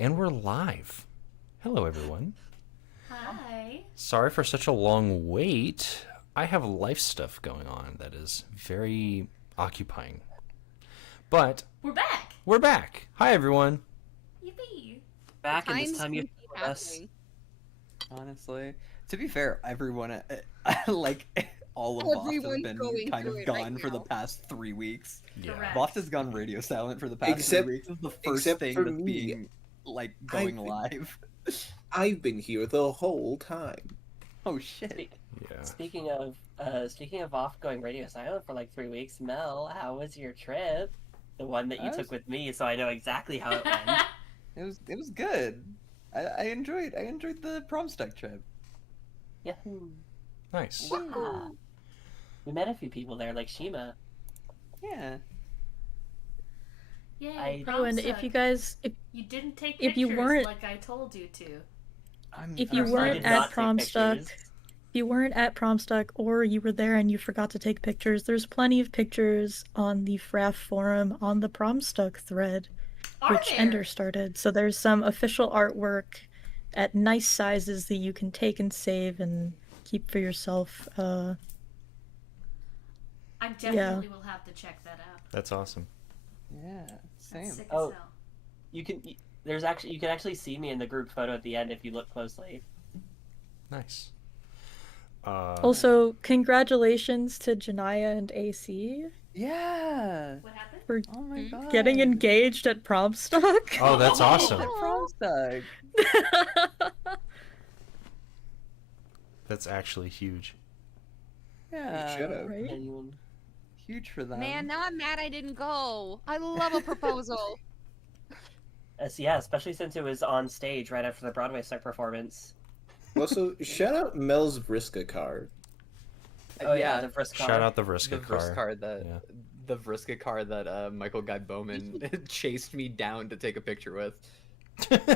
And we're live. Hello, everyone. Hi. Sorry for such a long wait. I have life stuff going on that is very occupying. But We're back. we're back. Hi, everyone. Yippee. Back in this Times time you keep with us. happening. Honestly, to be fair, everyone, like all of VOFT has Everyone's been going kind through of it gone right for the now. past 3 weeks. Yeah. Correct. VOFT has gone radio silent for the past Except- 3 weeks. This is the first except thing for that's me. being like going live. I've been here the whole time. Oh shit! Yeah. Speaking of VOFT going radio silent for like 3 weeks, Mel, how was your trip? The one that you took with me, so I know exactly how it went. It was good. I enjoyed the Homestuck trip. Yahoo! Nice. Yeah. We met a few people there, like Shima. Yeah. Yay. I- Oh, and if you guys, you didn't take if you pictures weren't- like I told you to. If you Or I weren't did at not take Homestuck, pictures. if you weren't at Homestuck, or you were there and you forgot to take pictures, there's plenty of pictures on the FRAF forum on the Homestuck thread, Are which there? Ender started. So there's some official artwork at nice sizes that you can take and save and keep for yourself. I definitely will have to check that out. That's awesome. Yeah. Same. That's sick Oh. as hell. You can actually see me in the group photo at the end if you look closely. Nice. Also, congratulations to Janaya and AC Yeah. What happened? for Oh my god. getting engaged at Homestuck. Oh, that's awesome. At Homestuck. That's actually huge. Yeah. Shut up. Right? Anyone? Huge for them. Man, now I'm mad I didn't go. I love a proposal. So yeah, especially since it was on stage right after the Broadway Stuck performance. Also, shout out Mel's Vriska card. Oh yeah, the Frisk car. Shout out the the Vriska Vriska car. car that Yeah. the Vriska car that Michael Guy Bowman chased me down to take a picture with.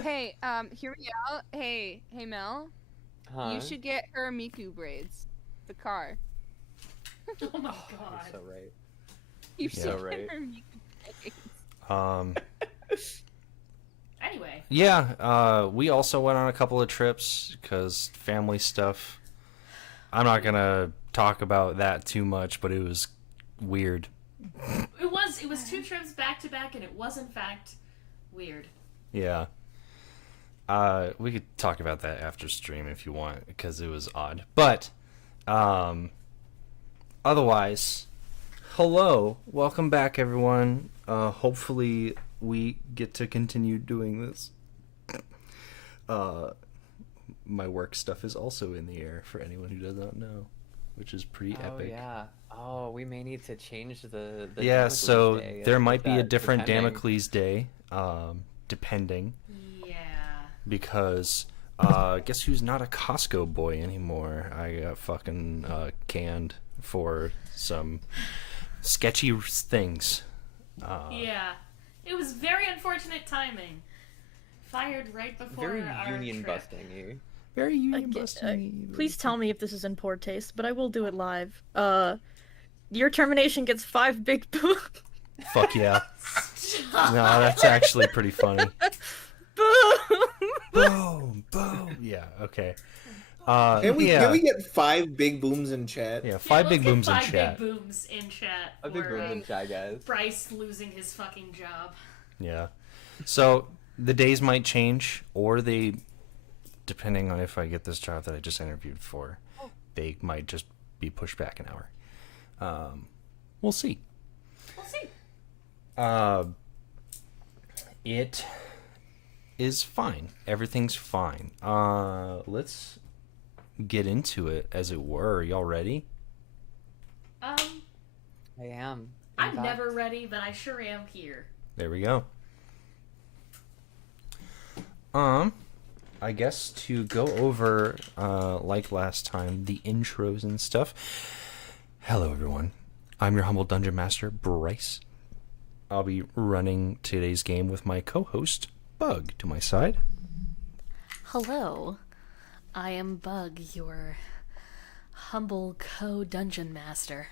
Hey, hear me out. Hey, Mel. Huh? You should get her Miku braids. The car. Oh my You're god. so right. You Yeah. should So get right. her Miku braids. Anyway. Yeah, we also went on a couple of trips because family stuff. I'm not gonna talk about that too much, but it was weird. It was 2 trips back to back, and it was in fact weird. Yeah. We could talk about that after stream if you want, because it was odd. But, otherwise, hello, welcome back, everyone. Hopefully, we get to continue doing this. My work stuff is also in the air for anyone who does not know, which is pretty Oh epic. yeah. Oh, we may need to change the Yeah, Damocles so day, there if might be a that- different depending. Damocles day, depending. Yeah. Because guess who's not a Costco boy anymore? I got fucking canned for some sketchy things. Yeah. It was very unfortunate timing. Fired right before Very our union trip. busting you. Very union Again, busting. Please tell me if this is in poor taste, but I will do it live. Your termination gets 5 big boom. Fuck yeah. No, that's actually pretty funny. Boom! Boom, boom. Yeah, okay. Can we yeah, get 5 big booms in chat? yeah, 5 big let's get booms in 5 chat. big booms in chat. A big for, room in chat, guys. Bryce losing his fucking job. Yeah. So the days might change, or they, depending on if I get this job that I just interviewed for, they might just be pushed back an hour. We'll see. We'll see. It is fine. Everything's fine. Let's get into it, as it were. Y'all ready? Um, I am. I'm never ready, but I sure am here. There we go. I guess to go over, like last time, the intros and stuff. Hello, everyone. I'm your humble dungeon master, Bryce. I'll be running today's game with my co-host, Bug, to my side. Hello. I am Bug, your humble co-dungeon master.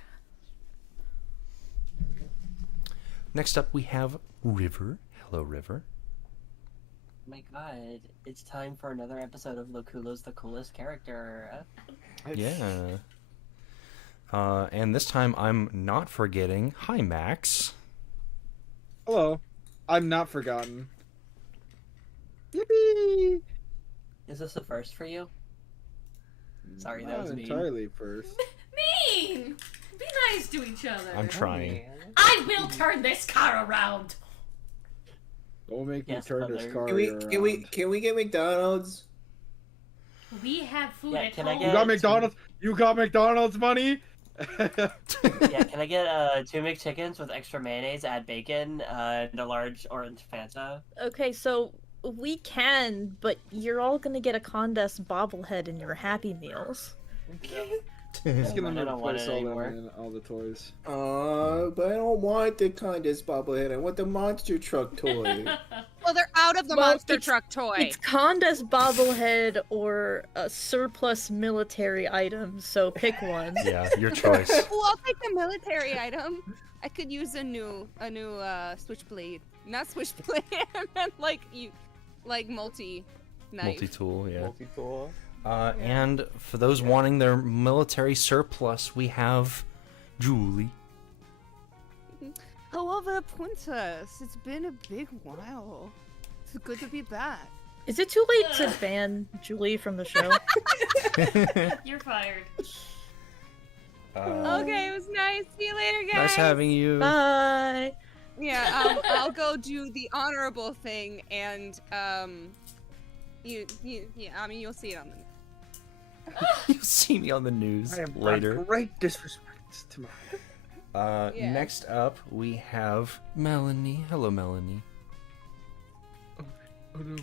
Next up, we have River. Hello, River. My god, it's time for another episode of Loculo's the coolest character. Yeah. And this time I'm not forgetting. Hi, Max. Hello. I'm not forgotten. Yippee! Is this a first for you? Sorry, that Not was mean. entirely first. Mean! Be nice to each other. I'm trying. I will turn this car around. Don't make Yes, me turn brother. this car Can we get McDonald's? We have food Yeah, at can I home. You get- got McDonald's? You got McDonald's money? Yeah, can I get 2 McChickens with extra mayonnaise, add bacon, and a large orange Fanta? Okay, so we can, but you're all gonna get a Condest bobblehead in your Happy Meals. Just gonna I don't want replace it all them anymore. and all the toys. But I don't want the Condest bobblehead. I want the monster truck toy. Well, they're out of the Well, monster it's- truck toy. It's Condest bobblehead or a surplus military item, so pick one. Yeah, your choice. Well, I'll take the military item. I could use a new switchblade. Not switchblade. I meant like multi knife. Multi-tool, yeah. Multi-tool. And for those wanting their military surplus, we have Julie. Hello there, princess. It's been a big while. It's good to be back. Is it too late to ban Julie from the show? You're fired. Okay, it was nice. See you later, guys. Nice having you. Bye. Yeah, I'll go do the honorable thing, and you'll see it on the. You'll see me on the news I am later. great disrespect to my. Yeah. Next up, we have Melanie. Hello, Melanie. Oh no.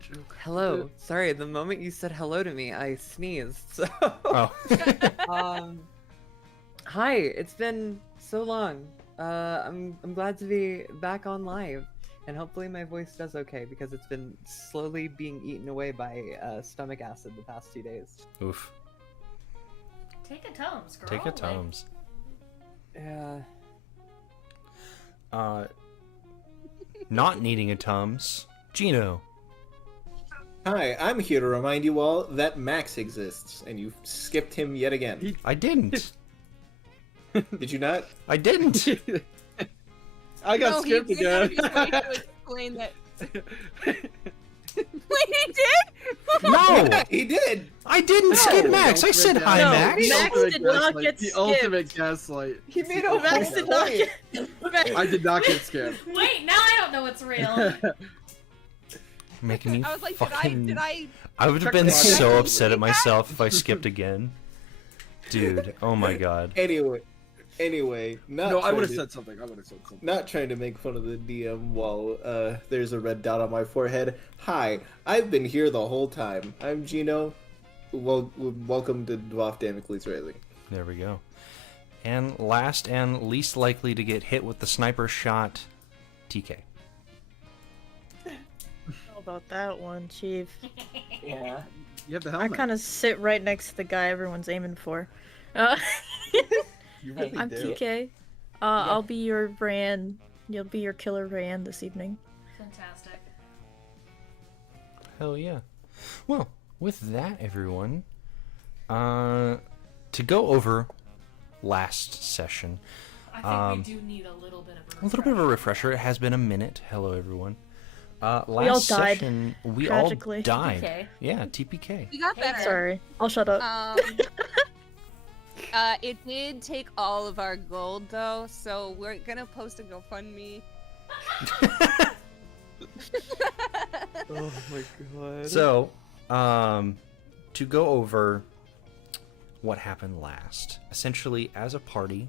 Joke. Hello. Sorry, the moment you said hello to me, I sneezed. So. Oh. Hi. It's been so long. I'm glad to be back on live, and hopefully my voice does okay because it's been slowly being eaten away by stomach acid the past 2 days. Oof. Take a Tums, girl. Take a Tums. Yeah. Not needing a Tums. Geno. Hi, I'm here to remind you all that Max exists, and you skipped him yet again. I didn't. Did you not? I didn't. I got skipped he again. did explain that. Wait, he did? No, He did! I didn't skip Max. I said hi, No, Max. Max did not get The skipped. ultimate gaslight. He made a Max whole did not point. get. I did not get skipped. Wait, now I don't know what's real. Making me I was like, fucking. did I? I would have been so upset at myself if I skipped again. Dude, oh my god. Anyway, not No, I trying would have to- said something. I would have said something. Not trying to make fun of the DM while there's a red dot on my forehead. Hi, I've been here the whole time. I'm Geno. Welcome to VOFT Damocles Israeli. There we go. And last and least likely to get hit with the sniper shot, TK. How about that one, Chief? Yeah. You have the I helmet. kind of sit right next to the guy everyone's aiming for. You really I'm do. TK. I'll be your Rand. You'll be your killer Rand this evening. Fantastic. Hell yeah. Well, with that, everyone, to go over last session, I think we do need a little bit of a little bit of a refresher. It has been a minute. Hello, everyone. Last all died, session, we tragically. all died. TPK. Yeah, TPK. We got better. Sorry, I'll shut up. It did take all of our gold though, so we're gonna post a GoFundMe. Oh my god. So, to go over what happened last. Essentially, as a party,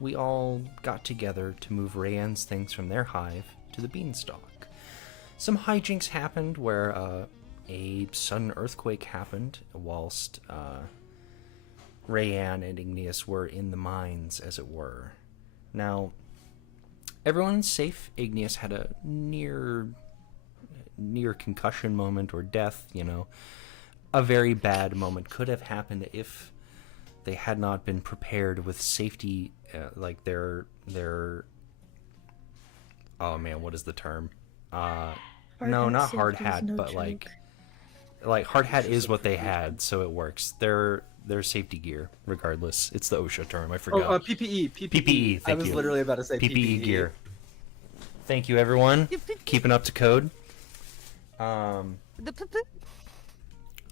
we all got together to move Rayanne's things from their hive to the beanstalk. Some hijinks happened where a sudden earthquake happened whilst Rayanne and Igneous were in the mines, as it were. Now, everyone's safe. Igneous had a near concussion moment or death, you know. A very bad moment could have happened if they had not been prepared with safety, like their oh man, what is the term? No, hat not hard safety is hat, no but joke. like hard hat is what they had, so it works. They're safety gear, regardless. It's the OSHA term. I forgot. Oh, PPE. PPE. I Thank was you. literally about to say PPE gear. Thank you, everyone. Keeping up to code. The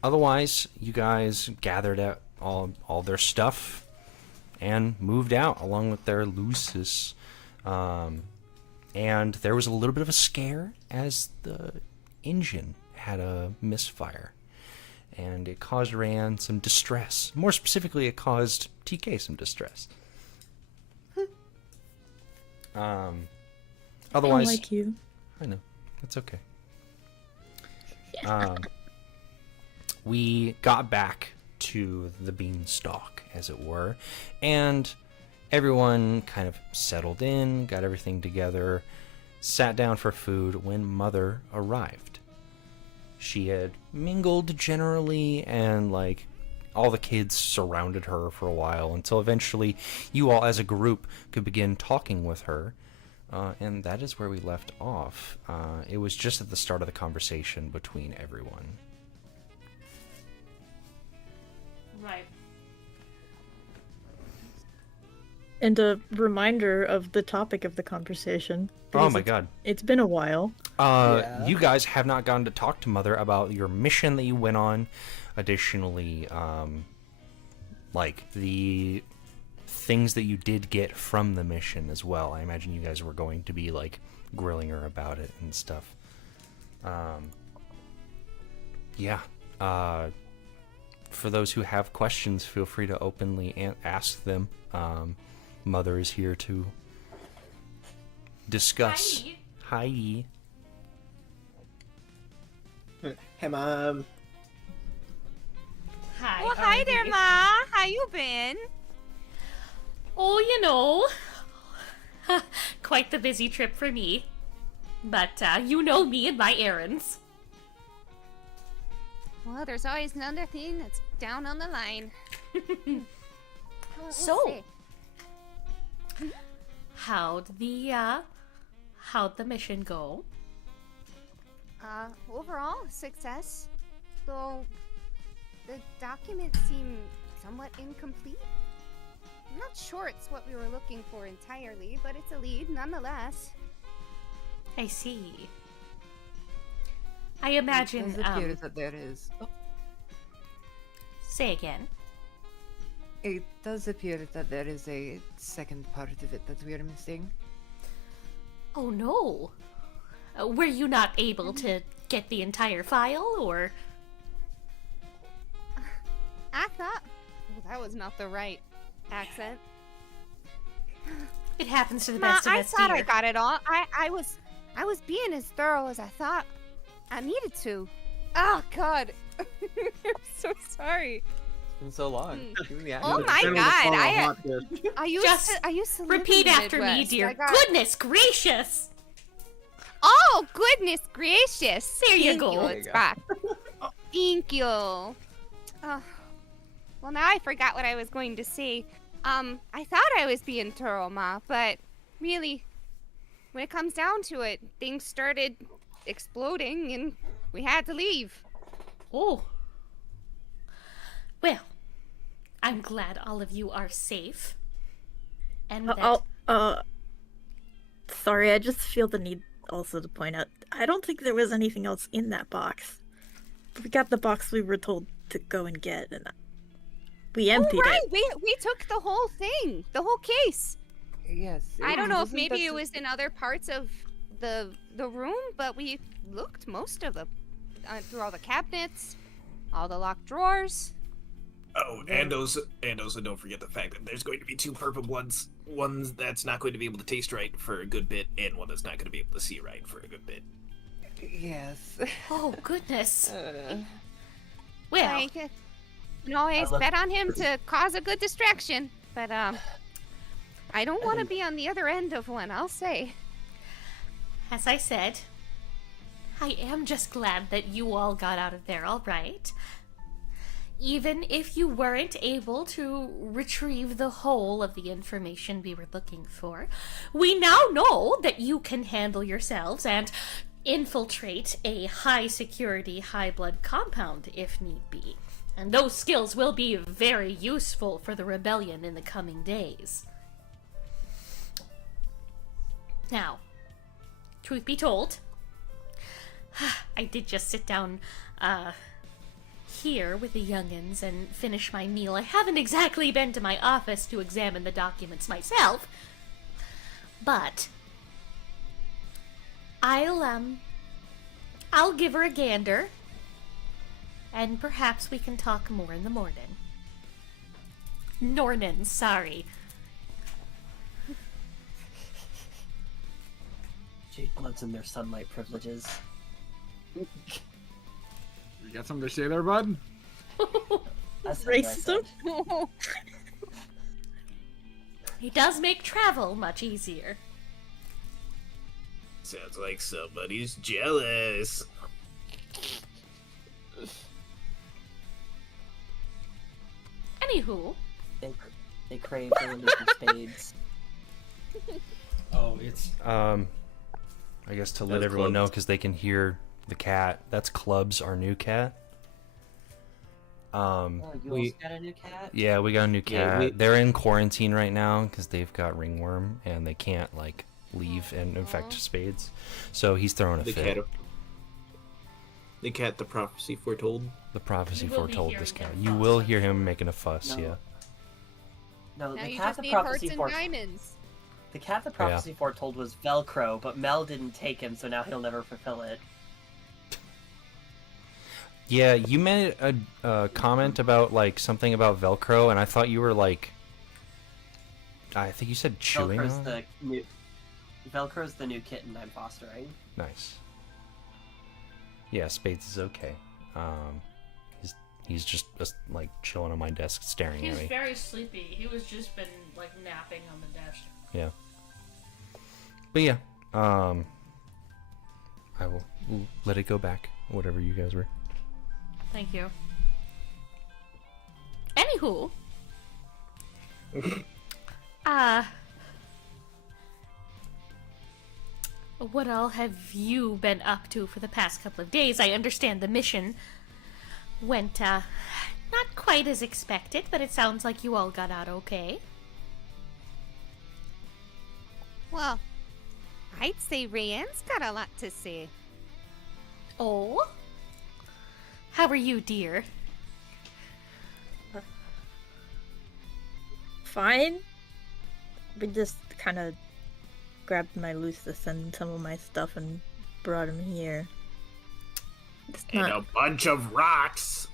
Otherwise, you guys gathered at all their stuff and moved out along with their Lucis. And there was a little bit of a scare as the engine had a misfire. And it caused Rand some distress. More specifically, it caused TK some distress. Otherwise, Unlike you. I know. That's okay. We got back to the beanstalk, as it were, and everyone kind of settled in, got everything together, sat down for food when Mother arrived. She had mingled generally, and like all the kids surrounded her for a while until eventually you all as a group could begin talking with her. And that is where we left off. It was just at the start of the conversation between everyone. Right. And a reminder of the topic of the conversation. Oh because my god. It's been a while. Yeah. You guys have not gotten to talk to Mother about your mission that you went on. Additionally, like the things that you did get from the mission as well. I imagine you guys were going to be like grilling her about it and stuff. Yeah. For those who have questions, feel free to openly ask them. Mother is here to discuss. Hi. Hey, Mom. Hi. Well, hi there, Arby. Ma. How you been? Oh, you know, quite the busy trip for me. But you know me and my errands. Well, there's always another thing that's down on the line. Well, So- let's see. How'd the mission go? Overall, success. Though the documents seem somewhat incomplete. I'm not sure it's what we were looking for entirely, but it's a lead nonetheless. I see. I imagine. It appears that there is. Say again. It does appear that there is a second part of it that we are missing. Oh no. Were you not able to get the entire file, or? I thought that was not the right accent. It happens to the Ma, best of I us, thought I dear. got it all. I was being as thorough as I thought I needed to. Oh God, I'm so sorry. It's been so long. Hmm. Give me the Oh accent. my Channel the God, phone on I hot dish. used to live in Repeat the after me, Midwest. dear. I got- Goodness gracious! Oh goodness gracious! There you Thank go. You, There you it's go. back. Thank you. Oh, well, now I forgot what I was going to say. I thought I was being thorough, Ma, but really, when it comes down to it, things started exploding and we had to leave. Oh. Well, I'm glad all of you are safe. And that... Sorry, I just feel the need also to point out, I don't think there was anything else in that box. We got the box we were told to go and get, and we emptied right, it. we took the whole thing, the whole case. Yes. I don't know if wasn't maybe that it was in other parts of the room, but we looked most of them through all the cabinets, all the locked drawers. Oh, and also don't forget the fact that there's going to be two purple ones. One that's not going to be able to taste right for a good bit, and one that's not going to be able to see right for a good bit. Yes. Oh, goodness. Uh, Well, Like, you can always bet on him to cause a good distraction, but I don't want to be on the other end of one. I'll say. as I said, I am just glad that you all got out of there all right. Even if you weren't able to retrieve the whole of the information we were looking for, we now know that you can handle yourselves, and infiltrate a high-security, high-blood compound if need be. And those skills will be very useful for the rebellion in the coming days. Now, truth be told, I did just sit down here with the youngins and finish my meal. I haven't exactly been to my office to examine the documents myself, but I'll give her a gander, and perhaps we can talk more in the morning. Nornan, sorry. Jade Bloods and their sunlight privileges. You got something to say there, bud? That's what I Racism? said. It does make travel much easier. Sounds like somebody's jealous. Anywho, They crave villainy from spades. Oh, it's I guess to let That's everyone know Clubs. because they can hear the cat. That's Clubs, our new cat. Oh, you We- also got a new cat? Yeah, we got a new Yeah, cat. They're in quarantine right now because they've got ringworm and they can't like leave and infect spades. So he's throwing a The fit. cat. The cat. The prophecy foretold. The prophecy You will be foretold this hearing cat. him You fuss, will I'm hear him sure. making a fuss. No. Yeah. No, Now the you cat just the need hearts prophecy and foretold. diamonds. The cat the prophecy foretold was Velcro, but Mel didn't take him, so now he'll never fulfill it. Yeah, you made a comment about like something about Velcro, and I thought you were like, I think you said chewing Velcro's on. the new Velcro's the new kitten I'm fostering. Nice. Yeah, Spades is okay. He's just like chilling on my desk, staring he's at me. very sleepy. He was just been like napping on the desk. Yeah. But yeah, I will let it go back. Whatever you guys were. Thank you. Anywho, what all have you been up to for the past couple of days? I understand the mission went, not quite as expected, but it sounds like you all got out okay. Well, I'd say Rayanne's got a lot to say. Oh? How are you, dear? Fine. We just kind of grabbed my Lucis and some of my stuff and brought him here. It's And not. a bunch of rocks.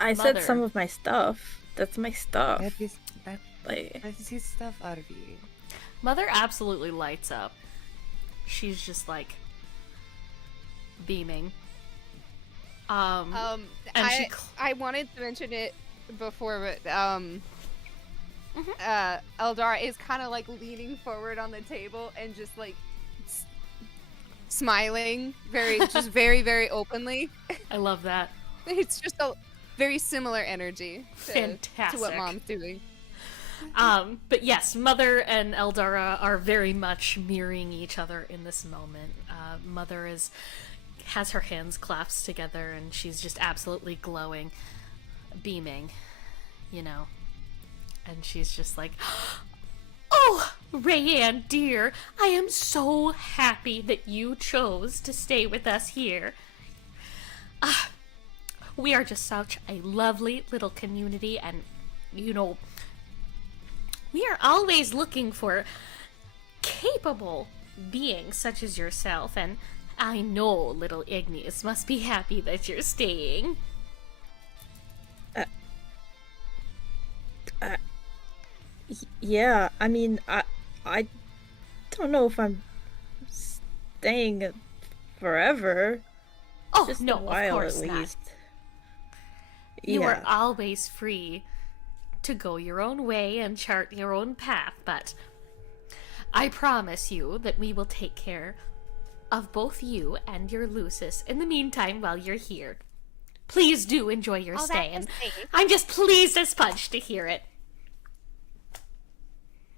I said Mother. some of my stuff. That's my stuff. Like, That's his stuff out of you. Mother absolutely lights up. She's just like beaming. And she I wanted to mention it before, but Eldar is kind of like leaning forward on the table and just like smiling, very very openly. I love that. It's just a very similar energy to what Fantastic. Mom's doing. But yes, Mother and Eldara are very much mirroring each other in this moment. Mother has her hands clasped together and she's just absolutely glowing, beaming, you know. And she's just like, "Oh, Rayanne, dear, I am so happy that you chose to stay with us here. We are just such a lovely little community, and, you know, we are always looking for capable beings such as yourself, and I know little Igneous must be happy that you're staying." yeah. I mean, I don't know if I'm staying forever. Oh, Just no, a while of course at not. least. You are Yeah. always free to go your own way and chart your own path, but I promise you that we will take care of both you and your Lucis in the meantime while you're here. Please do enjoy your All that stay, to and say- I'm just pleased as punch to hear it.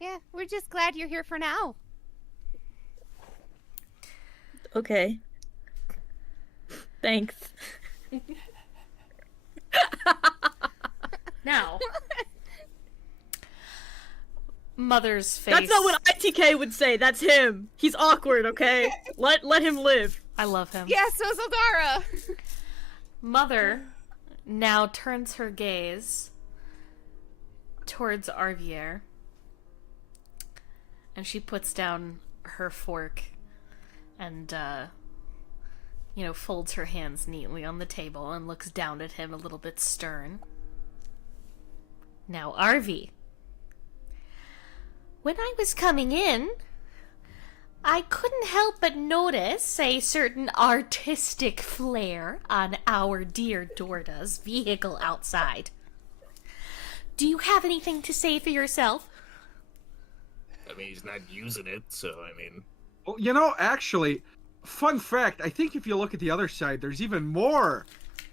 Yeah, we're just glad you're here for now. Okay. Thanks. Now, Mother's face. That's not what ITK would say. That's him. He's awkward, okay? Let him live. I love him. Yeah, so's Eldara. Mother now turns her gaze towards Arvier, and she puts down her fork and, folds her hands neatly on the table and looks down at him a little bit stern. Now, Arvi, when I was coming in, I couldn't help but notice a certain artistic flair on our dear Dorda's vehicle outside. Do you have anything to say for yourself? I mean, he's not using it, so I mean. Well, actually, fun fact, I think if you look at the other side, there's even more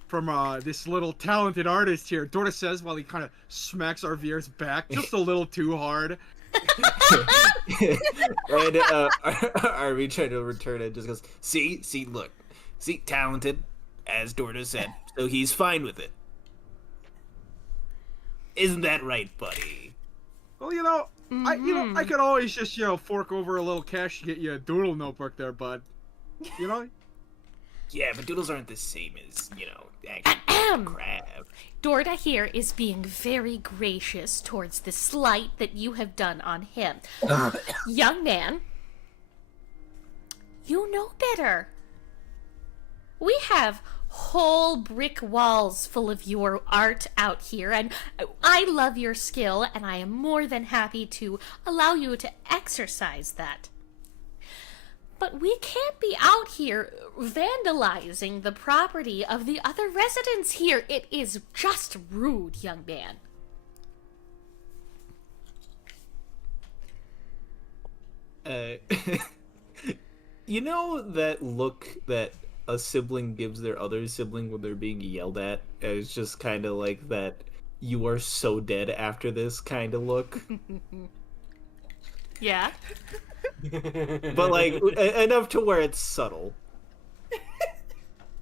from this little talented artist here. Dorda says while he kind of smacks Arvier's back just a little too hard. And Arvi trying to return it just goes, see, look. See, talented, as Dorda said, so he's fine with it. Isn't that right, buddy? Well, I could always just, fork over a little cash to get you a doodle notebook there, bud. Yeah, but doodles aren't the same as, actual crab. Dorda here is being very gracious towards the slight that you have done on him. Young man, you know better. We have whole brick walls full of your art out here, and I love your skill, and I am more than happy to allow you to exercise that. But we can't be out here vandalizing the property of the other residents here. It is just rude, young man. You know that look that a sibling gives their other sibling when they're being yelled at? It's just kind of like that you are so dead after this kind of look. Yeah? But like enough to where it's subtle.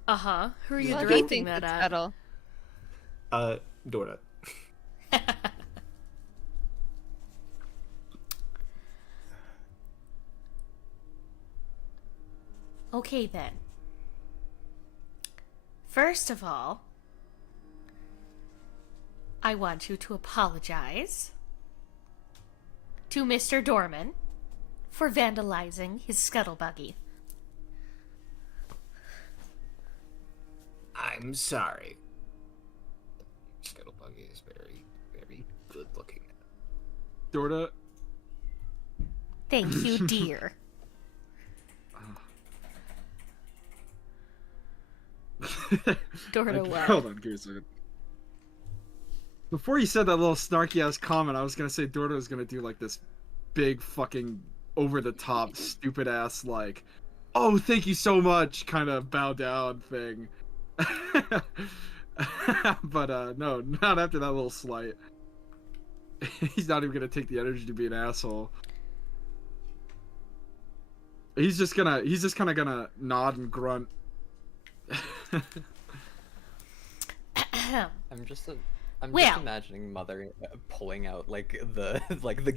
Uh-huh. Who are you Well, he directing thinks that it's at? subtle. Dorda. Okay, then. First of all, I want you to apologize to Mr. Dorman for vandalizing his scuttlebuggy. I'm sorry. Scuttlebuggy is very, very good looking. Dorda. Thank you, dear. Dorda what? Hold on, give me a second. Before you said that little snarky ass comment, I was gonna say Dorda was gonna do like this big fucking over the top stupid ass like, oh thank you so much kind of bow down thing. But no, not after that little slight. He's not even gonna take the energy to be an asshole. He's just kind of gonna nod and grunt. I'm just Well. imagining Mother pulling out like the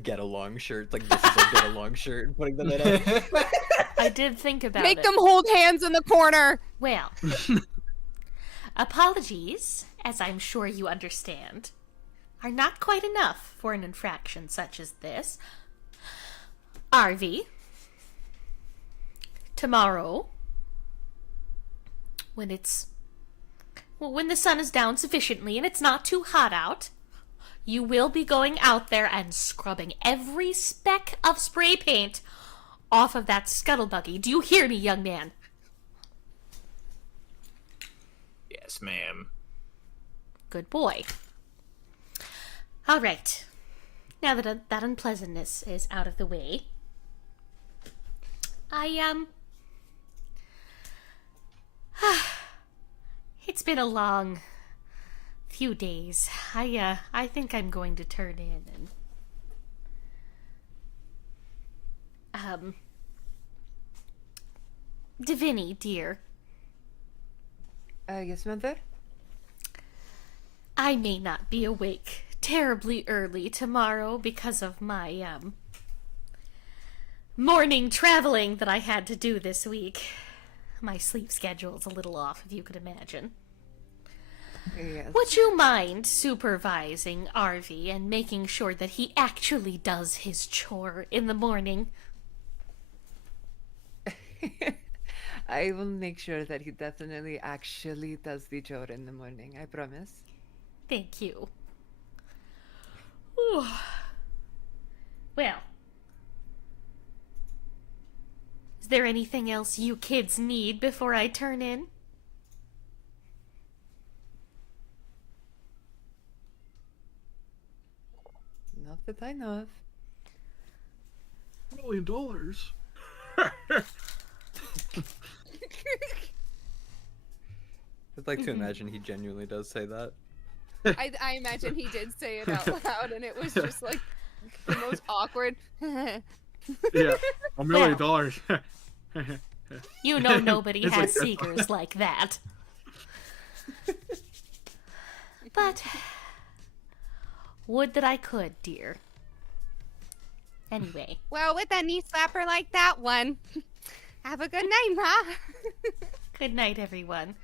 get along shirts, like this is a get along shirt, and putting them in it. I did think about Make it. them hold hands in the corner. Well, apologies, as I'm sure you understand, are not quite enough for an infraction such as this. Arvi, tomorrow, when the sun is down sufficiently and it's not too hot out, you will be going out there and scrubbing every speck of spray paint off of that scuttlebuggy. Do you hear me, young man? Yes, ma'am. Good boy. All right. Now that that unpleasantness is out of the way, it's been a long few days. I think I'm going to turn in and Divini, dear. Yes, mother? I may not be awake terribly early tomorrow because of my, morning traveling that I had to do this week. My sleep schedule's a little off, if you could imagine. Yes. Would you mind supervising Arvi and making sure that he actually does his chore in the morning? I will make sure that he definitely actually does the chore in the morning, I promise. Thank you. Whew. Well, is there anything else you kids need before I turn in? Not that I know of. $1 million. I'd like to imagine he genuinely does say that. I imagine he did say it out loud, and it was just like the most awkward. Yeah, $1 million. You know nobody It's has like- seekers like that. But would that I could, dear. Anyway, Well, with a knee slapper like that one, have a good night, Ma. good night, everyone.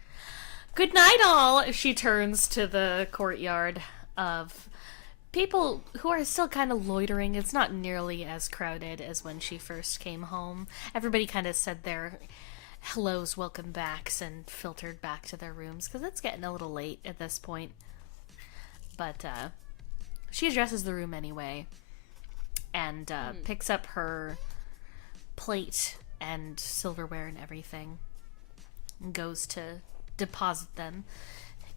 Good night, all. She turns to the courtyard of people who are still kind of loitering. It's not nearly as crowded as when she first came home. Everybody kind of said their hellos, welcome backs, and filtered back to their rooms because it's getting a little late at this point. But she addresses the room anyway and picks up her plate and silverware and everything and goes to deposit them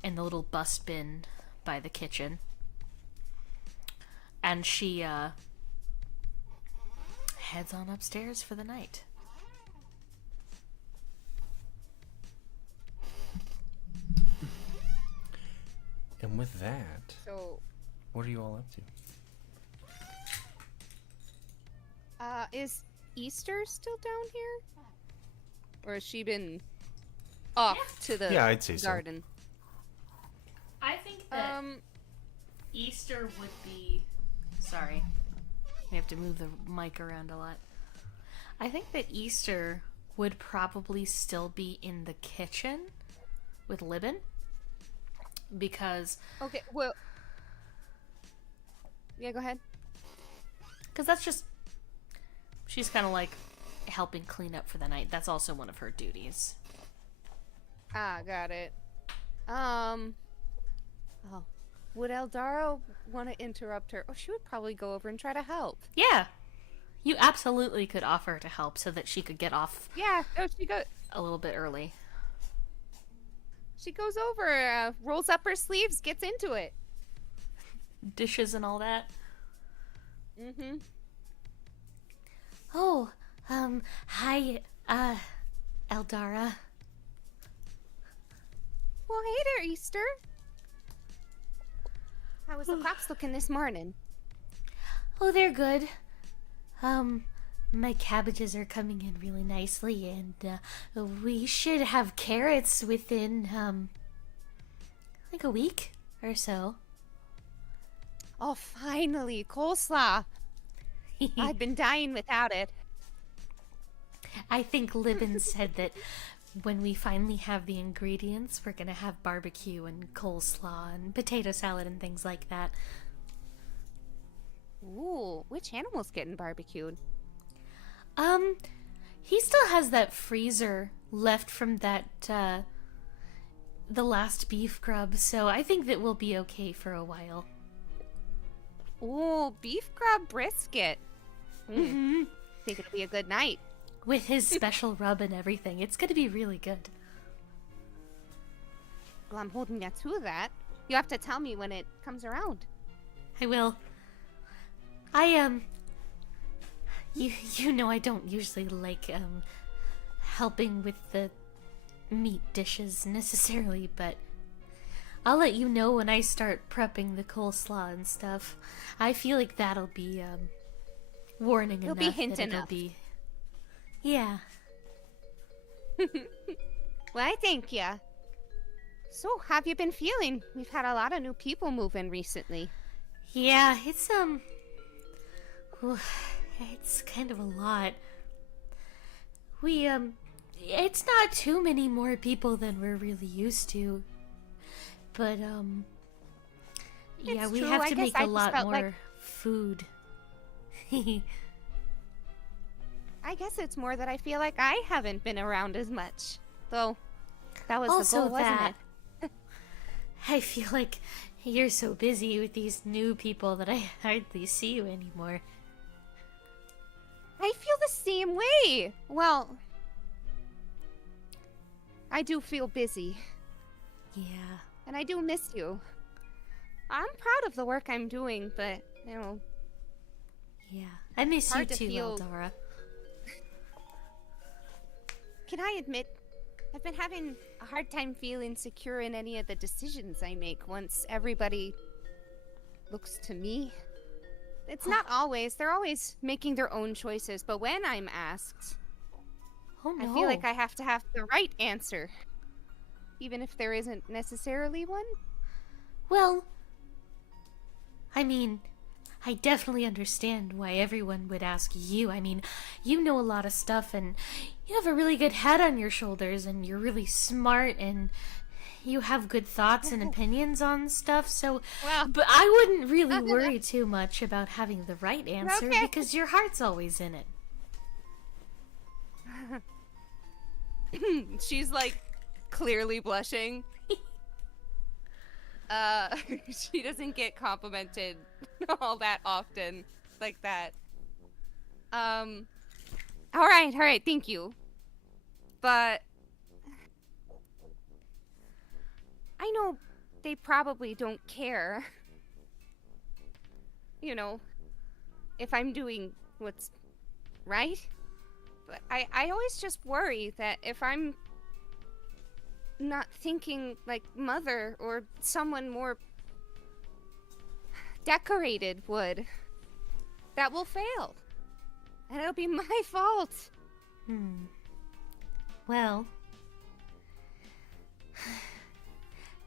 in the little bust bin by the kitchen. And she heads on upstairs for the night. And with that, So, what are you all up to? is Easter still down here? Or has she been off to the Yeah, I'd say so. garden? I think that Um, Easter would be... Sorry. I have to move the mic around a lot. I think that Easter would probably still be in the kitchen with Libin. Because okay, well... Yeah, go ahead. that's just... She's kind of like helping clean up for the night. That's also one of her duties. Ah, got it. Oh. Would Eldara want to interrupt her? Oh, she would probably go over and try to help. Yeah. You absolutely could offer to help so that she could get off Yeah, no, a little bit early. she goes over, rolls up her sleeves, gets into it. Dishes and all that. Mm-hmm. Oh, hi, Eldara. Well, hey there, Easter. How was the crops looking this morning? Oh, they're good. My cabbages are coming in really nicely, and, we should have carrots within, like a week or so. Oh, finally, coleslaw. I've been dying without it. I think Libin said that when we finally have the ingredients, we're gonna have barbecue and coleslaw and potato salad and things like that. Ooh, which animal's getting barbecued? He still has that freezer left from that, the last beef grub, so I think that we'll be okay for a while. Ooh, beef grub brisket. Mm-hmm. Think it'll be a good night. With his special rub and everything, it's gonna be really good. Well, I'm holding you to that. You have to tell me when it comes around. I will. You know I don't usually like, helping with the meat dishes necessarily, but I'll let you know when I start prepping the coleslaw and stuff. I feel like that'll be, warning It'll enough. be hint that it'll enough. be... Yeah. Well, I thank ya. So, how have you been feeling? We've had a lot of new people move in recently. Yeah, it's it's kind of a lot. It's not too many more people than we're really used to. But, yeah, It's we true. have I to guess make I a just lot felt more like- food. I guess it's more that I feel like I haven't been around as much. Though, that was the Also goal, wasn't that, it? I feel like you're so busy with these new people that I hardly see you anymore. I feel the same way. Well, I do feel busy, Yeah. and I do miss you. I'm proud of the work I'm doing, but, Yeah. I miss you Hard to too, feel- Eldora. can I admit, I've been having a hard time feeling secure in any of the decisions I make once everybody looks to me. It's not always. They're always making their own choices, but when I'm asked, Oh no. I feel like I have to have the right answer, even if there isn't necessarily one. Well, I mean, I definitely understand why everyone would ask you. I mean, you know a lot of stuff and you have a really good head on your shoulders and you're really smart and you have good thoughts and opinions on stuff. So, Well, but I wouldn't really worry too much about having the right answer Okay. because your heart's always in it. she's like clearly blushing. She doesn't get complimented all that often like that. All right, thank you. But I know they probably don't care. If I'm doing what's right. But I always just worry that if I'm not thinking like Mother or someone more decorated would, that will fail. And it'll be my fault. Well,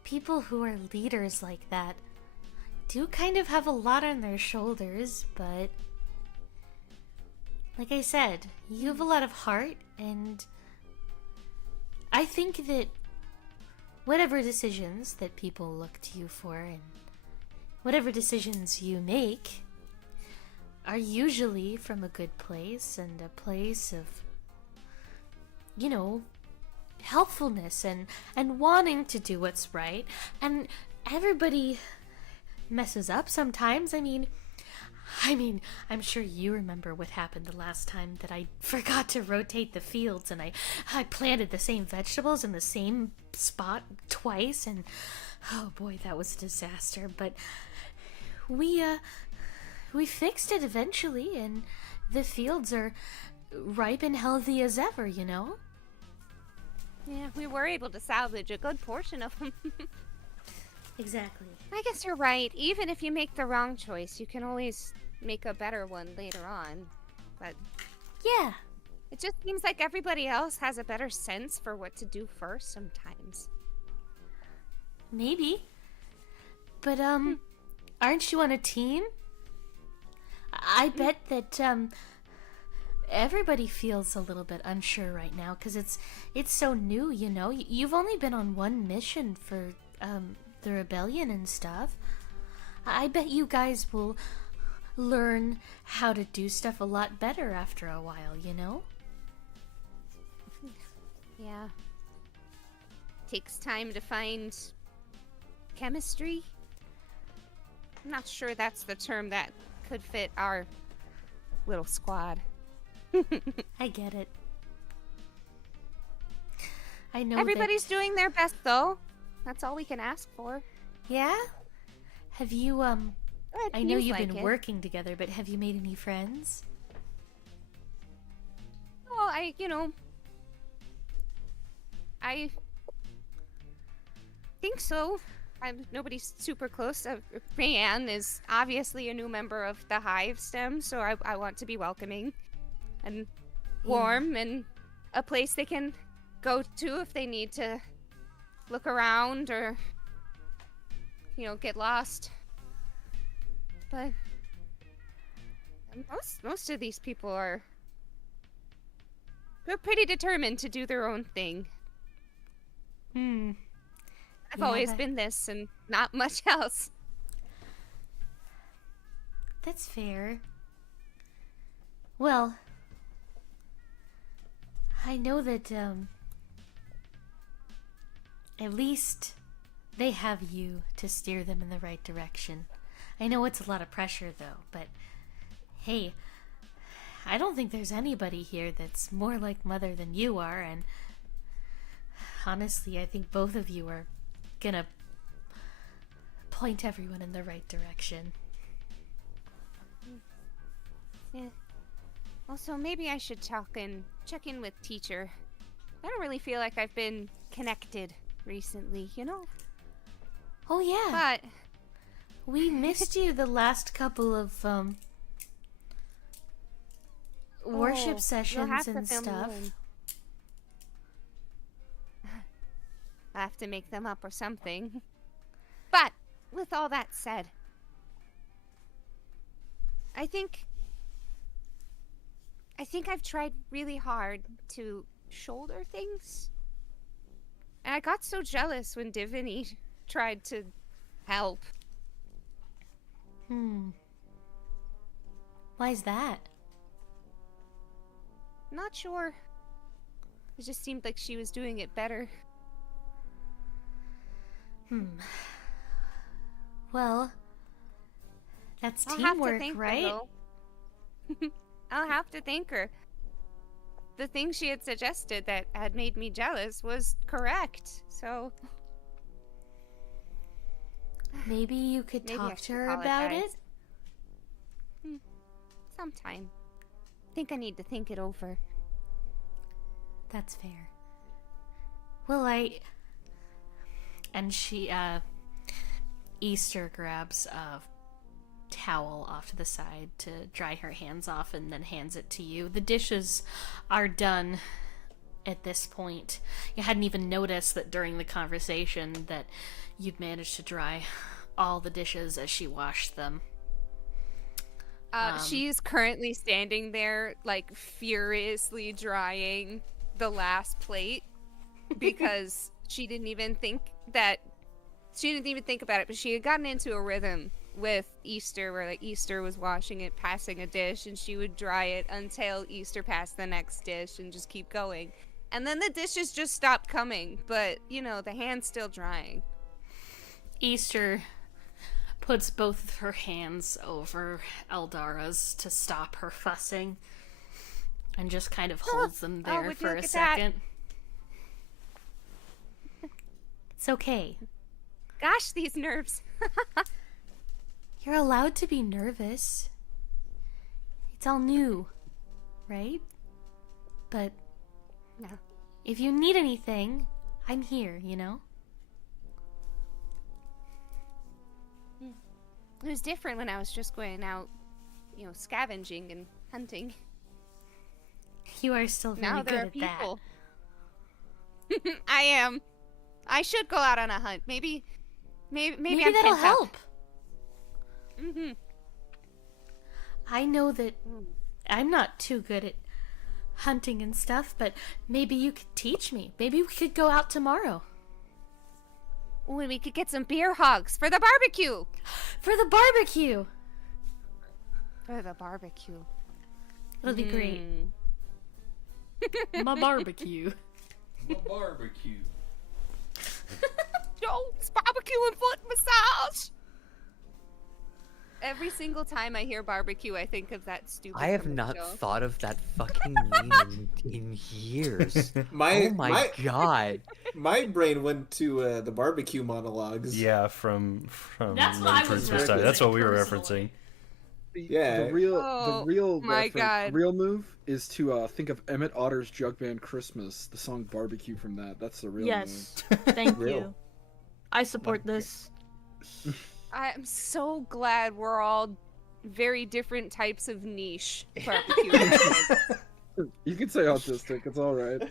people who are leaders like that do kind of have a lot on their shoulders, but like I said, you have a lot of heart, and I think that whatever decisions that people look to you for and whatever decisions you make are usually from a good place and a place of, helpfulness and wanting to do what's right. And everybody messes up sometimes. I mean, I'm sure you remember what happened the last time that I forgot to rotate the fields and I planted the same vegetables in the same spot twice, and oh boy, that was a disaster. But we fixed it eventually, and the fields are ripe and healthy as ever, Yeah, we were able to salvage a good portion of them. Exactly. I guess you're right. Even if you make the wrong choice, you can always make a better one later on. But Yeah. it just seems like everybody else has a better sense for what to do first sometimes. Maybe. But, aren't you on a team? I bet that, everybody feels a little bit unsure right now, because it's so new, You've only been on one mission for, the rebellion and stuff. I bet you guys will learn how to do stuff a lot better after a while, Yeah. Takes time to find chemistry. I'm not sure that's the term that could fit our little squad. I get it. I know Everybody's doing their best, though. That's all we can ask for. Yeah? Have you, It I know feels you've like been it. working together, but have you made any friends? Well, I think so. Nobody's super close. Rayanne is obviously a new member of the Hive STEM, so I want to be welcoming and warm and a place they can go to if they need to, look around or, get lost. But most of these people they're pretty determined to do their own thing. I've Yeah, always been this and not much else. That's fair. Well, I know that, at least they have you to steer them in the right direction. I know it's a lot of pressure, though, but hey, I don't think there's anybody here that's more like Mother than you are, and honestly, I think both of you are gonna point everyone in the right direction. Yeah. Also, maybe I should check in with teacher. I don't really feel like I've been connected recently, Oh yeah, But we missed you the last couple of worship you'll sessions have to and fill me stuff. in. I have to make them up or something. But with all that said, I think I've tried really hard to shoulder things. And I got so jealous when Diviny tried to help. Why's that? Not sure. It just seemed like she was doing it better. Well, that's I'll have to teamwork, thank her, right? though. I'll have to thank her. The thing she had suggested that had made me jealous was correct, so... Maybe you could Maybe I talk to should her about it? apologize. Sometime. I think I need to think it over. That's fair. Well, and she, Easter grabs a towel off to the side to dry her hands off and then hands it to you. The dishes are done at this point. You hadn't even noticed that during the conversation that you'd managed to dry all the dishes as she washed them. She's currently standing there, like, furiously drying the last plate because she didn't even think about it, but she had gotten into a rhythm with Easter where, like, Easter was washing it, passing a dish, and she would dry it until Easter passed the next dish and just keep going. And then the dishes just stopped coming, but, the hand's still drying. Easter puts both of her hands over Eldara's to stop her fussing and just kind of holds them there would you for look a at that? second. It's okay. Gosh, these nerves. You're allowed to be nervous. It's all new, right? But No. if you need anything, I'm here, It was different when I was just going out, scavenging and hunting. You are still really Now good there are at people. I am. I should go out on a hunt. Maybe Maybe I'm that'll pent up. help. Mhm. I know that I'm not too good at hunting and stuff, but maybe you could teach me. Maybe we could go out tomorrow. Ooh, and we could get some beer hogs for the barbecue. For the barbecue! For the barbecue. It'll be great. My barbecue. My barbecue. Joe's barbecue and foot massage. Every single time I hear barbecue, I think of that stupid. I have not commercial. thought of that fucking meme in years. Oh my god. My brain went to the barbecue monologues. Yeah, from That's what I was Mentor's Side. That's what we were personally. referencing. Yeah. The real, Oh, the real, my reference, God. real move is to think of Emmett Otter's Jug Band "Christmas," the song "Barbecue" from that. That's the real Yes. Thank Real. you. I support this. I'm so glad we're all very different types of niche barbecue. move. You can say autistic. It's all right.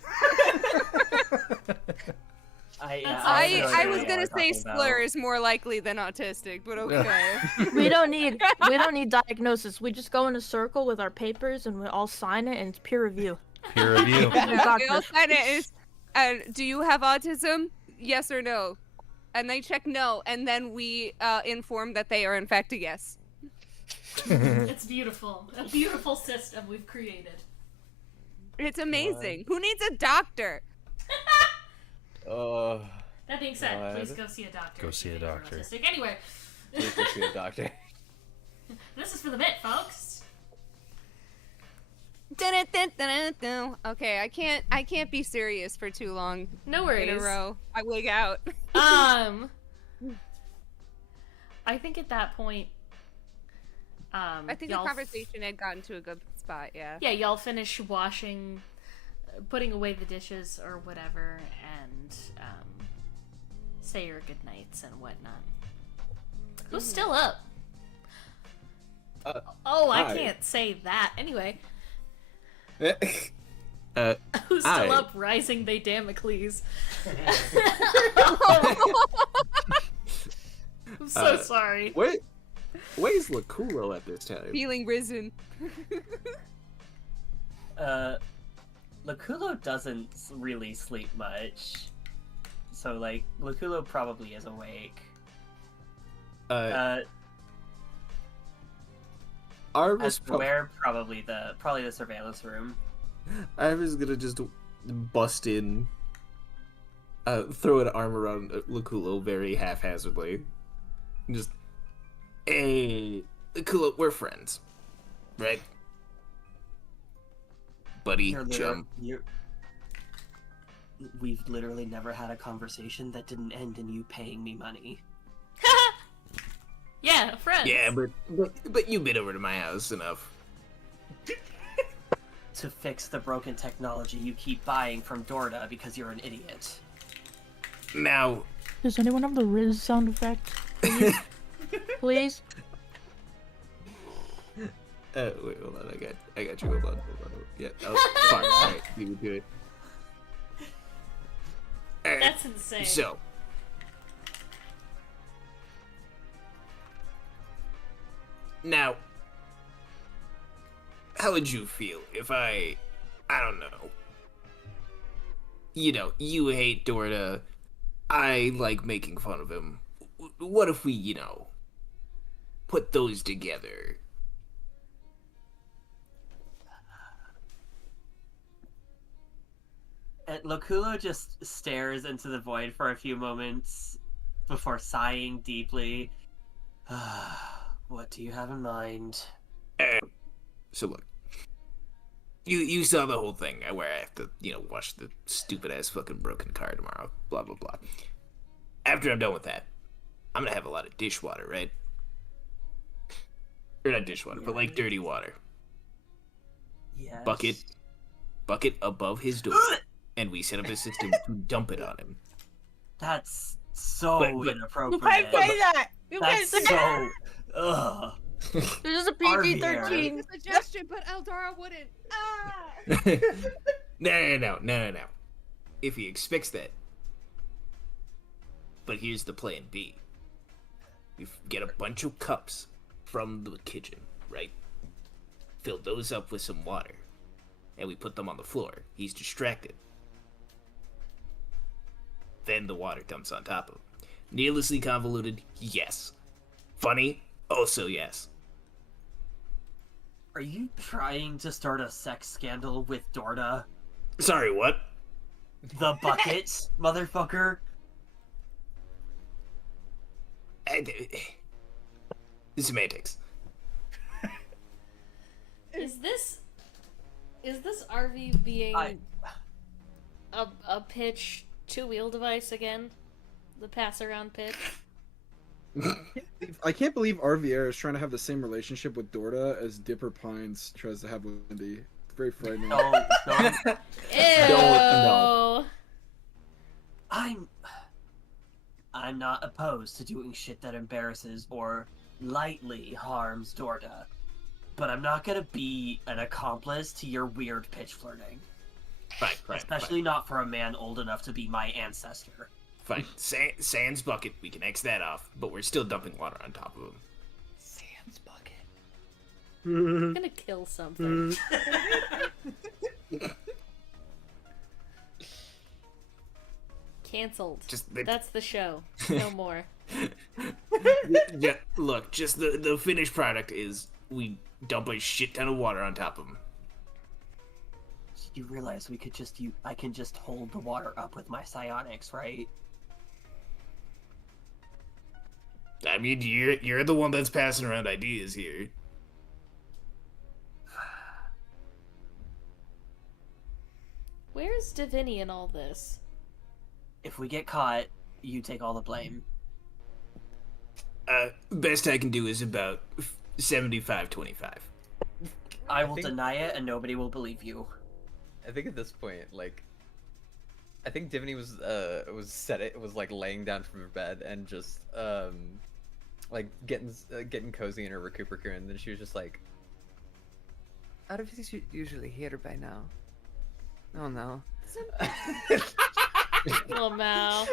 I was gonna say slurs more likely than autistic, but okay. We don't need diagnosis. We just go in a circle with our papers and we all sign it, and it's peer review. Peer review. We all sign it is, do you have autism? Yes or no? And they check no, and then we inform that they are in fact a yes. It's beautiful. A beautiful system we've created. It's amazing. Who needs a doctor? That being said, please go see a doctor. Go see a doctor. Autistic. Anyway. Please go see a doctor. This is for the bit, folks. Okay, I can't be serious for too long. No worries. In a row. I wig out. I think at that point, I think the conversation had gotten to a good spot, yeah. Yeah, y'all finish washing, putting away the dishes or whatever, and say your goodnights and whatnot. Who's still up? I can't say that. Anyway. Who's still up? Rising they Damocles. I'm so sorry. Where's Laculo at this time? Feeling risen. Laculo doesn't really sleep much. So, like, Laculo probably is awake. Where? Probably the surveillance room. I was gonna just bust in, throw an arm around Laculo very haphazardly. Just, hey, Laculo, we're friends, right? Buddy, chum. We've literally never had a conversation that didn't end in you paying me money. Yeah, friends. Yeah, but you've been over to my house enough. To fix the broken technology you keep buying from Dorda because you're an idiot. Now... Does anyone have the Riz sound effect? Please? Please? Wait, hold on, I got you, hold on. Yeah, fine, alright, you can do it. That's insane. So... Now, how would you feel if I don't know. You know, you hate Dorda. I like making fun of him. What if we, put those together? And Laculo just stares into the void for a few moments before sighing deeply. What do you have in mind? So look, you saw the whole thing where I have to, wash the stupid ass fucking broken car tomorrow. Blah blah blah. After I'm done with that, I'm gonna have a lot of dishwater, right? Or not dishwater, but like dirty water. Yes. Bucket above his door, and we set up a system to dump it on him. That's so inappropriate. You can't say that. You can't say that. Ugh. This is a PG-13 suggestion, but Eldora wouldn't. No. If he expects that. But here's the plan B. We get a bunch of cups from the kitchen, right? Fill those up with some water. And we put them on the floor. He's distracted. Then the water dumps on top of him. Needlessly convoluted, yes. Funny, also yes. Are you trying to start a sex scandal with Dorda? Sorry, what? The bucket, motherfucker? Semantics. Is this RV being a pitch two-wheel device again? The pass-around pitch? I can't believe RVR is trying to have the same relationship with Dorda as Dipper Pines tries to have with Wendy. Very frightening. Don't. Ew. No. I'm not opposed to doing shit that embarrasses or lightly harms Dorda, but I'm not gonna be an accomplice to your weird pitch flirting. Right. Especially not for a man old enough to be my ancestor. Fine. Sans bucket, we can X that off, but we're still dumping water on top of him. Sans bucket. I'm gonna kill something. Cancelled. That's the show. No more. Yeah, look, just the finished product is we dump a shit ton of water on top of him. You realize we could just I can just hold the water up with my psionics, right? I mean, you're the one that's passing around ideas here. Where's Divini in all this? If we get caught, you take all the blame. Best I can do is about 75-25. I will deny it, and nobody will believe you. I think at this point, like, I think Divini was like laying down from her bed and just like getting cozy in her recuperator, and then she was just like, Arvi's usually here by now. Oh no. Oh, Mal.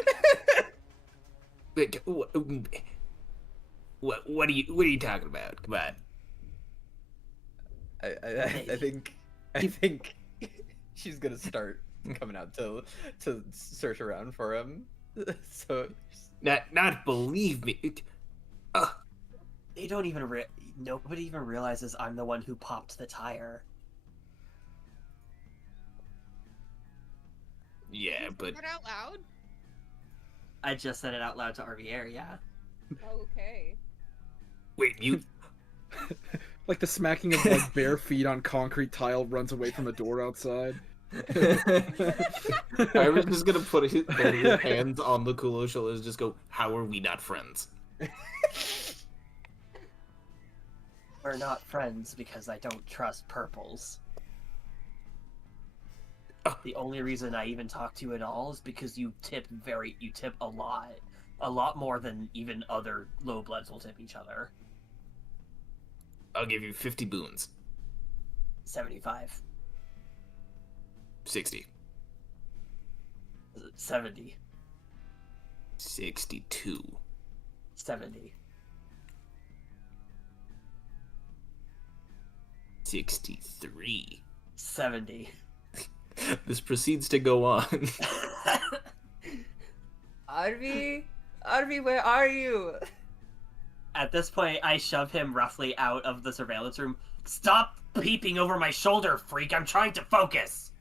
What are you talking about? Come on. I think she's gonna start coming out to search around for him. So not believe me. They don't even nobody even realizes I'm the one who popped the tire. Yeah, but Not out loud. I just said it out loud to RVR, yeah. Okay. wait, you Like the smacking of like bare feet on concrete tile runs away from a door outside. I was just gonna put his hands on the Kulo shoulders and just go, how are we not friends? We're not friends because I don't trust purples. The only reason I even talk to you at all is because you tip a lot more than even other low bloods will tip each other. I'll give you 50 boons. 75. 60. 70. 62. 70. 63. 70. This proceeds to go on. Arvi, where are you? At this point, I shove him roughly out of the surveillance room. Stop peeping over my shoulder, freak! I'm trying to focus!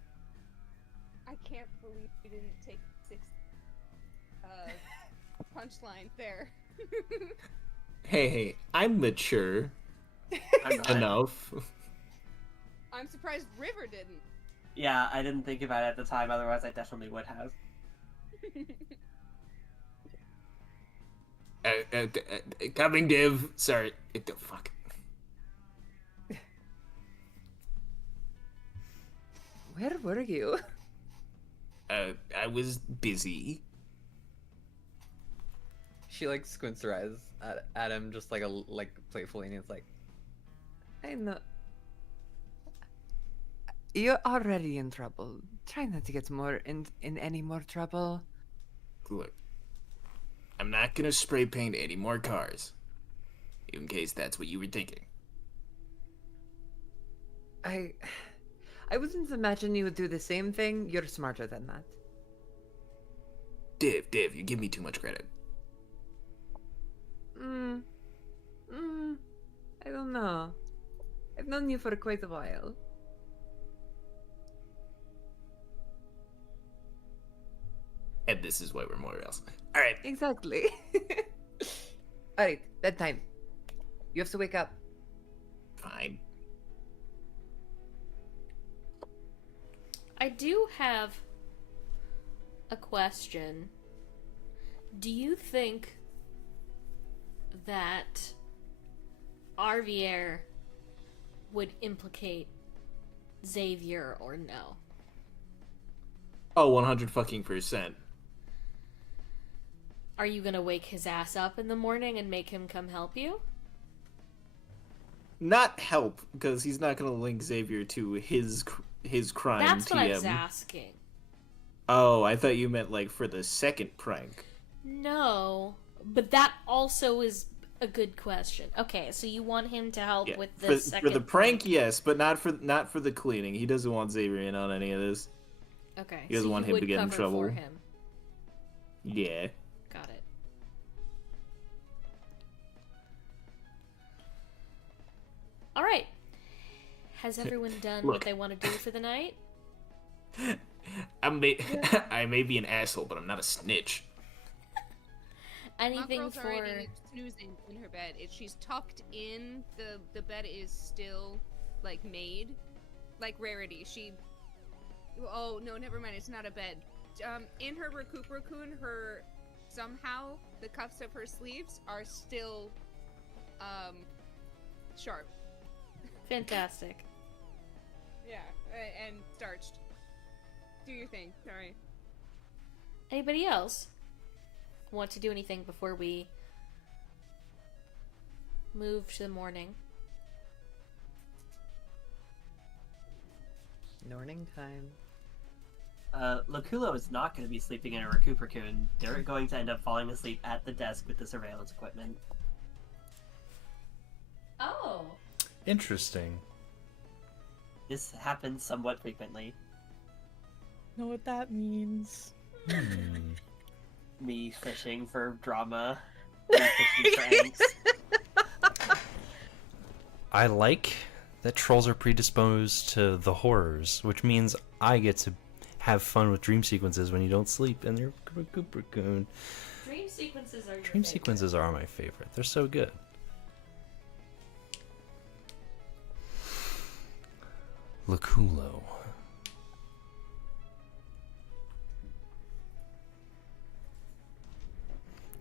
I can't believe you didn't take 6 punchlines there. Hey, I'm mature I'm not. enough. I'm surprised River didn't. Yeah, I didn't think about it at the time, otherwise I definitely would have. Coming, Div. Sorry. Fuck. Where were you? I was busy. she like squints her eyes at him just like playfully, and it's like, I know. You're already in trouble. Try not to get more in any more trouble. Look, I'm not gonna spray paint any more cars. In case that's what you were thinking. I wouldn't imagine you would do the same thing. You're smarter than that. Div, you give me too much credit. I don't know. I've known you for quite a while. And this is why we're morals. Alright. Exactly. Alright, bedtime. You have to wake up. Fine. I do have a question. Do you think that Arvier would implicate Xavier or no? Oh, 100%. Are you gonna wake his ass up in the morning and make him come help you? Not help, because he's not gonna link Xavier to his crime. That's what I was TM. asking. Oh, I thought you meant like for the second prank. No, but that also is a good question. Okay, so you want him to help Yeah, with the second for the prank, yes, but not for the cleaning. He doesn't want Xavier in on any of this. Okay, He doesn't so want you him to would get in cover trouble. for him. Yeah. Got it. All right. Has everyone done what Look. they want to do for the night? I may be an asshole, but I'm not a snitch. My Anything girl's for already snoozing in her bed. She's tucked in. The bed is still like made, like Rarity. Oh no, never mind. It's not a bed. In her Raccoon, somehow the cuffs of her sleeves are still sharp. fantastic? Yeah, and starched. Do your thing. Sorry. Anybody else want to do anything before we move to the morning? Morning time. Loculo is not going to be sleeping in a Raccoon. They're going to end up falling asleep at the desk with the surveillance equipment. Oh. Interesting. This happens somewhat frequently. Know what that means? Me fishing for drama. Me fishing for angst. I like that trolls are predisposed to the horrors, which means I get to have fun with dream sequences when you don't sleep and they're Raccoon. Dream sequences are your Dream favorite. sequences are my favorite. They're so good. Laculo.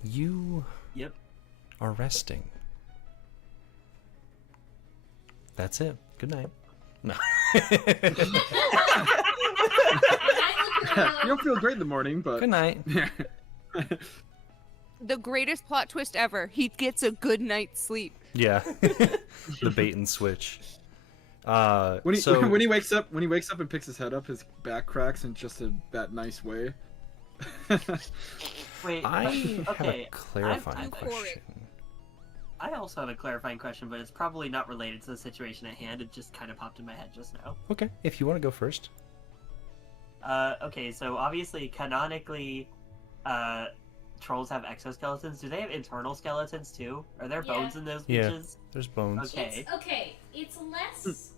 You Yep. are resting. That's it. Good night. No. You'll feel great in the morning, but Good night. The greatest plot twist ever. He gets a good night's sleep. Yeah. The bait and switch. when he so when he wakes up and picks his head up, his back cracks in just that nice way. Wait, I have okay. a clarifying I'm question. I also have a clarifying question, but it's probably not related to the situation at hand. It just kind of popped in my head just now. Okay, if you want to go first. Okay, so obviously, canonically, trolls have exoskeletons. Do they have internal skeletons too? Are there Yeah. bones in those Yeah. bitches? There's bones. Okay. It's less.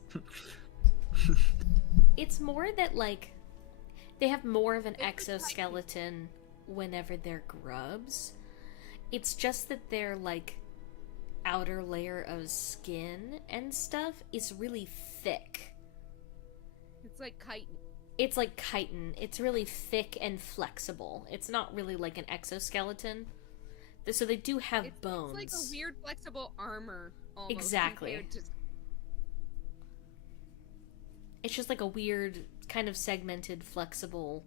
It's more that like they have more of an exoskeleton whenever they're grubs. It's just that their like outer layer of skin and stuff is really thick. It's like chitin. It's like chitin. It's really thick and flexible. It's not really like an exoskeleton. So they do have bones. It's like a weird flexible armor. Almost, Exactly. compared to... It's just like a weird, kind of segmented, flexible,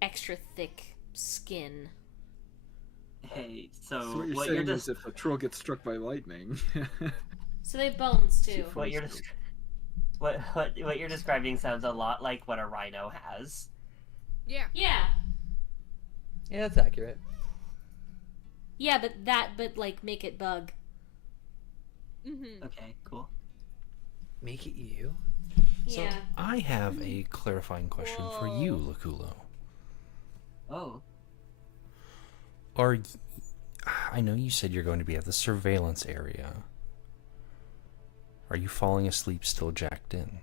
extra thick skin. Hey, so So what you're what saying you're is if a troll gets struck by lightning. So they have bones too. what you're what you're describing sounds a lot like what a rhino has. Yeah. Yeah. Yeah, that's accurate. Yeah, but like make it bug. Mm-hmm. Okay, cool. Make it you? So Yeah. I have a clarifying question for you, Laculo. Oh. I know you said you're going to be at the surveillance area. Are you falling asleep still jacked in?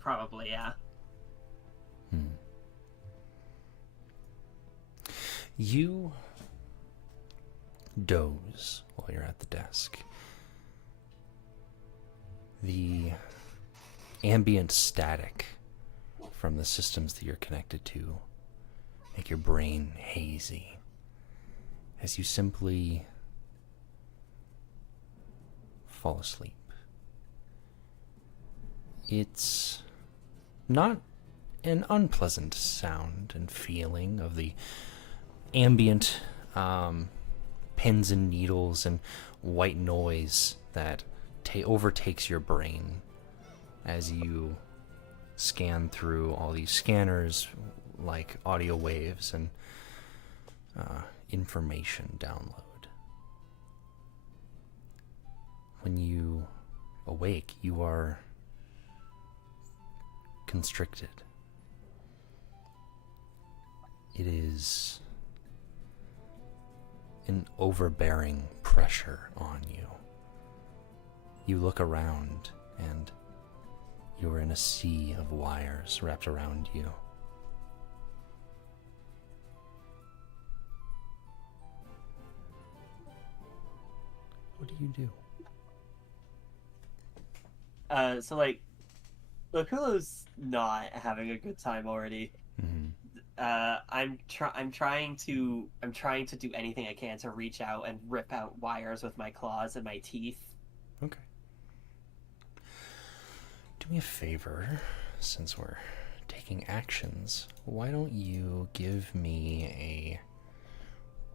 Probably, yeah. You doze while you're at the desk. The ambient static from the systems that you're connected to make your brain hazy as you simply fall asleep. It's not an unpleasant sound and feeling of the ambient pins and needles and white noise that overtakes your brain as you scan through all these scanners like audio waves and information download. When you awake, you are constricted. It is an overbearing pressure on you. You look around and you are in a sea of wires wrapped around you. What do you do? So like, Loculo's not having a good time already. Mm-hmm. I'm trying to do anything I can to reach out and rip out wires with my claws and my teeth. Okay. Do me a favor, since we're taking actions, why don't you give me a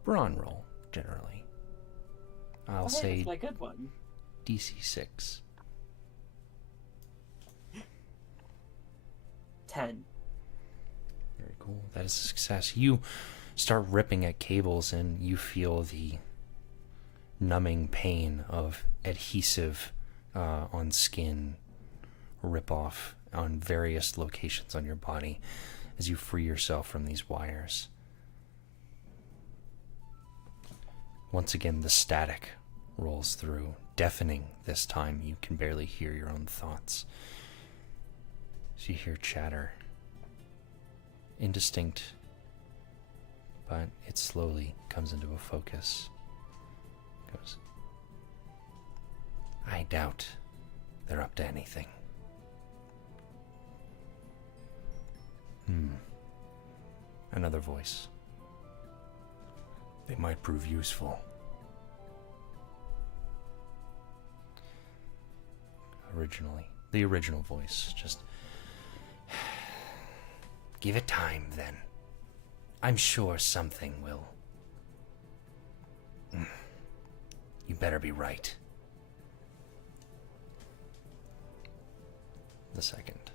brawn roll, generally? I'll say that's my good one. DC6. 10. Very cool. That is a success. You start ripping at cables and you feel the numbing pain of adhesive on skin rip off on various locations on your body as you free yourself from these wires. Once again, the static rolls through, deafening this time. You can barely hear your own thoughts. So you hear chatter. Indistinct, but it slowly comes into a focus. Goes, I doubt they're up to anything. Another voice. They might prove useful. The original voice, just give it time, then. I'm sure something will. You better be right. The second.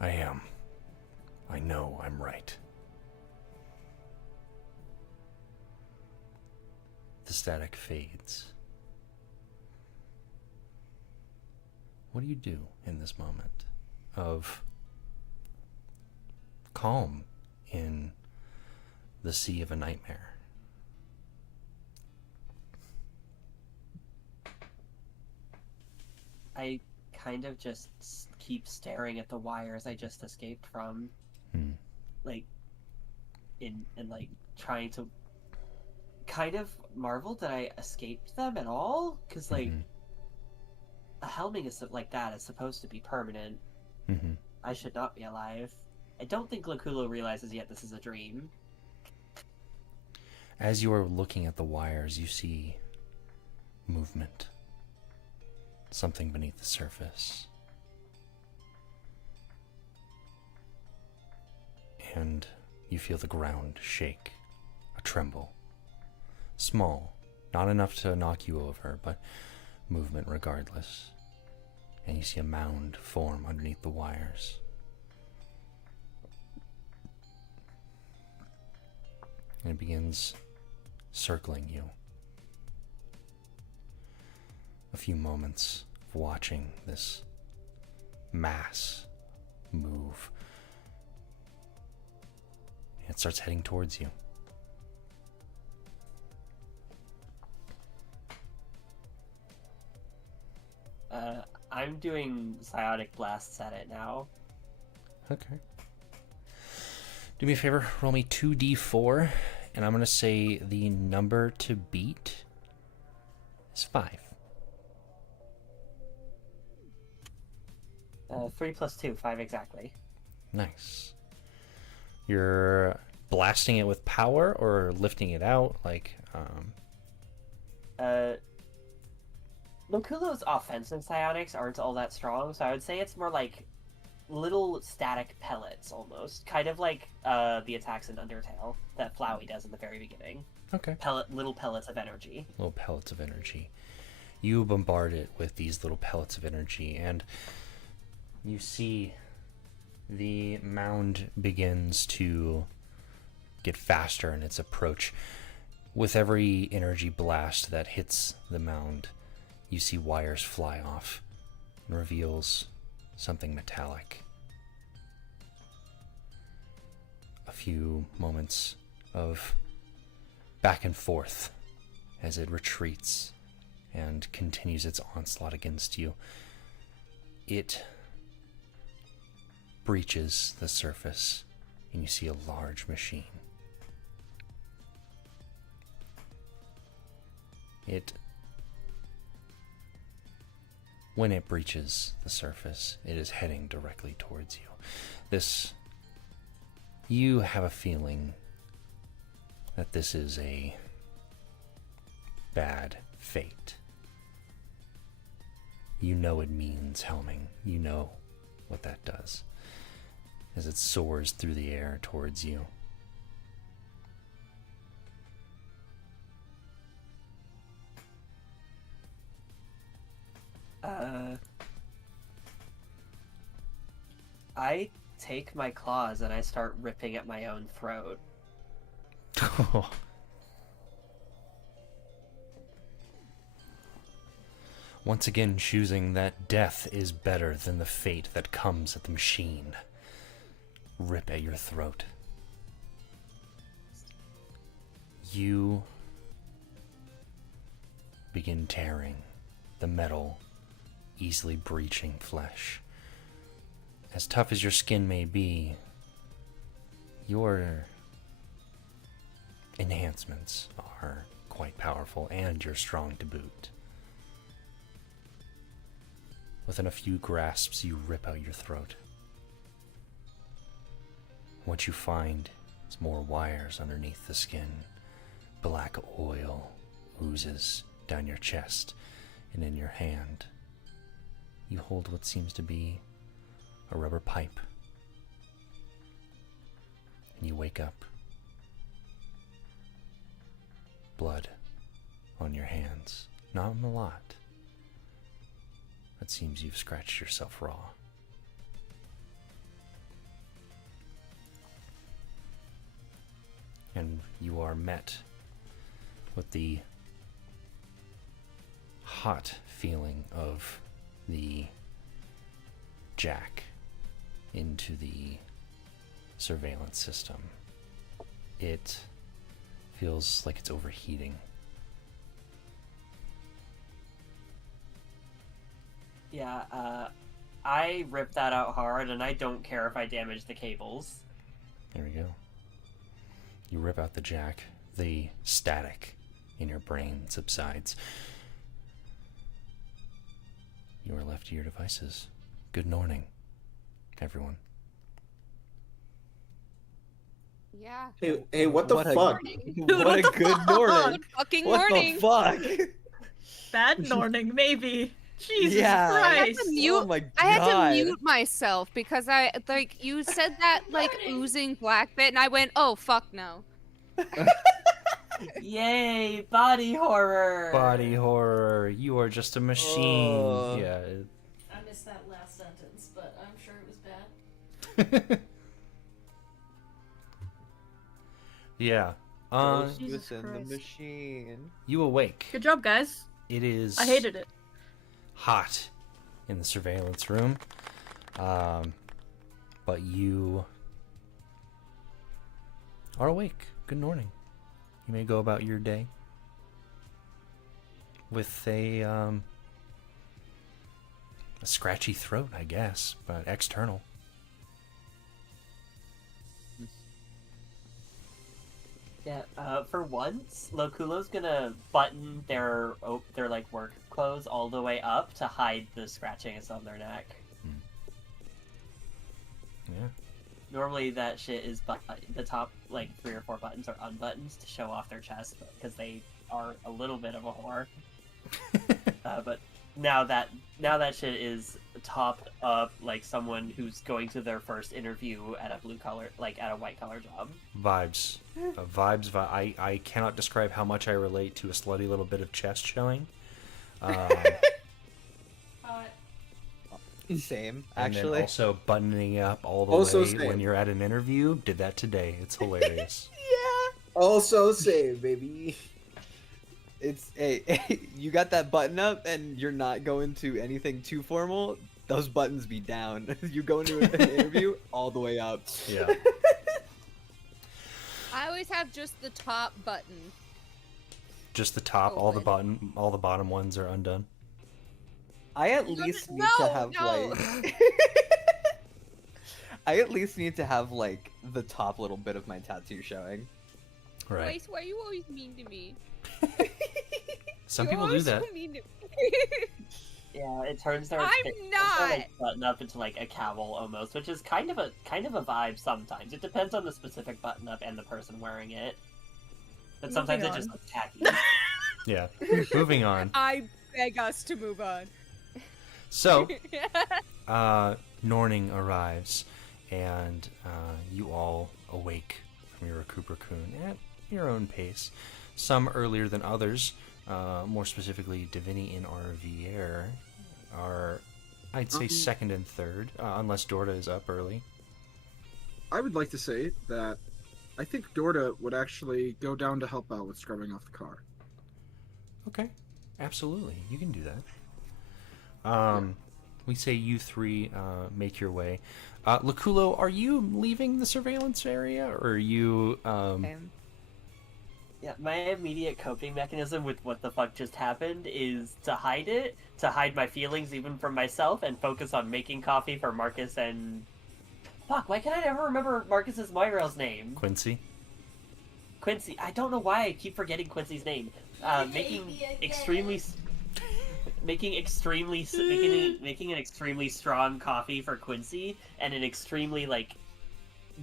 I am. I know I'm right. The static fades. What do you do in this moment of calm in the sea of a nightmare? I kind of just keep staring at the wires I just escaped from. Like, like trying to kind of marvel that I escaped them at all, because like a helming is like that is supposed to be permanent. I should not be alive. I don't think Loculo realizes yet this is a dream. As you are looking at the wires, you see movement. Something beneath the surface. And you feel the ground shake, a tremble. Small, not enough to knock you over, but movement regardless. And you see a mound form underneath the wires. And it begins circling you. A few moments of watching this mass move. It starts heading towards you. I'm doing psionic blasts at it now. Okay. Do me a favor, roll me 2d4, and I'm going to say the number to beat is 5. 3 plus 2, 5 exactly. Nice. You're blasting it with power or lifting it out, like, Loculo's offensive psionics aren't all that strong, so I would say it's more like little static pellets almost. Kind of like the attacks in Undertale that Flowey does in the very beginning. Okay. Little pellets of energy. Little pellets of energy. You bombard it with these little pellets of energy, and you see the mound begins to get faster in its approach. With every energy blast that hits the mound, you see wires fly off and reveals something metallic. A few moments of back and forth as it retreats and continues its onslaught against you. It breaches the surface, and you see a large machine. When it breaches the surface, it is heading directly towards you. You have a feeling that this is a bad fate. You know it means helming. You know what that does as it soars through the air towards you. I take my claws and I start ripping at my own throat. Once again choosing that death is better than the fate that comes at the machine. Rip at your throat. You begin tearing the metal, easily breaching flesh. As tough as your skin may be, your enhancements are quite powerful, and you're strong to boot. Within a few grasps, you rip out your throat. What you find is more wires underneath the skin. Black oil oozes down your chest and in your hand. You hold what seems to be a rubber pipe. And you wake up. Blood on your hands. Not a lot. It seems you've scratched yourself raw. And you are met with the hot feeling of the jack into the surveillance system. It feels like it's overheating. Yeah, I rip that out hard, and I don't care if I damage the cables. There we go. You rip out the jack. The static in your brain subsides. You are left to your devices. Good morning, everyone. Yeah. Hey, what the fuck? What a good morning. Good fucking What morning. the fuck? Bad morning, maybe. Jesus Yeah. Christ. Oh my god. I had to mute myself because you said that oozing black bit, and I went, oh fuck no. Yay, body horror! Body horror. You are just a machine. Oh. Yeah. I missed that last sentence, but I'm sure it was bad. Yeah. Jesus Listen, the Christ. machine. You awake. Good job, guys. It is I hated it. hot in the surveillance room. But you are awake. Good morning. You may go about your day with a scratchy throat, I guess, but external. Yeah, for once, Loculo's gonna button their work clothes all the way up to hide the scratching that's on their neck. Yeah. Normally that shit is the top 3 or 4 buttons are unbuttons to show off their chest because they are a little bit of a whore. But now that shit is topped up like someone who's going to their first interview at a at a white collar job. Vibes. I cannot describe how much I relate to a slutty little bit of chest showing. Same, And actually. then also buttoning up all the Also way same. when you're at an interview. Did that today. It's hilarious. Also same, baby. It's hey, you got that button up and you're not going to anything too formal. Those buttons be down. You go into an interview all the way up. Yeah. I always have just the top button. Just the top, all the Open. bottom ones are undone. I at least need to have like I at least need to have like the top little bit of my tattoo showing. Right. Bryce, why are you always mean to me? Some You're people do always that. So mean to me. Yeah, it turns their I'm not. like, button up into like a cowl almost, which is kind of a vibe sometimes. It depends on the specific button up and the person wearing it. But sometimes Moving it just on. looks tacky. Yeah. Moving on. I beg us to move on. So, Norning arrives, and you all awake from your Recupercoon at your own pace. Some earlier than others. More specifically, Divinity and Arvier are, I'd say, second and third, unless Dorda is up early. I would like to say that I think Dorda would actually go down to help out with scrubbing off the car. Okay, absolutely, you can do that. We say you three make your way. Lakulo, are you leaving the surveillance area, or are you? Yeah, my immediate coping mechanism with what the fuck just happened is to hide it, to hide my feelings even from myself, and focus on making coffee for Marcus and... Fuck, why can't I never remember Marcus's Moira's name? Quincy. Quincy. I don't know why I keep forgetting Quincy's name. Making an extremely strong coffee for Quincy, and an extremely, like,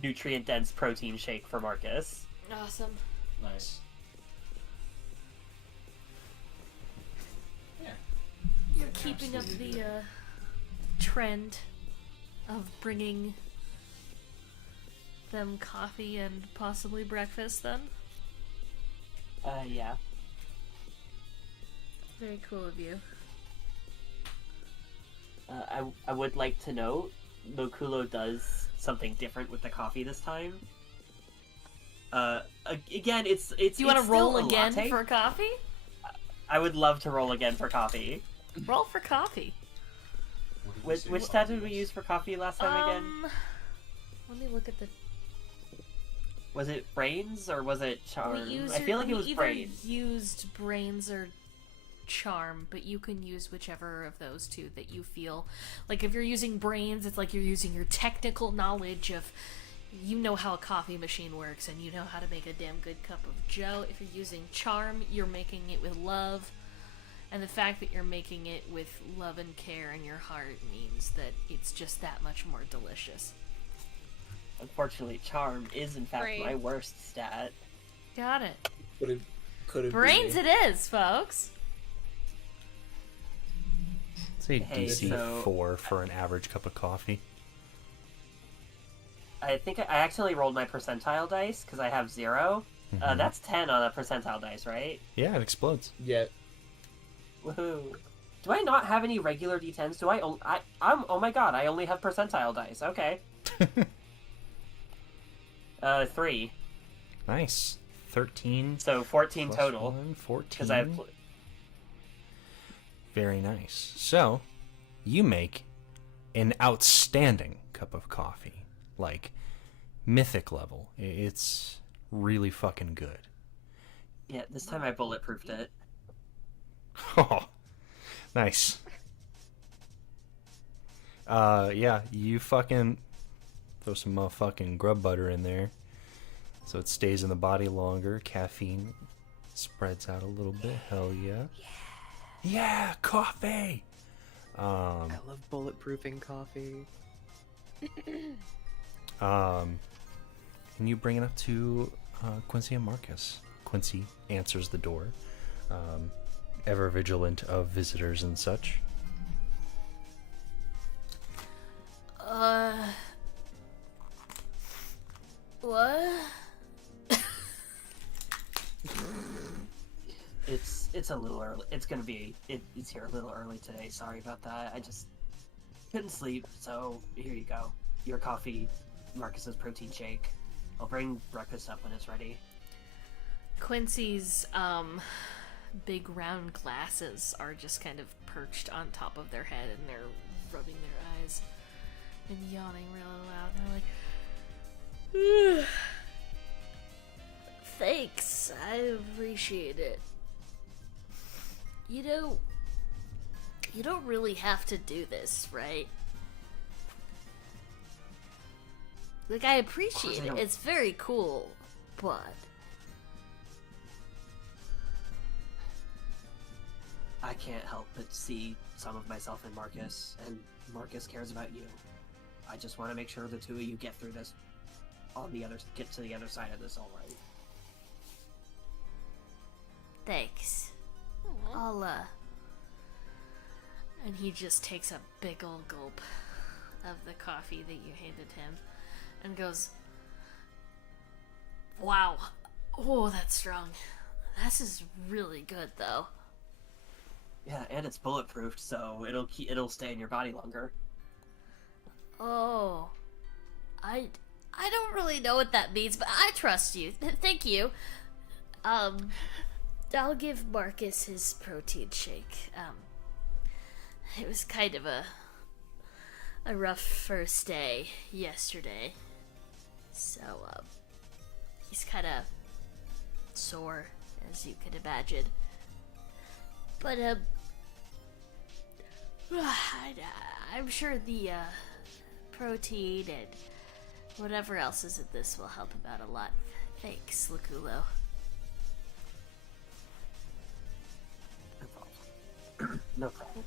nutrient-dense protein shake for Marcus. Awesome. Nice. You're keeping up the trend of bringing them coffee and possibly breakfast then? Yeah. Very cool of you. I would like to note, Lokulo does something different with the coffee this time. Again, it's Do you want to roll still a again latte. for coffee? I would love to roll again for coffee. Roll for coffee. Which stat did we use for coffee last time again? Let me look at the... Was it brains or was it charm? We I feel like it was either brains. used brains or charm, but you can use whichever of those two that you feel. Like if you're using brains, it's like you're using your technical knowledge of, you know how a coffee machine works and you know how to make a damn good cup of joe. If you're using charm, you're making it with love. And the fact that you're making it with love and care in your heart means that it's just that much more delicious. Unfortunately, charm is in fact Brain. my worst stat. Got it. Could it Brains it is, folks. Say Hey, DC so- 4 for an average cup of coffee. I think I actually rolled my percentile dice because I have 0. Mhm. That's 10 on a percentile dice, right? Yeah, it explodes. Yeah. Woohoo! Do I not have any regular D10s? Do I? I'm. Oh my god! I only have percentile dice. Okay. 3. Nice. 13. So 14 plus total. 1, 14. Because I have. Very nice. So, you make an outstanding cup of coffee. Like, mythic level. It's really fucking good. Yeah, this time I bulletproofed it. Oh, nice. Yeah, you fucking throw some motherfucking grub butter in there so it stays in the body longer. Caffeine spreads out a little bit. Hell yeah. Yeah, coffee. I love bulletproofing coffee. Can you bring it up to Quincy and Marcus? Quincy answers the door, ever vigilant of visitors and such. What? It's a little early. It's gonna be. It's here a little early today. Sorry about that. I just. couldn't sleep, so here you go. Your coffee, Marcus's protein shake. I'll bring breakfast up when it's ready. Quincy's big round glasses are just kind of perched on top of their head, and they're rubbing their eyes and yawning really loud. They're like, thanks, I appreciate it. You know, you don't really have to do this, right? Like, I appreciate it. It's very cool, but I can't help but see some of myself in Marcus, and Marcus cares about you. I just want to make sure the two of you get through this get to the other side of this all right. thanks. I'll, And he just takes a big ol' gulp of the coffee that you handed him and goes, wow. Oh, that's strong. This is really good, though. Yeah, and it's bulletproof, so it'll stay in your body longer. Oh, I don't really know what that means, but I trust you. Thank you. I'll give Marcus his protein shake. It was kind of a rough first day yesterday, so he's kind of sore, as you can imagine. But I'm sure the protein and whatever else is in this will help him out a lot. Thanks, Lakulo. No problem.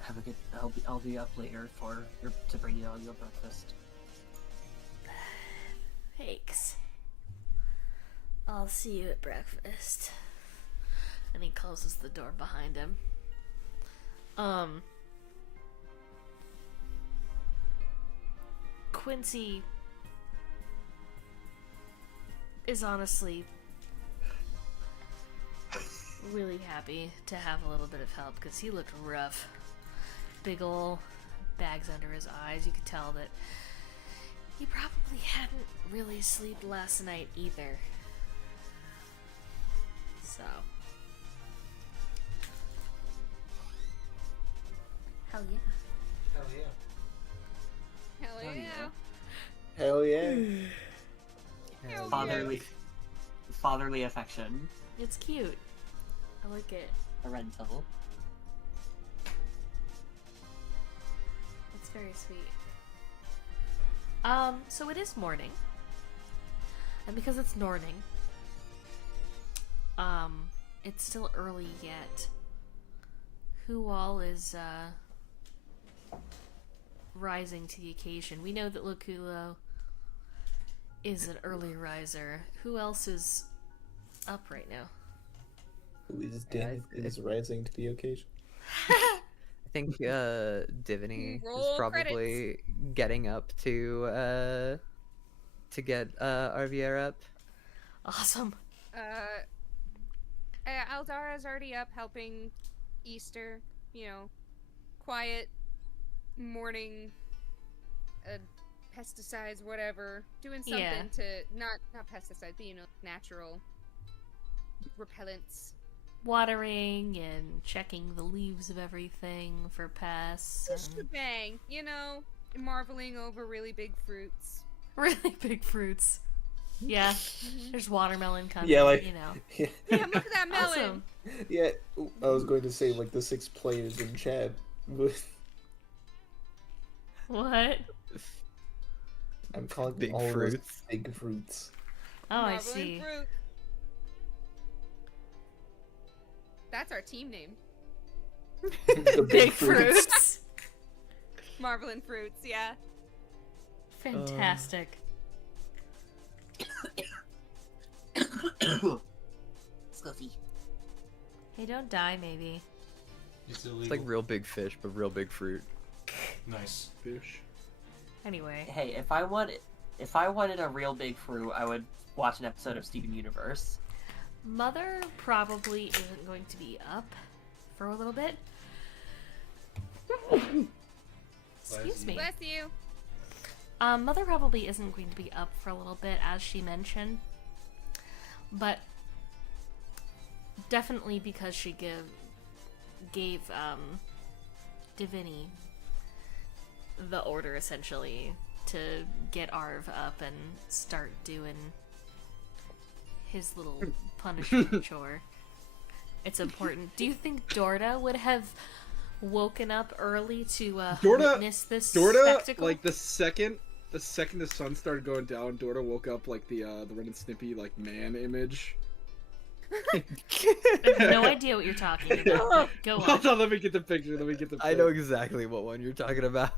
Have a good. I'll be up later to bring you on your breakfast. Thanks. I'll see you at breakfast. And he closes the door behind him. Quincy is honestly really happy to have a little bit of help because he looked rough. Big ol' bags under his eyes. You could tell that he probably hadn't really slept last night either. So. Hell yeah. Hell yeah. Hell yeah. Hell yeah. Hell Fatherly affection. It's cute. I like it. Parental. It's very sweet. So it is morning. And because it's morning, it's still early yet. Who all is, rising to the occasion? We know that Loculo is an early riser. Who else is up right now? Who is rising to the occasion? I think Diviny is Roll probably getting up to get Arviera up. Awesome. Aldara's already up helping Easter, quiet morning, pesticides, whatever, doing something to not pesticides, but natural repellents. Watering and checking the leaves of everything for pests. Just shebang, marveling over really big fruits. Really big fruits. Yeah, there's watermelon coming. Yeah, like Yeah, look at that melon. Awesome. Yeah, I was going to say like the 6 players in chat. What? I'm calling Big all fruits. those big fruits. Oh, I Marveling see. fruit. That's our team name. The Big fruits. Marveling fruits, yeah. Fantastic. Scuffy. Hey, don't die, maybe. It's It's like real big fish, but real big fruit. Nice. Fish. Anyway. Hey, if I wanted a real big fruit, I would watch an episode of Steven Universe. Mother probably isn't going to be up for a little bit. Excuse me. Bless you. Mother probably isn't going to be up for a little bit, as she mentioned. But definitely because she gave Divini the order, essentially, to get Arv up and start doing his little punishment chore. It's important. Do you think Dorda would have woken up early to witness this spectacle? Like the second the sun started going down, Dorda woke up like the Ren and Snippy like man image. I have no idea what you're talking about. Go on. Hold on, let me get the picture. I know exactly what one you're talking about.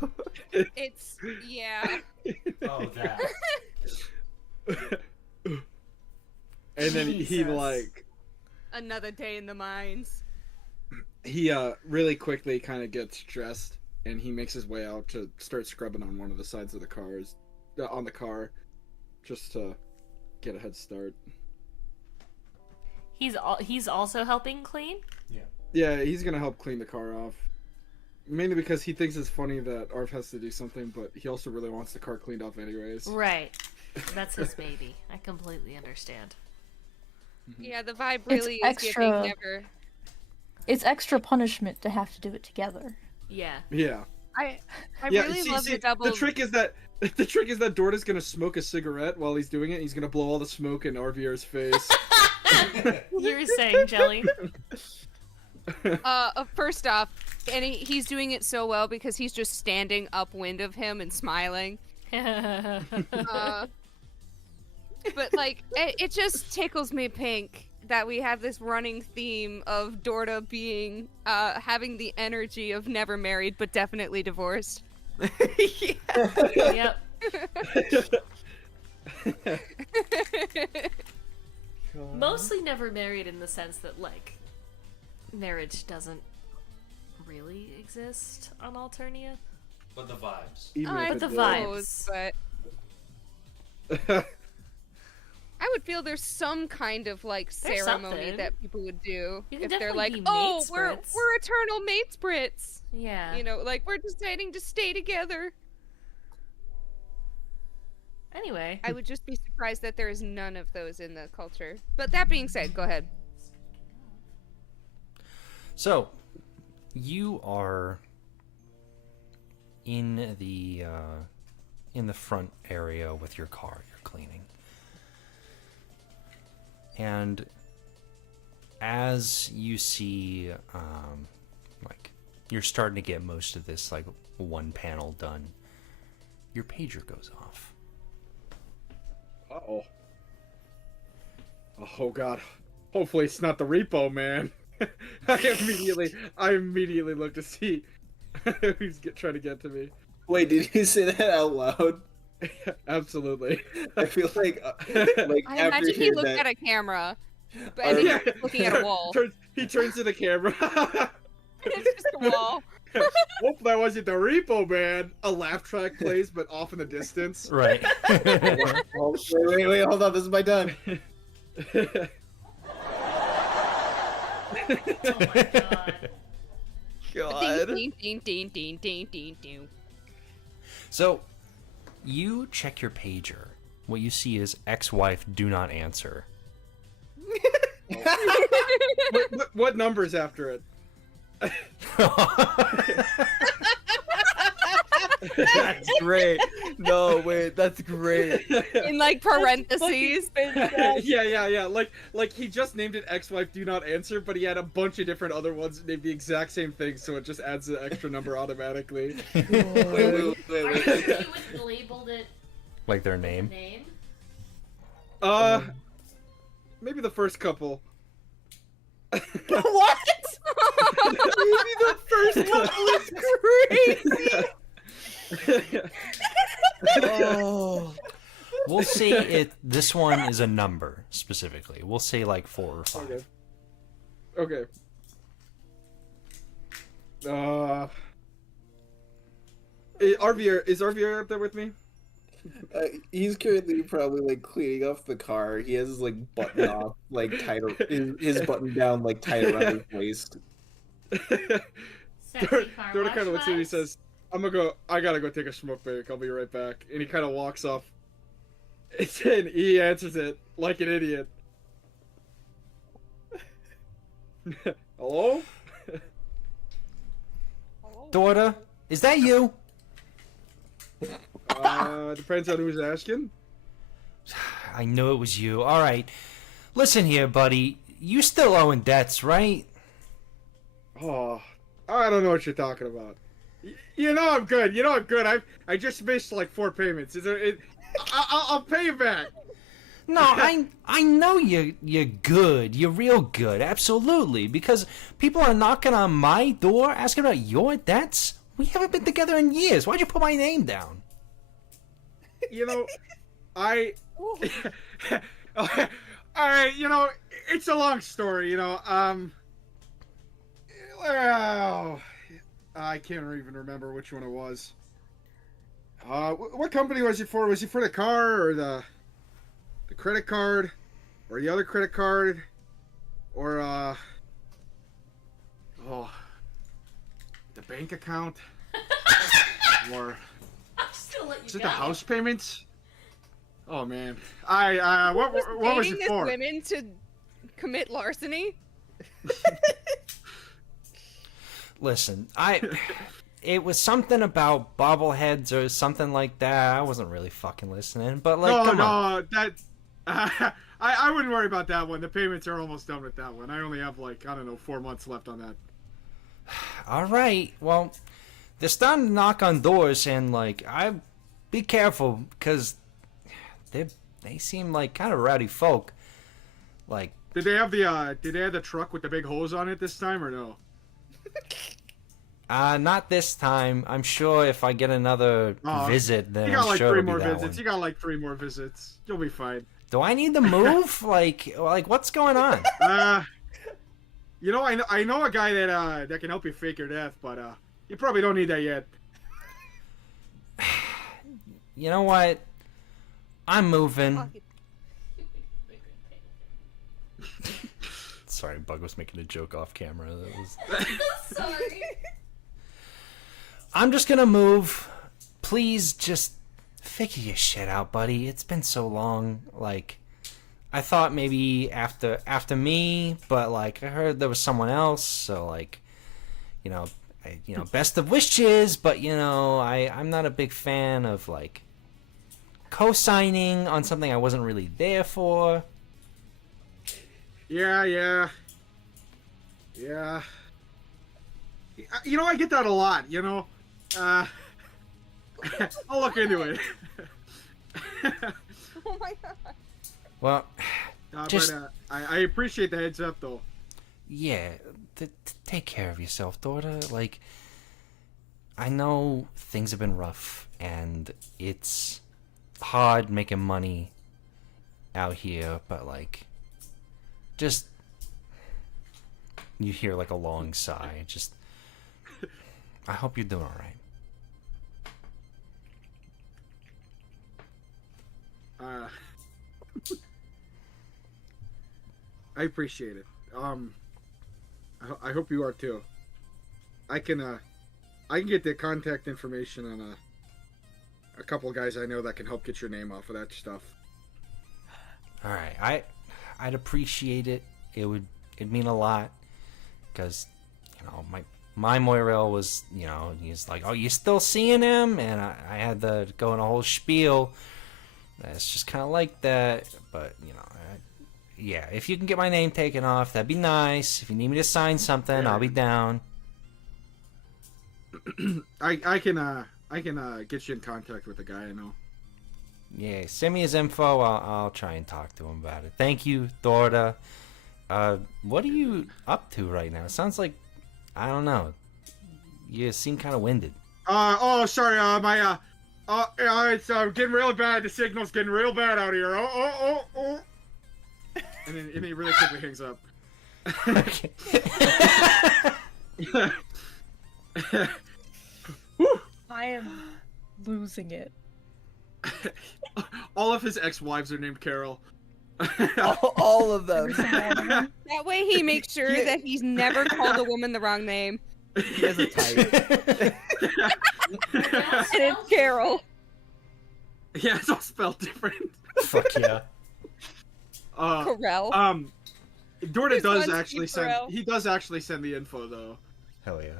It's yeah. Oh, that. And then he Jesus. like Another day in the mines. he really quickly kind of gets dressed and he makes his way out to start scrubbing on one of the sides of the cars, on the car, just to get a head start. He's also helping clean? Yeah, he's gonna help clean the car off. Mainly because he thinks it's funny that Arf has to do something, but he also really wants the car cleaned off anyways. Right. That's his baby. I completely understand. Yeah, the vibe really is extra. giving never. It's extra punishment to have to do it together. Yeah. Yeah. I Yeah, really see, love the double. The trick is that Dorda's gonna smoke a cigarette while he's doing it. He's gonna blow all the smoke in Arvier's face. You were saying, Jelly? First off, and he's doing it so well because he's just standing upwind of him and smiling. But like, it just tickles me pink that we have this running theme of Dorda being having the energy of never married but definitely divorced. Yep. Mostly never married in the sense that, like, marriage doesn't really exist on Alternia. But the vibes. But the suppose, vibes. But I would feel there's some kind of like There's ceremony something. that people would do You can if they're definitely like, be "Oh, mate we're sprits." eternal mate sprits." Yeah. You know, like we're deciding to stay together. Anyway. I would just be surprised that there is none of those in the culture. But that being said, go ahead. So, you are in the front area with your car. You're cleaning, and as you see, like you're starting to get most of this like one panel done, your pager goes off. Uh-oh. Oh god. Hopefully it's not the repo man. I immediately look to see who's trying to get to me. Wait, did you say that out loud? Absolutely. I feel like I imagine he looked at a camera, but and Yeah. he's looking at a wall. He turns to the camera. It's just a wall. Hope that wasn't the repo man. A laugh track plays, but off in the distance. Right. Oh, wait, hold on, this is my time. Oh my god. God. Ding, ding, ding, ding, ding, ding, ding. So, you check your pager. What you see is ex-wife do not answer. What number's after it? That's great. No, wait, that's great. In like parentheses. Yeah. Like he just named it ex-wife do not answer, but he had a bunch of different other ones named the exact same thing, so it just adds the extra number automatically. Wait. Are you sure you labeled it Like their name? name? Maybe the first couple. What? Maybe the first couple is crazy. Oh. We'll say it. This one is a number specifically. We'll say like 4 or 5. Okay. Is RVR up there with me? He's currently probably like cleaning off the car. He has his like button off, like tied his button down, like tied around his waist. Sexy car Dora wash kind of looks at me and vibes. says, I gotta go take a smoke break. I'll be right back. And he kind of walks off. And then he answers it like an idiot. Hello? Daughter, is that you? Depends on who's asking. I knew it was you. All right. Listen here, buddy. You still owing debts, right? Oh, I don't know what you're talking about. You know I'm good. You know I'm good. I just missed like 4 payments. I'll pay you back. No, I know you're good. You're real good. Absolutely. Because people are knocking on my door asking about your debts. We haven't been together in years. Why'd you put my name down? You know, all right, you know, it's a long story, you know. Well, I can't even remember which one it was. What company was it for? Was it for the car or the credit card or the other credit card or the bank account or I'll still let you is it go. the house payments? Oh man, what was Dating it this for? women to commit larceny? Listen, it was something about bobbleheads or something like that. I wasn't really fucking listening, but like, come on. I wouldn't worry about that one. The payments are almost done with that one. I only have like, I don't know, 4 months left on that. All right. Well, they're starting to knock on doors, and like, be careful because they seem like kind of rowdy folk. Like, Did they have the truck with the big hose on it this time or no? not this time. I'm sure if I get another visit, then You got I'm like sure 3 it'll more be that visits. one. You got like 3 more visits. You'll be fine. Do I need to move? like what's going on? You know, I know a guy that can help you fake your death, but you probably don't need that yet. You know what? I'm moving. Sorry, Bug was making a joke off camera. That was... Sorry. I'm just gonna move. Please just figure your shit out, buddy. It's been so long. Like, I thought maybe after me, but like I heard there was someone else. So like, best of wishes. But I'm not a big fan of like co-signing on something I wasn't really there for. Yeah. You know, I get that a lot. You know, I'll look into it. Oh my god. Well, just but I appreciate the heads up, though. yeah, take care of yourself, daughter. Like, I know things have been rough, and it's hard making money out here, but like, just you hear like a long sigh. Just, I hope you're doing all right. I appreciate it. I hope you are too. I can get the contact information on a couple of guys I know that can help get your name off of that stuff. All right, I'd appreciate it. It'd mean a lot, because my Moirel was, he's like, oh, you still seeing him? And I had to go in a whole spiel. It's just kind of like that, but yeah, if you can get my name taken off, that'd be nice. If you need me to sign something, I'll be down. I can get you in contact with the guy I know. Yeah, send me his info. I'll try and talk to him about it. Thank you, Dorda. What are you up to right now? It sounds like, I don't know. You seem kind of winded. Sorry. It's getting real bad. The signal's getting real bad out here. Oh. And then he really quickly hangs up. Okay. I am losing it. All of his ex-wives are named Carol. All of them. That way he makes sure that he's never called a woman the wrong name. He has a type. And it's Carol. Yeah, it's all spelled different. Fuck yeah. Carell. Dorda There's does one actually Steve send. Carell. He does actually send the info though. Hell yeah.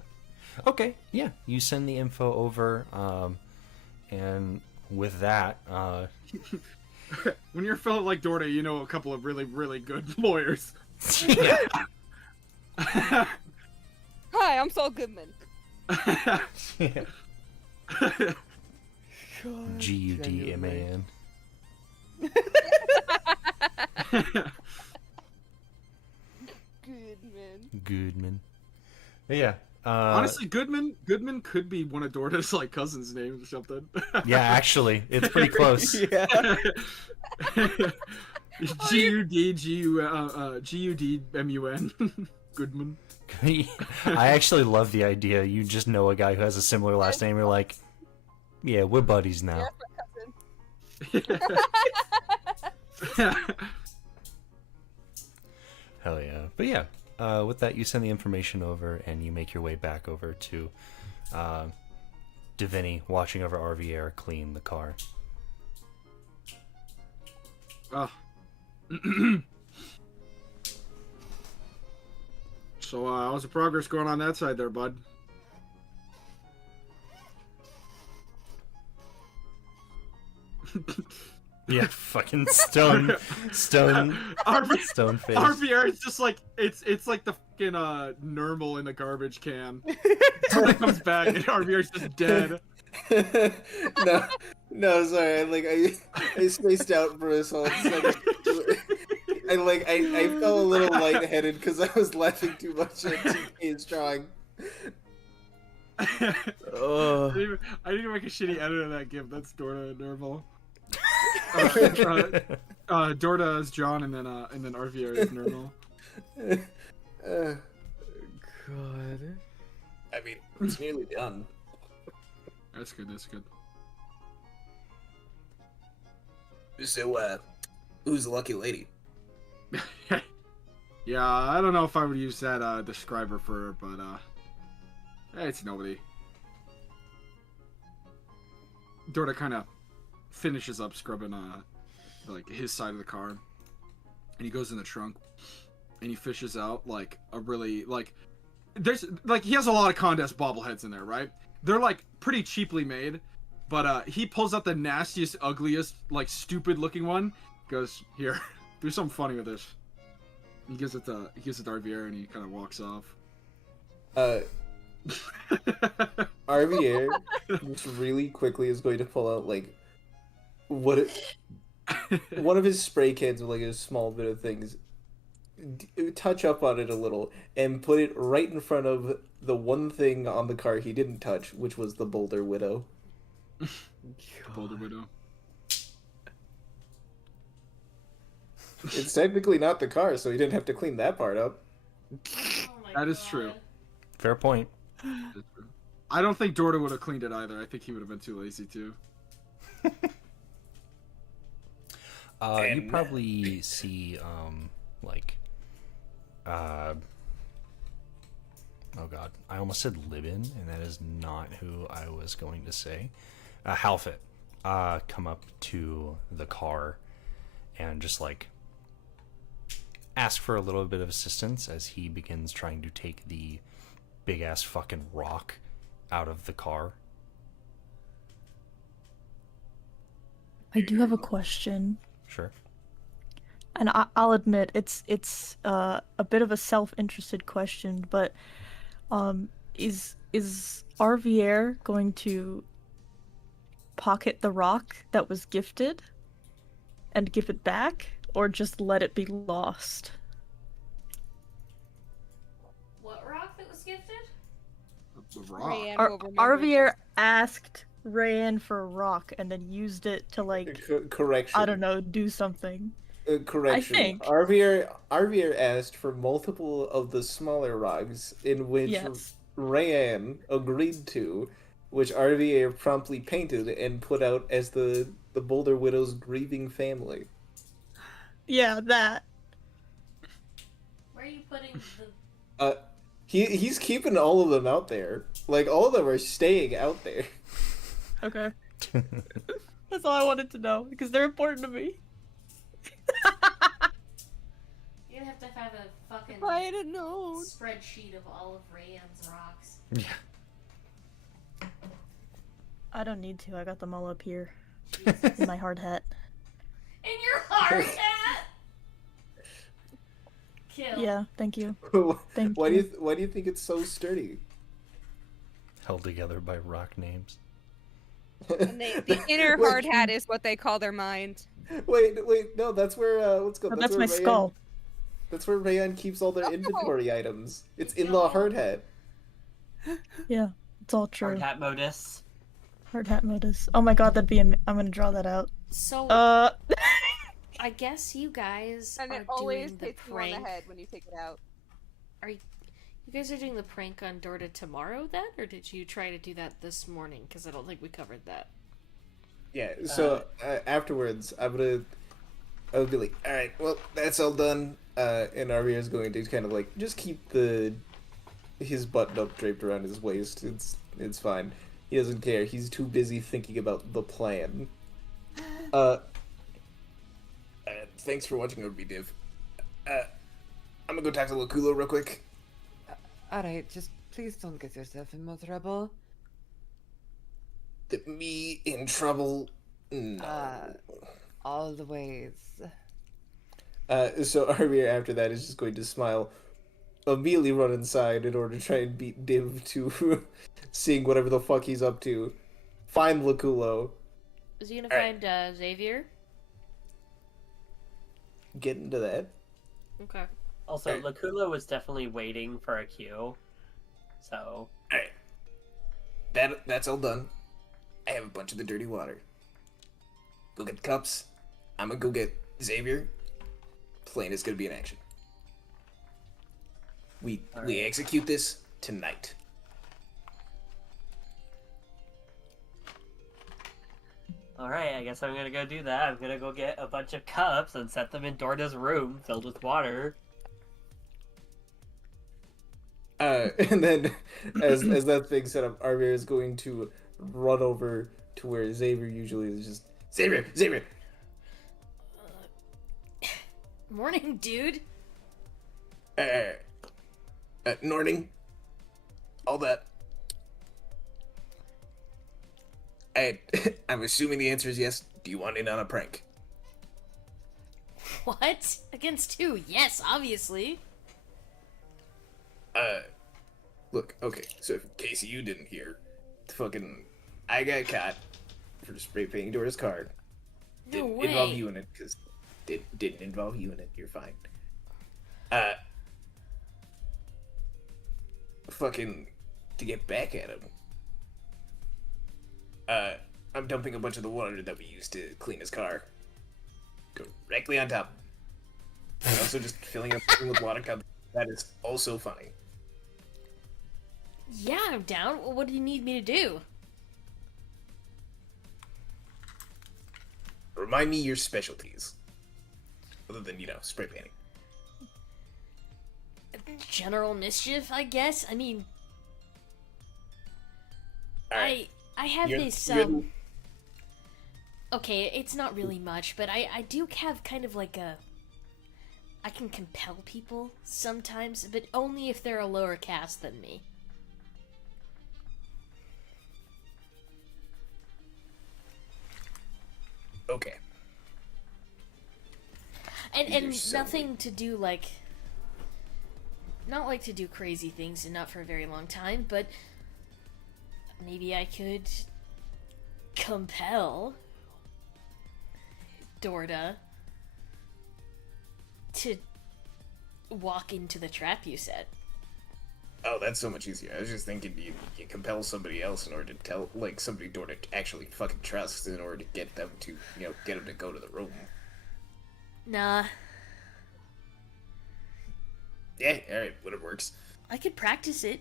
Okay, yeah. You send the info over, and with that, When you're feeling like Dorda, you know a couple of really, really good lawyers. yeah. Hi, I'm Saul Goodman. Yeah. Gudman. Goodman. Yeah. Honestly, Goodman could be one of Dorda's like cousins' names or something. Yeah, actually, it's pretty close. Yeah. Gudmun. Goodman. I actually love the idea. You just know a guy who has a similar last name. You're like, yeah, we're buddies now. Hell yeah. But yeah, with that, you send the information over and you make your way back over to Divini watching over RVR clean the car. Oh. So, how's the progress going on that side there, bud? Yeah, fucking stone face. RVR is just like it's like the fucking Nermal in the garbage can. So it comes back and RVR's just dead. No, sorry. I spaced out for a solid second. I felt a little lightheaded because I was laughing too much at TK's drawing. I need to make a shitty edit of that GIF. That's Dorda and Nermal. Dorda is John, and then RVR is Nermal. God. I mean, it's nearly done. That's good. That's good. So, who's the lucky lady? Yeah, I don't know if I would use that describer for her, but it's nobody. Dorda kind of finishes up scrubbing like his side of the car, and he goes in the trunk and he fishes out like a really there's he has a lot of Condesce bobbleheads in there, right? They're like pretty cheaply made, but he pulls out the nastiest, ugliest, like stupid looking one. Goes, here, do something funny with this. He gives it to RVR and he kind of walks off. RVR just really quickly is going to pull out one of his spray cans with a small bit of things, touch up on it a little, and put it right in front of the one thing on the car he didn't touch, which was the Boulder Widow. Boulder Widow. It's technically not the car, so he didn't have to clean that part up. That is true. Fair point. I don't think Dorda would have cleaned it either. I think he would have been too lazy to. You probably see, oh god, I almost said Libin, and that is not who I was going to say. Halfit, come up to the car and just, ask for a little bit of assistance as he begins trying to take the big-ass fucking rock out of the car. I do have a question. Sure. And I'll admit it's a bit of a self-interested question, but is RVR going to pocket the rock that was gifted and give it back, or just let it be lost? What rock that was gifted? The rock. RVR asked Rayanne for a rock and then used it to Correction. I don't know, do something. Correction. I think. RVR asked for multiple of the smaller rocks, in which Yes. Rayanne agreed to, which RVA promptly painted and put out as the Boulder Widow's grieving family. Yeah, that. Where are you putting the... He's keeping all of them out there. Like, all of them are staying out there. Okay. That's all I wanted to know because they're important to me. You're gonna have a fucking If I had known. spreadsheet of all of Rayan's rocks. Yeah. I don't need to. I got them all up here in my hard hat. In your hard hat! Kill. Yeah, thank you. Thank Why you. do you think it's so sturdy? Held together by rock names. And the inner Wait. hard hat is what they call their mind. Wait, no, that's where let's go. Oh, that's where my skull. That's where Rayan keeps all their Oh. inventory items. It's in the hard hat. Yeah, it's all true. Hard hat modus. Hard hat modus. Oh my god, that'd be. I'm gonna draw that out. So, I guess you guys And are it always doing the hits you on prank. the head when you take it out. You guys are doing the prank on Dorda tomorrow then? Or did you try to do that this morning? Because I don't think we covered that. Yeah. So afterwards, I'll be like, all right, well, that's all done. And Arya is going to kind of like just keep his button up draped around his waist. It's fine. He doesn't care. He's too busy thinking about the plan. Thanks for watching over me, Div. I'm gonna go talk to Lakulo real quick. Alright, just please don't get yourself in more trouble. Me in trouble? No. All the ways. So Arya after that is just going to smile, immediately run inside in order to try and beat Div to seeing whatever the fuck he's up to. Find Lakulo. Is he gonna find Xavier? Get into that. Okay. Also, Alright. Lakulo was definitely waiting for a cue. So, Alright. That's all done. I have a bunch of the dirty water. Go get the cups. I'm gonna go get Xavier. Plane is gonna be in action. We execute this tonight. alright, I guess I'm gonna go do that. I'm gonna go get a bunch of cups and set them in Dorda's room filled with water. And then, as that thing set up, Arya is going to run over to where Xavier usually is. Just Xavier. Morning, dude. Norning. All that. I'm assuming the answer is yes. Do you want in on a prank? What? Against who? Yes, obviously. Look, okay, so in case you didn't hear, I got caught for spray painting Dora's card. No Didn't way. involve you in it, because didn't involve you in it, you're fine. To get back at him, I'm dumping a bunch of the water that we used to clean his car directly on top. And also just filling up the room with water cups. That is also funny. Yeah, I'm down. What do you need me to do? Remind me your specialties. Other than, spray painting. General mischief, I guess. I mean, Alright. I have You're- this you're- Okay, it's not really much, but I do have kind of like I can compel people sometimes, but only if they're a lower caste than me. Okay. And You're so nothing to do not like to do crazy things and not for a very long time, but maybe I could compel Dorda to walk into the trap you set. Oh, that's so much easier. I was just thinking you compel somebody else in order to tell, somebody Dorda actually fucking trusts in order to get them to, get them to go to the room. Nah, Yeah, alright, whatever works. I could practice it,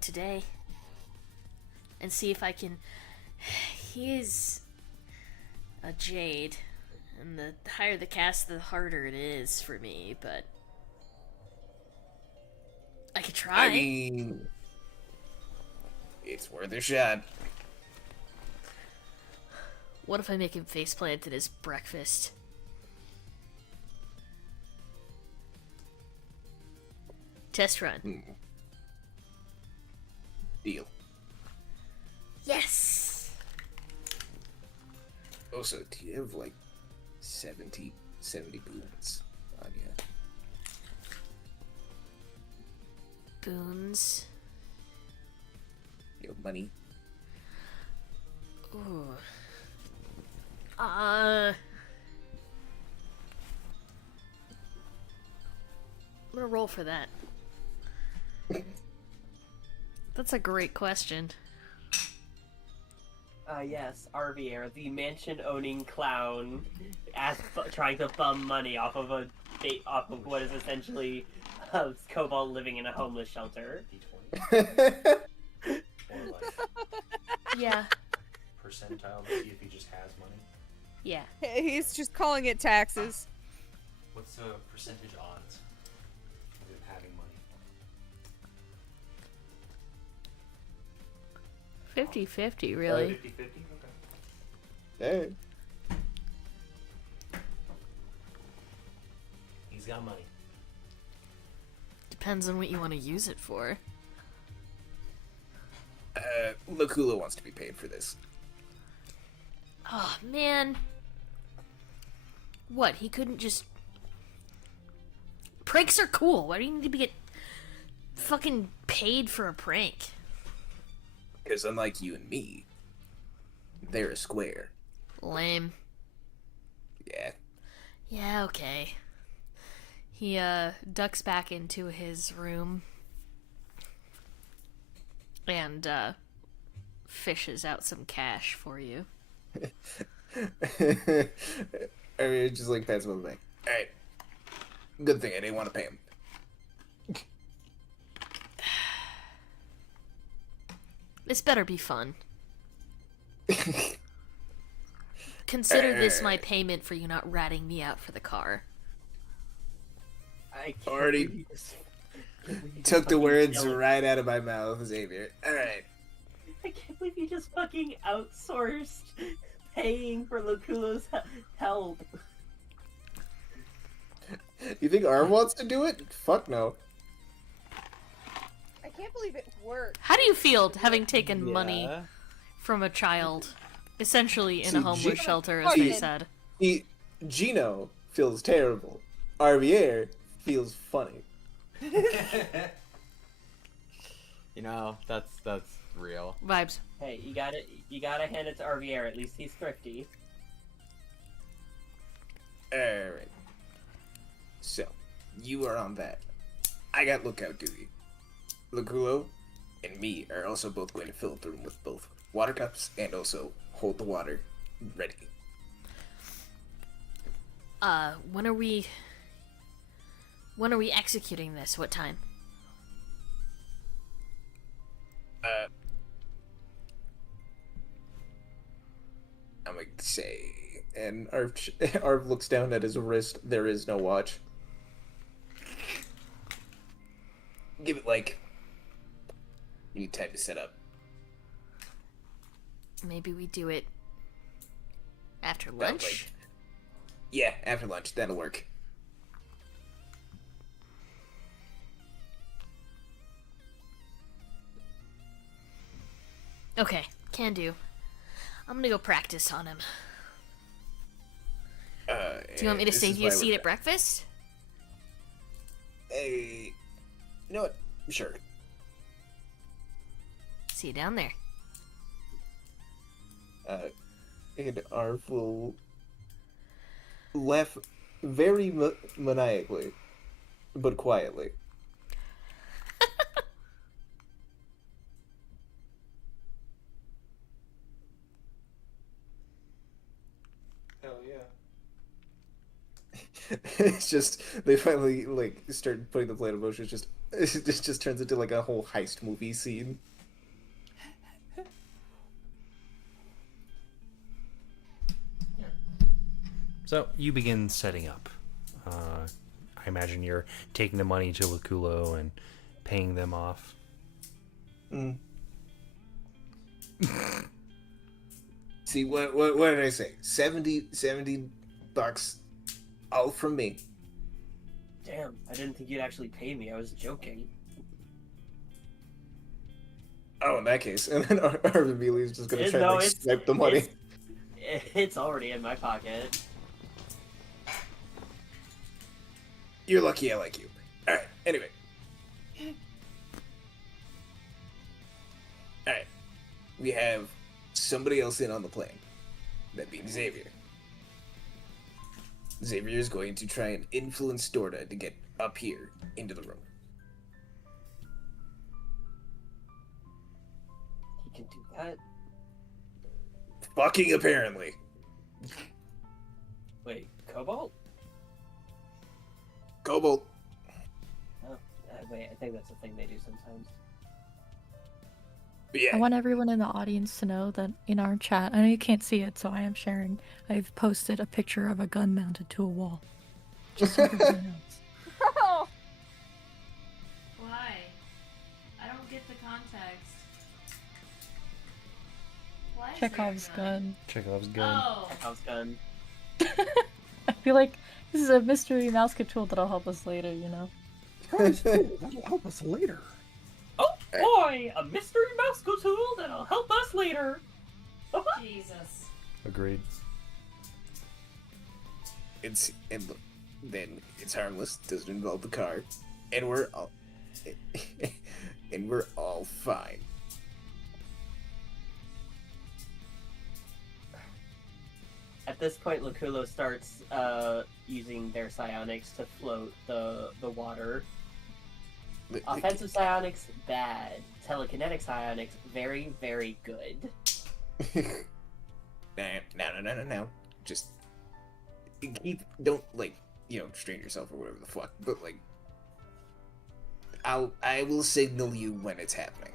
today. and see if I can. He is a jade, and the higher the cast, the harder it is for me. But I could try. I mean, it's worth a shot. What if I make him faceplant at his breakfast? Test run. Deal. Yes! Also, do you have like 70 boons on you? Boons. You have money? Ooh. I'm gonna roll for that. That's a great question. Yes, Arvier, the mansion-owning clown, trying to bum money off of what is essentially a kobold living in a homeless shelter. Yeah. Percentile to see if he just has money. Yeah. He's just calling it taxes. What's the percentage odds of him having money? 50-50, really. 50-50? Okay. Hey. He's got money. Depends on what you want to use it for. Lakula wants to be paid for this. Oh, man. What, he couldn't just... Pranks are cool. Why do you need to get fucking paid for a prank? Because unlike you and me, they're a square. Lame. Yeah. Yeah, okay. He, ducks back into his room and, fishes out some cash for you. I mean, just like pats him on the back. Alright. Good thing I didn't want to pay him. This better be fun. Consider this my payment for you not ratting me out for the car. I can't Already believe you took the fucking words yelled. right out of my mouth, Xavier. Alright. I can't believe you just fucking outsourced paying for Lakula's help. You think Arm wants to do it? Fuck no. I can't believe it worked. How do you feel having taken Yeah. money from a child, essentially in See, a homeless shelter, as Geno- they said? Geno feels terrible. Arvier feels funny. You know, that's real. Vibes. Hey, you gotta hand it to Arvier. At least he's thrifty. Alright. So, you are on that. I got lookout duty. Lagulo and me are also both going to fill the room with both water cups and also hold the water ready. When are we executing this? What time? I'm going to say... And Arv looks down at his wrist. There is no watch. Give it, like... You need time to set up. Maybe we do it after About, lunch? like- Yeah, after lunch. That'll work. Okay, can do. I'm gonna go practice on him. Do you want me to this save is you a why seat we're- at breakfast? Hey... You know what? Sure. See you down there. And Arv will laugh very maniacally, but quietly. Hell yeah. It's just they finally like start putting the plan in motion. It just turns into like a whole heist movie scene. So you begin setting up. I imagine you're taking the money to Lakulo and paying them off. See, what did I say? 70 bucks, all from me. Damn, I didn't think you'd actually pay me. I was joking. Oh, in that case, and then Arvin is just gonna try to snipe the money. It's already in my pocket. You're lucky I like you. Alright, anyway. Alright. We have somebody else in on the plane. That being Xavier. Xavier is going to try and influence Dorda to get up here into the room. He can do that? Fucking apparently. Wait, Cobalt? Cobalt. Oh, wait, I think that's a thing they do sometimes. But yeah. I want everyone in the audience to know that in our chat, I know you can't see it, so I am sharing. I've posted a picture of a gun mounted to a wall. Just so everybody knows. Why? I don't get the context. Why is Chekhov's there a gun. Chekhov's gun. Oh. Chekhov's gun. I feel like this is a mystery mouse control that'll help us later, you know? That'll help us later. Oh boy, a mystery mouse tool that'll help us later. Jesus. Agreed. Then it's harmless, doesn't involve the car, and we're all fine. At this point, Lakulo starts using their psionics to float the water. Offensive psionics, bad. Telekinetic psionics, very, very good. No. Just don't strain yourself or whatever the fuck. But I will signal you when it's happening.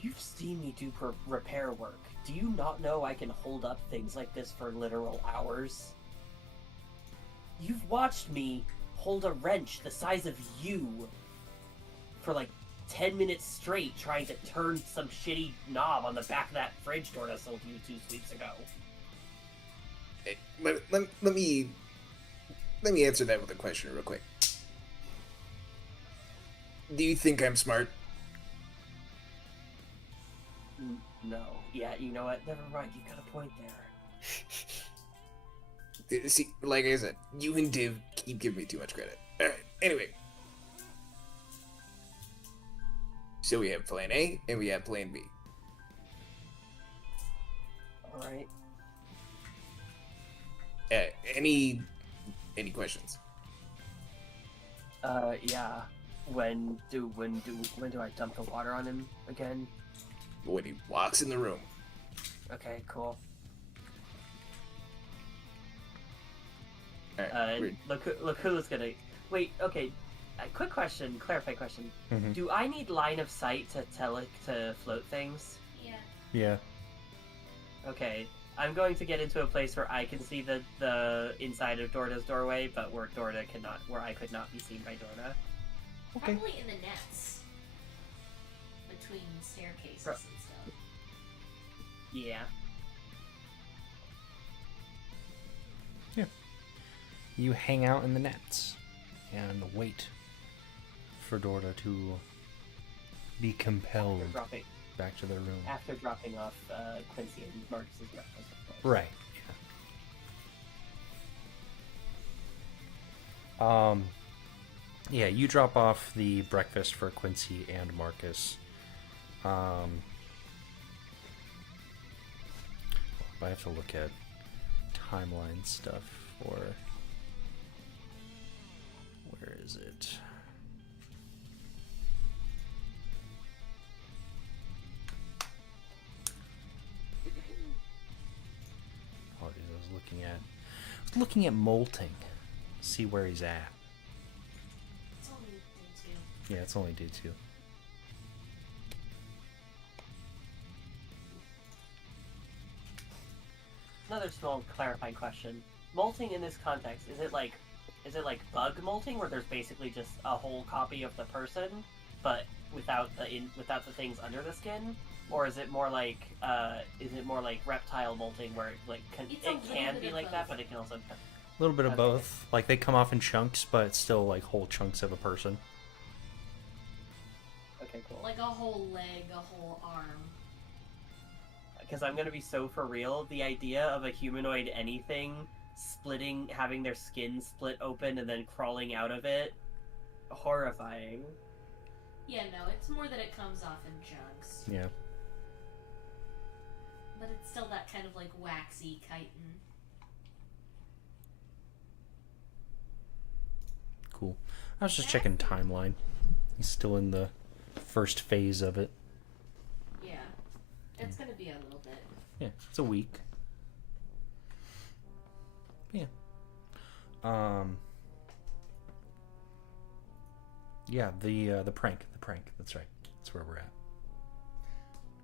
You've seen me do repair work. Do you not know I can hold up things like this for literal hours? You've watched me hold a wrench the size of you for 10 minutes straight trying to turn some shitty knob on the back of that fridge door that sold you 2 weeks ago. But let me answer that with a question real quick. Do you think I'm smart? No. Yeah, you know what? Never mind. You got a point there. See, like I said, you and Div keep giving me too much credit. Alright, anyway. So we have plan A and we have plan B. Alright. Any questions? Yeah. When do I dump the water on him again? When he walks in the room. Okay, cool. Alright, look who's gonna... Wait, okay. Quick question, clarify question. Mhm. Do I need line of sight to float things? Yeah. Yeah. Okay. I'm going to get into a place where I can see the inside of Dorda's doorway, but where I could not be seen by Dorda. Okay. Probably in the nets. Between staircases and stuff. Yeah. You hang out in the nets and wait for Dorda to be compelled back to their room. After dropping off Quincy and Marcus's breakfast. Right. Yeah. You drop off the breakfast for Quincy and Marcus. I have to look at timeline stuff for... Where is it? Apologies, I was looking at molting. See where he's at. It's only day 2. Yeah, it's only day 2. a small clarifying question. Molting in this context, is it like bug molting, where there's basically just a whole copy of the person, but without the things under the skin, or is it more like reptile molting, where it can be like that, but it can also A little bit of both. Like they come off in chunks, but it's still like whole chunks of a person. Okay, cool. Like a whole leg, a whole arm. Because I'm gonna be so for real, the idea of a humanoid anything splitting, having their skin split open and then crawling out of it, horrifying. Yeah, no, it's more that it comes off in chunks. Yeah. But it's still that kind of like waxy chitin. Cool. I was just checking timeline. He's still in the first phase of it. Yeah. It's gonna be a little bit. Yeah, it's a week. Yeah. Yeah, the prank. That's right. That's where we're at.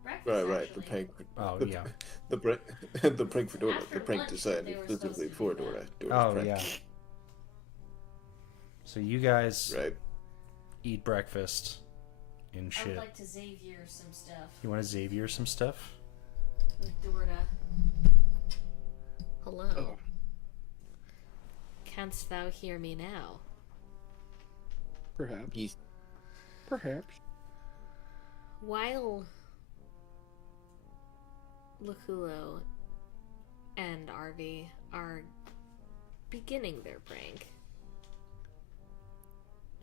Breakfast, Right. The actually. prank. Oh the, yeah. The prank. The prank for Dora. After The prank lunch, designed they were supposed specifically to for do Dora. that. Dora's Oh prank. yeah. So you guys Right. eat breakfast and I shit. would like to Xavier some stuff You want to Xavier some stuff? with Dorda. Hello. Oh. Canst thou hear me now? Perhaps. He's Perhaps. While Luculo and Arvi are beginning their prank,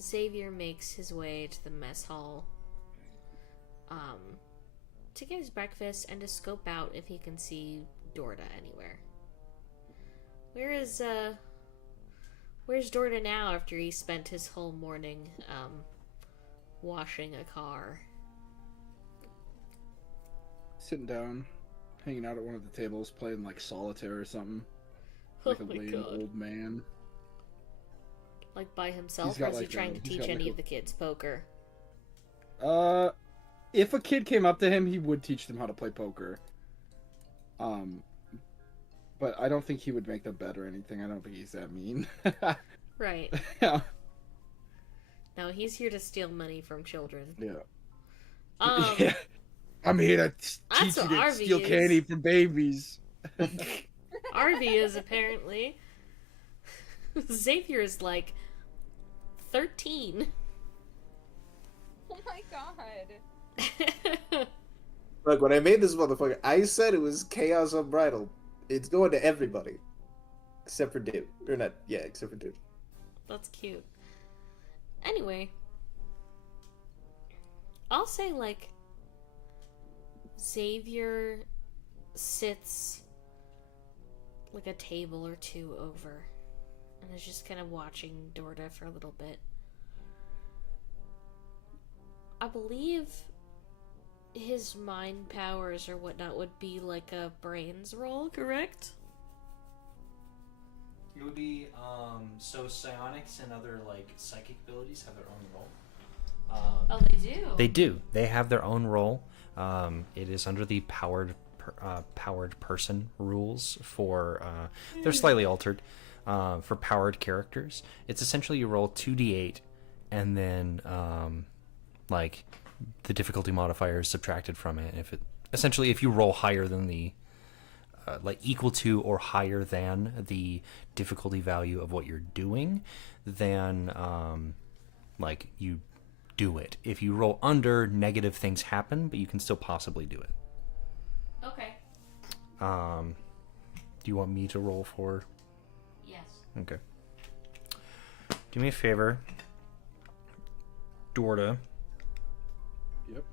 Xavier makes his way to the mess hall to get his breakfast and to scope out if he can see Dorda anywhere. Where's Dorda now after he spent his whole morning washing a car? Sitting down, hanging out at one of the tables, playing like solitaire or something. Like a Oh my lame God. old man. Like by himself, He's got or is he like trying a- to he's teach got any like of the kids poker? If a kid came up to him, he would teach them how to play poker. But I don't think he would make them bet or anything. I don't think he's that mean. Right. Yeah. No, he's here to steal money from children. Yeah. Um, I'm here to That's teach you what to Arvi steal is. candy from babies. Arvi is apparently. Xavier is like 13. Oh my god. Look, when I made this motherfucker, I said it was chaos unbridled. It's going to everybody, except for Dude. Or not? Yeah, except for Dude. That's cute. Anyway, I'll say like Xavier sits like a table or two over and is just kind of watching Dorda for a little bit. I believe his mind powers or whatnot would be like a brains roll, correct? It would be so psionics and other like psychic abilities have their own role. Oh, they do. They do. They have their own role. It is under the powered person rules for. They're slightly altered for powered characters. It's essentially you roll 2d8, and then like the difficulty modifier is subtracted from it. If you roll higher than the like equal to or higher than the difficulty value of what you're doing, then like you do it. If you roll under, negative things happen, but you can still possibly do it. Okay. Do you want me to roll for? Yes. Okay. Do me a favor, Dorda. Yep.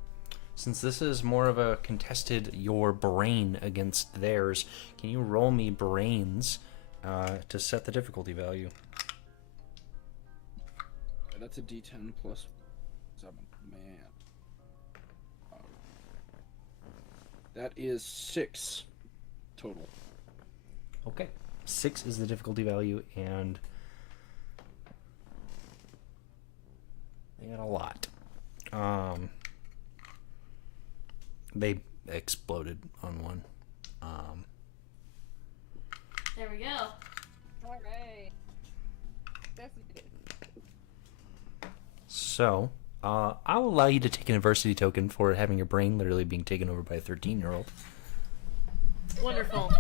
Since this is more of a contested your brain against theirs, can you roll me brains to set the difficulty value? That's a D10 plus 7. Man. That is 6 total. Okay. 6 is the difficulty value, and they got a lot. They exploded on one. There we go. All right. That's good. So, I'll allow you to take an adversity token for having your brain literally being taken over by a 13-year-old. Wonderful.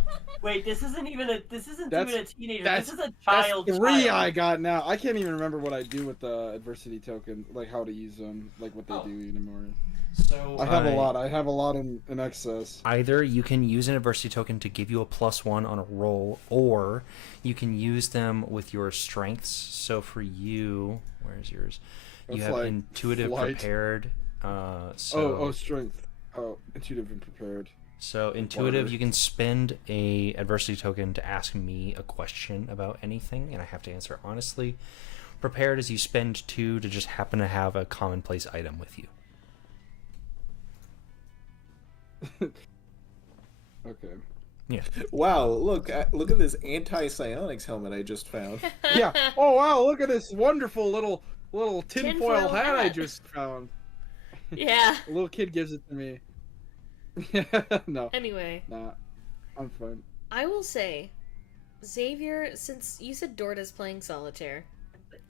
Wait, this isn't even a teenager. That's- This is a child. That's 3 child. I got now. I can't even remember what I do with the adversity token, like how to use them, like what they Oh. do anymore. So I have a lot. I have a lot in excess. Either you can use an adversity token to give you a +1 on a roll, or you can use them with your strengths. So for you, where's yours? You That's have like intuitive, flight. prepared. Strength. Oh, intuitive and prepared. So intuitive, Water. you can spend a adversity token to ask me a question about anything, and I have to answer honestly. Prepared is you spend 2 to just happen to have a commonplace item with you. Okay. Yeah. Wow, look at this anti-psionics helmet I just found. Yeah. Oh wow, look at this wonderful little tinfoil Tinfoil hat I hat. just found. Yeah. A little kid gives it to me. No, Anyway, nah, I'm fine. I will say, Xavier, since you said Dorda's playing solitaire,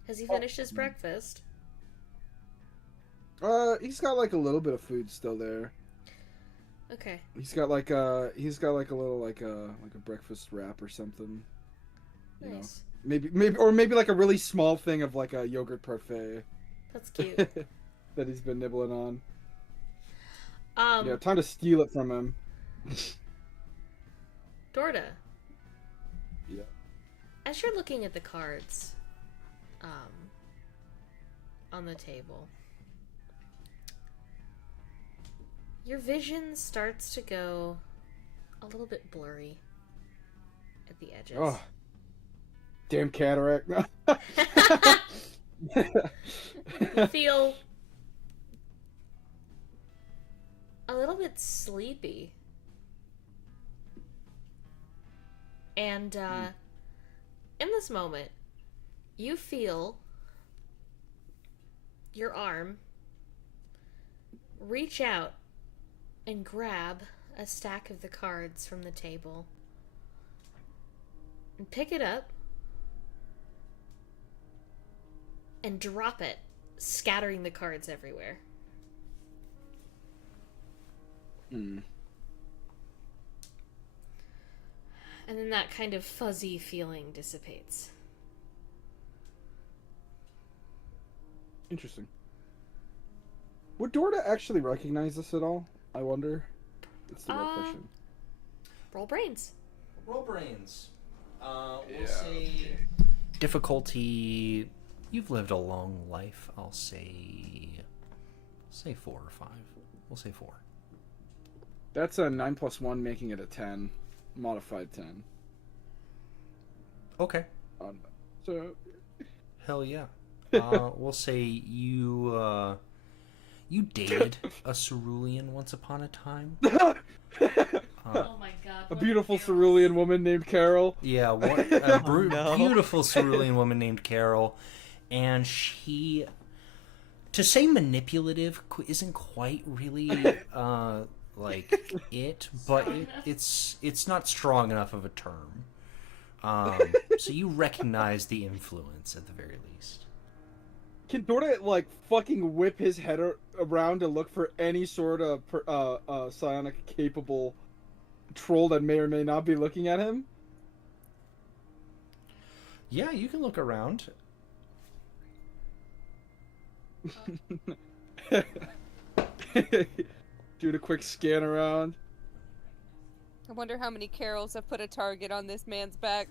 has he finished his breakfast? He's got like a little bit of food still there. Okay. He's got like a little like a breakfast wrap or something. You know, Nice. maybe like a really small thing of like a yogurt parfait That's cute. that he's been nibbling on. Um, Yeah, time to steal it from him. Dorda. Yeah. As you're looking at the cards, on the table, your vision starts to go a little bit blurry at the edges. Oh, damn cataract! No. You feel a little bit sleepy. And in this moment, you feel your arm reach out and grab a stack of the cards from the table and pick it up and drop it, scattering the cards everywhere. Hmm. And then that kind of fuzzy feeling dissipates. Interesting. Would Dorda actually recognize this at all? I wonder. That's the real question. Roll brains. Roll brains. We'll Yeah, say difficulty. You've lived a long life. I'll say 4 or 5. We'll say 4. That's a 9+1, making it a 10. Modified 10. Okay. So Hell yeah. We'll say you dated a cerulean once upon a time. Oh my god. a beautiful cerulean woman named Carol. Yeah, beautiful cerulean woman named Carol, and she, to say manipulative isn't quite really like it, but it's not strong enough of a term. So you recognize the influence at the very least. Can Dorda like fucking whip his head around to look for any sort of psionic capable troll that may or may not be looking at him? Yeah, you can look around. Doing a quick scan around. I wonder how many Carols have put a target on this man's back.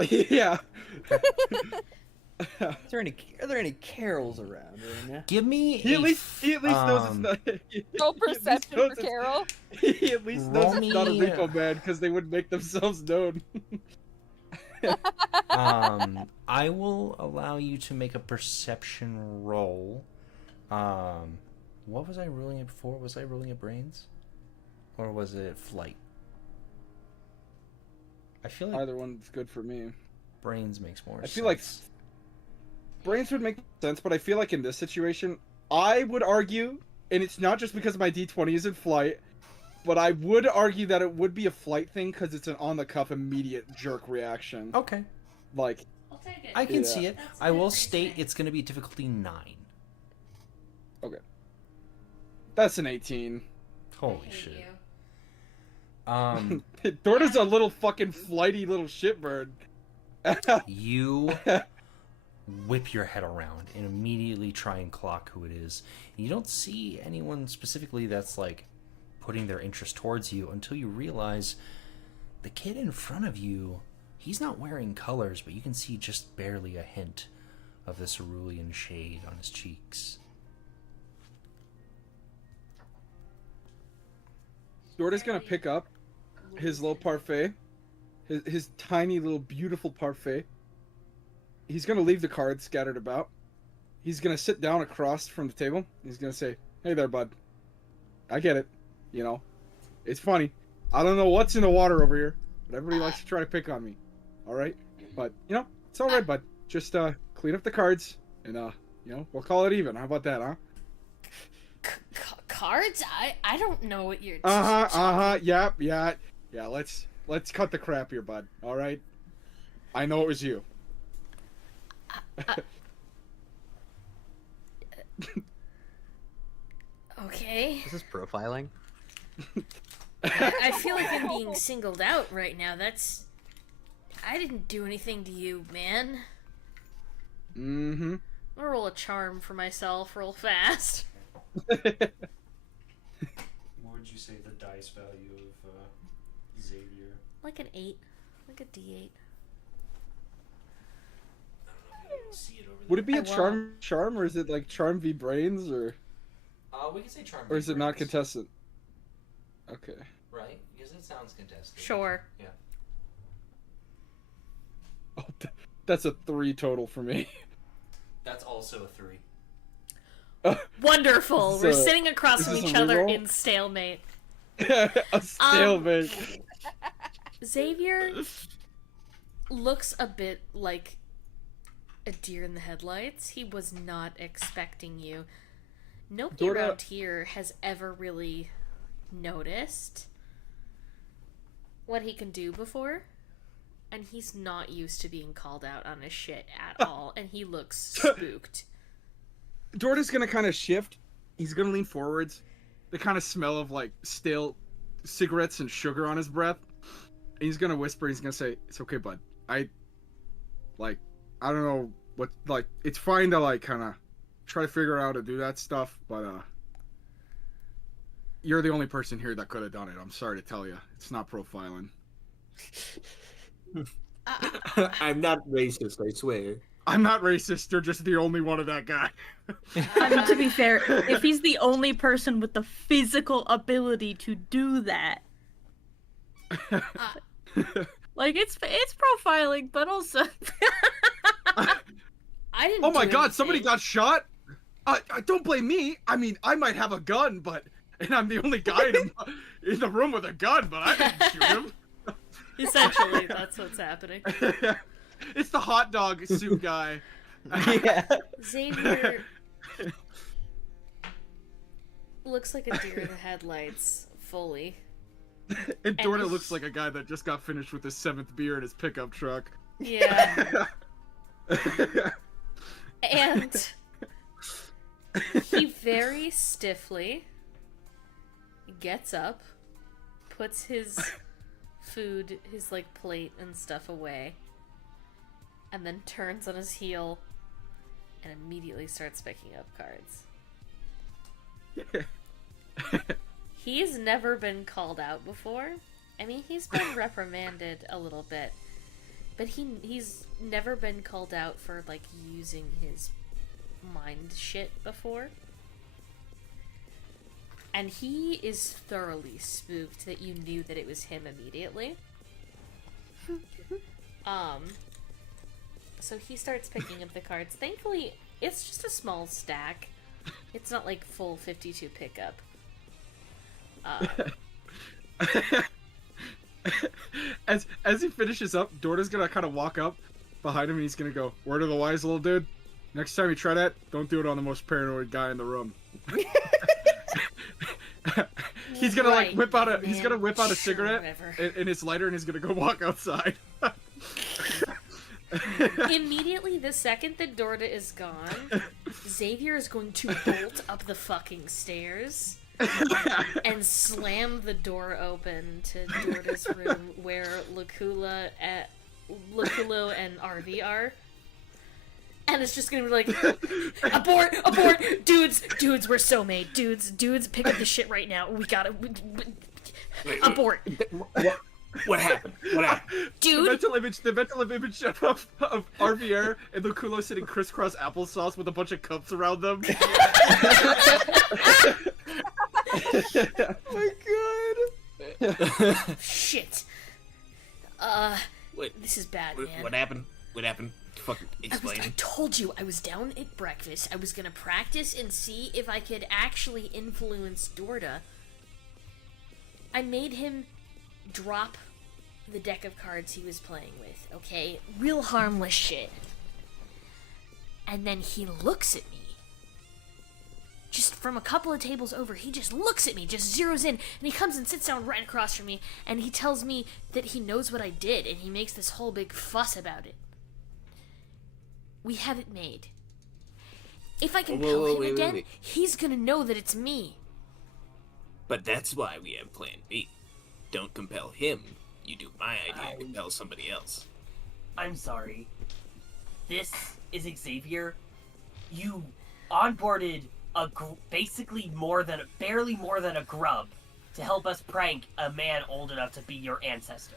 Yeah. Are there any carols around right now? Give me He at least knows it's not. Roll perception for Carol. He at least knows it's not a repo man because they wouldn't make themselves known. I will allow you to make a perception roll. What was I rolling it before? Was I rolling it brains? Or was it flight? I feel like Either one's good for me. brains makes more sense. I feel like brains would make sense, but I feel like in this situation, I would argue, and it's not just because my D20 is in flight, but I would argue that it would be a flight thing because it's an on-the-cuff immediate jerk reaction. Okay. Like, I'll take it. I can Yeah. see it. That's I good will reasoning. state it's going to be difficulty 9. okay. That's an 18. Holy I hate shit. you. Dorta's a little fucking flighty little shitbird. You whip your head around and immediately try and clock who it is. You don't see anyone specifically that's like putting their interest towards you until you realize the kid in front of you, he's not wearing colors, but you can see just barely a hint of the cerulean shade on his cheeks. Dorta's gonna pick up his little parfait, his tiny little beautiful parfait. He's gonna leave the cards scattered about. He's gonna sit down across from the table. He's gonna say, "Hey there, bud. I get it. You know, it's funny. I don't know what's in the water over here, but everybody likes to try to pick on me. All right, but you know, it's all right, bud. Just clean up the cards, and you know, we'll call it even. How about that, huh?" Cards? I don't know what you're. Yeah. Let's cut the crap here, bud. All right. I know it was you. Okay. This is profiling. I feel like I'm being singled out right now. I didn't do anything to you, man. Mm-hmm. I'm gonna roll a charm for myself real fast. What would you say the dice value of Xavier? Like an 8. Like a D8. Would it be I a charm, or is it like charm v brains, or We can say charm. is it not contested? Okay. Right? Because it sounds contested. Sure. Yeah. Oh, that's a 3 total for me. That's also a 3. Wonderful. Is We're this a- sitting across is from this a each other reroll? in stalemate. A stalemate. Xavier looks a bit like a deer in the headlights. He was not expecting you. Nobody Dorta- around here has ever really noticed what he can do before. And he's not used to being called out on his shit at all. And he looks spooked. Dorta's gonna kind of shift. He's gonna lean forwards. The kind of smell of like stale cigarettes and sugar on his breath. And he's gonna whisper. He's gonna say, "It's okay, bud. I don't know what, like, it's fine to like kind of try to figure out how to do that stuff, but you're the only person here that could have done it. I'm sorry to tell you, it's not profiling. I'm not racist, I swear. I'm not racist. You're just the only one of that guy." I mean, to be fair, if he's the only person with the physical ability to do that, like it's profiling, but also. I didn't. Oh my do God! anything. Somebody got shot. Don't blame me. I mean, I might have a gun, and I'm the only guy in the room with a gun, but I didn't shoot him. Essentially, that's what's happening. It's the hot dog suit guy. Yeah. Xavier looks like a deer in the headlights, fully. And Dorna looks like a guy that just got finished with his 7th beer in his pickup truck. Yeah. And he very stiffly gets up, puts his food, his like plate and stuff away, and then turns on his heel and immediately starts picking up cards. He's never been called out before. I mean, he's been reprimanded a little bit, but he's never been called out for like using his mind shit before. And he is thoroughly spooked that you knew that it was him immediately. So he starts picking up the cards. Thankfully, it's just a small stack. It's not like full 52 pickup. As he finishes up, Dorna's gonna kind of walk up behind him and he's gonna go, "Word of the wise, little dude. Next time you try that, don't do it on the most paranoid guy in the room." He's gonna like Right, whip out a man. Sure, cigarette whatever. in his lighter, and he's gonna go walk outside. Immediately, the second that Dorda is gone, Xavier is going to bolt up the fucking stairs and slam the door open to Dorda's room where Luculo and Arvi are. And it's just gonna be like, abort, dudes, we're so made, dudes, pick up the shit right now. We gotta, abort. What happened? Dude. The mental image of RVR and Luculo sitting crisscross applesauce with a bunch of cups around them. Oh my god. Shit. Wait, This is bad, man. What happened? Fucking explain. I told you I was down at breakfast. I was gonna practice and see if I could actually influence Dorda. I made him drop the deck of cards he was playing with, okay? Real harmless shit. And then he looks at me. Just from a couple of tables over, he just looks at me, just zeroes in, and he comes and sits down right across from me, and he tells me that he knows what I did, and he makes this whole big fuss about it. We have it made. If I compel him again, he's gonna know that it's me. But that's why we have Plan B. Don't compel him. You do my idea and compel somebody else. I'm sorry. This is Xavier. You onboarded basically barely more than a grub to help us prank a man old enough to be your ancestor.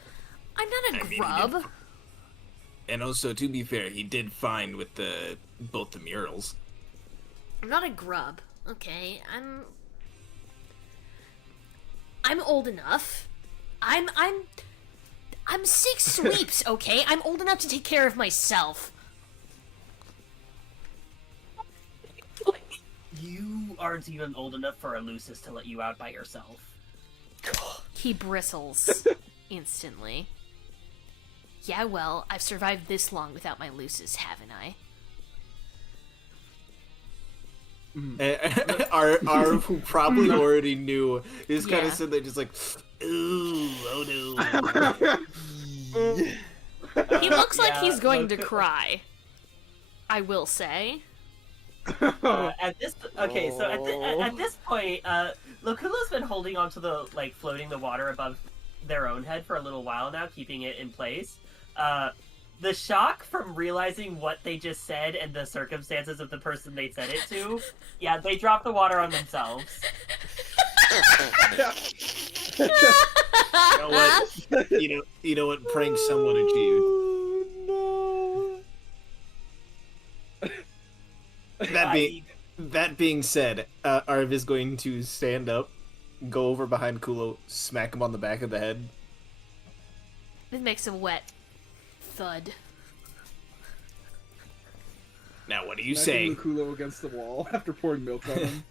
I'm not a grub. And also, to be fair, he did fine with both the murals. I'm not a grub, okay? I'm old enough. I'm 6 sweeps, okay? I'm old enough to take care of myself. You aren't even old enough for a Lucis to let you out by yourself. He bristles instantly. Yeah, well, I've survived this long without my Lucis, haven't I? Our who probably already knew, is kind Yeah. of sitting there just like, Ooh, oh no. He looks like Yeah, he's going to cry. I will say. At this point, Loculo's been holding onto the floating the water above their own head for a little while now, keeping it in place. The shock from realizing what they just said and the circumstances of the person they said it to, yeah, they dropped the water on themselves. You know what? You know what? Prank someone achieved. That being said, Arv is going to stand up, go over behind Kulo, smack him on the back of the head. It makes a wet thud. Now, what do you Smacking say? Luculo against the wall after pouring milk on him.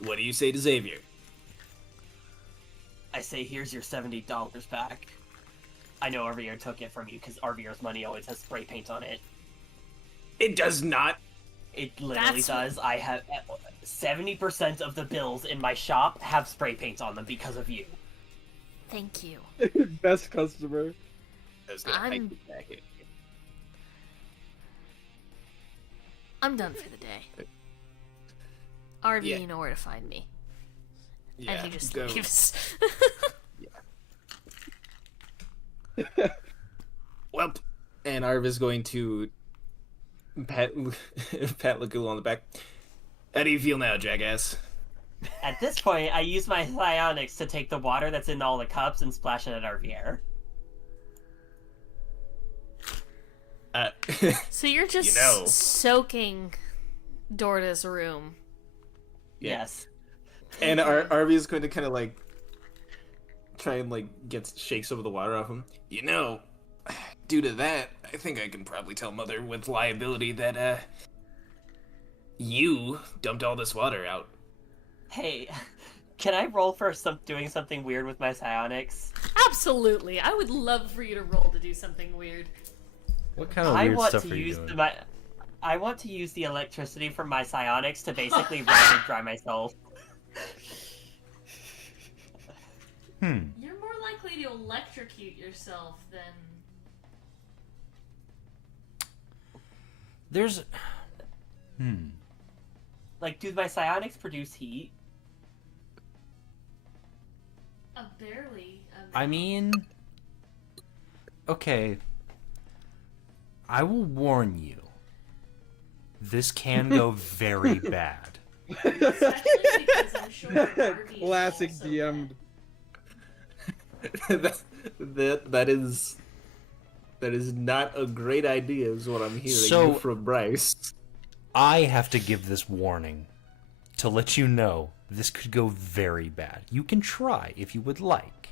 What do you say to Xavier? I say, here's your $70 back. I know RVR took it from you because RVR's money always has spray paint on it. It does not. It literally That's- does. I have 70% of the bills in my shop have spray paint on them because of you. Thank you. Best customer. I was gonna hike it back in. I'm done for the day. RV, Yeah. you know where to find me. Yeah, And he just go. leaves. Well, and Arv is going to pat Luculo on the back. How do you feel now, jackass? At this point, I use my psionics to take the water that's in all the cups and splash it at RVR. So you're just soaking Dorda's room. Yes. and Arv is going to kind of try and shake some of the water off him. You know, due to that, I think I can probably tell Mother with liability that, you dumped all this water out. Hey, can I roll for doing something weird with my psionics? Absolutely. I would love for you to roll to do something weird. What kind of weird stuff are you doing? I want to use the electricity from my psionics to basically ride and dry myself. You're more likely to electrocute yourself than. There's. Like, do my psionics produce heat? Barely. I mean. Okay. I will warn you. This can go very bad. Especially because I'm sure Barbie is Classic also DM. that is not a great idea, is what I'm hearing So- from Bryce. I have to give this warning to let you know this could go very bad. You can try if you would like.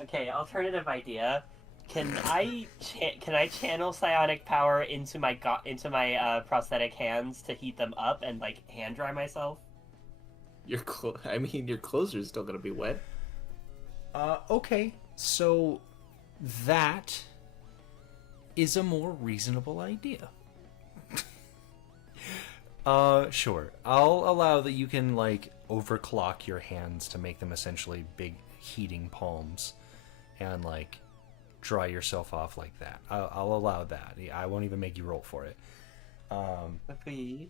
Okay, alternative idea. Can I channel psionic power into my prosthetic hands to heat them up and like hand dry myself? Your clothes are still gonna be wet. Okay. So that is a more reasonable idea. Sure. I'll allow that you can, like, overclock your hands to make them essentially big heating palms and, like, dry yourself off like that. I'll allow that. I won't even make you roll for it. Okay.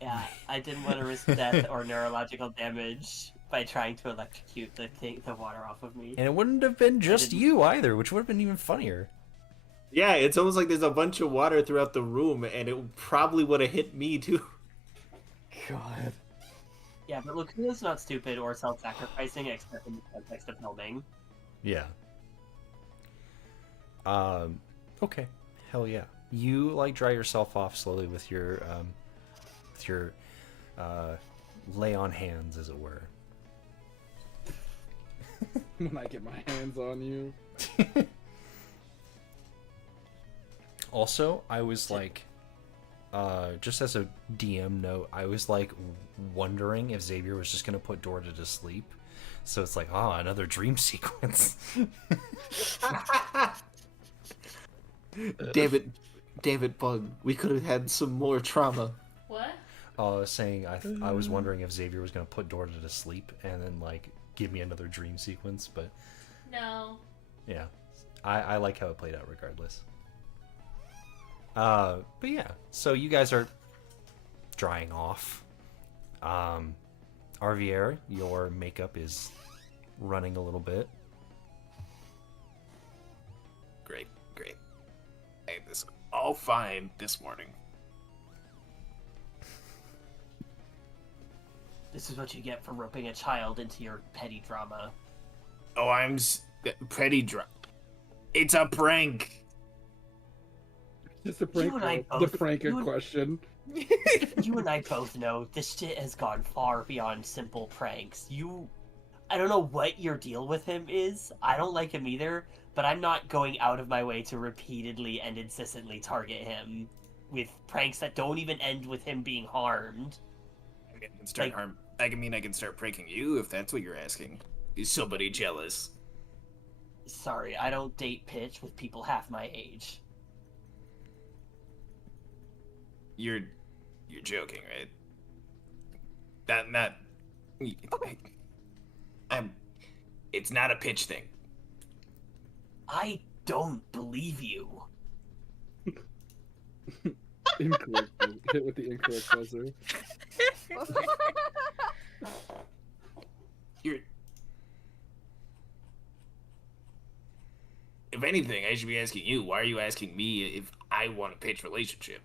Yeah, I didn't want to risk death or neurological damage by trying to electrocute the water off of me. And it wouldn't have been just you either, which would have been even funnier. Yeah, it's almost like there's a bunch of water throughout the room, and it probably would have hit me too. God. Yeah, but Lucuna's not stupid or self-sacrificing except in the context of filming. Yeah. Okay. Hell yeah. You, like, dry yourself off slowly with your lay on hands, as it were. When I get my hands on you. Also, I was like, just as a DM note, I was like wondering if Xavier was just gonna put Dorda to sleep. So it's like, oh, another dream sequence. David Bug, we could have had some more trauma. What? Saying I was wondering if Xavier was gonna put Dorda to sleep and then like give me another dream sequence, but No. yeah, I like how it played out regardless. But yeah, so you guys are drying off. RVR, your makeup is running a little bit. Great. Hey, this all fine this morning. This is what you get for roping a child into your petty drama. Oh, pretty drunk. It's a prank. Just a prank. You and I The both- prank you and- question. You and I both know this shit has gone far beyond simple pranks. I don't know what your deal with him is. I don't like him either, but I'm not going out of my way to repeatedly and insistently target him with pranks that don't even end with him being harmed. I can start pranking you if that's what you're asking. Is somebody jealous? Sorry, I don't date pitch with people half my age. You're joking, right? It's not a pitch thing. I don't believe you. Incorrect. Hit with the incorrect buzzer. If anything, I should be asking you, why are you asking me if I want a pitch relationship?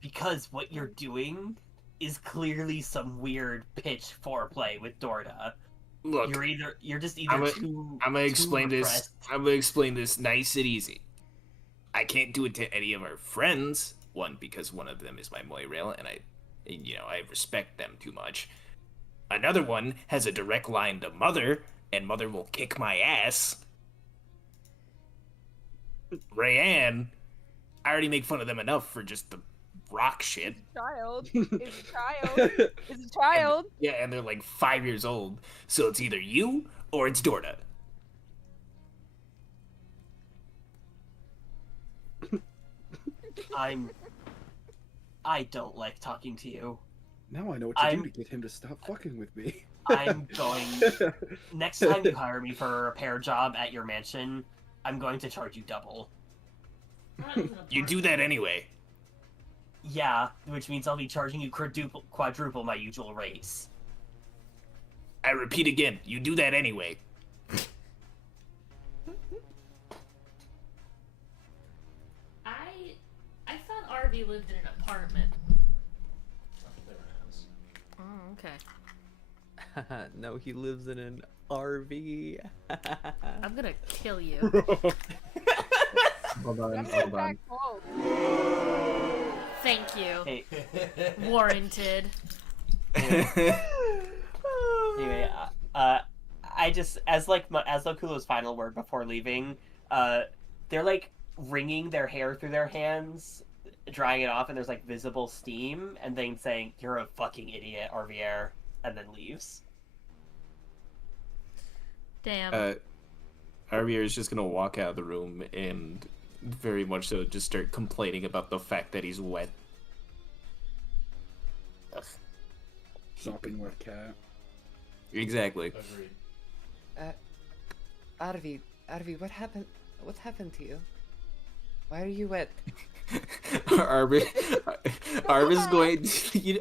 Because what you're doing is clearly some weird pitch foreplay with Dorda. Look, you're just I'm too. gonna explain too this. repressed. I'm gonna explain this nice and easy. I can't do it to any of our friends. One, because one of them is my moirail, and I respect them too much. Another one has a direct line to Mother, and Mother will kick my ass. Rayanne, I already make fun of them enough for just the rock shit. Child. Is a child. Yeah, and they're like 5 years old. So it's either you or it's Dorda. I don't like talking to you. Now I know what to do to get him to stop fucking with me. I'm going... Next time you hire me for a repair job at your mansion, I'm going to charge you double. You do that anyway. Yeah, which means I'll be charging you quadruple my usual rates. I repeat again, you do that anyway. I thought RV lived in an apartment. Oh, okay. No, he lives in an RV. I'm gonna kill you. Hold on. Thank you. Hey. Warranted. Anyway, I just as Lokulo's final word before leaving, they're like wringing their hair through their hands, drying it off, and there's like visible steam, and then saying, "You're a fucking idiot, Arvier," and then leaves. Damn. Arvier is just gonna walk out of the room and very much so just start complaining about the fact that he's wet. Ugh. Sopping wet cat. Exactly. Arvi, what happened? What happened to you? Why are you wet? Arvin's going.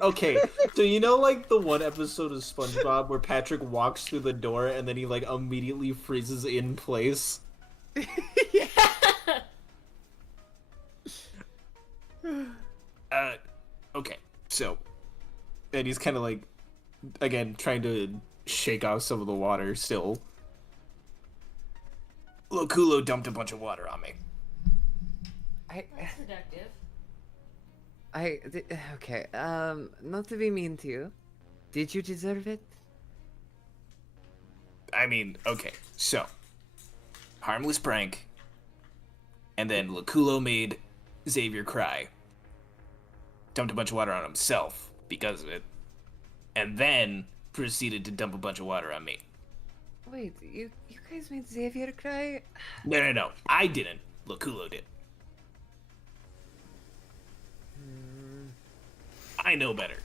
Okay, so you know, like the one episode of SpongeBob where Patrick walks through the door and then he like immediately freezes in place. Okay, so, and he's kind of like, again, trying to shake off some of the water still. Lokulo dumped a bunch of water on me. That's seductive. Okay, not to be mean to you. Did you deserve it? I mean, okay, so, harmless prank, and then Lokulo made Xavier cry. Dumped a bunch of water on himself because of it, and then proceeded to dump a bunch of water on me. Wait, you guys made Xavier cry? No, I didn't. Lokulo did. I know better.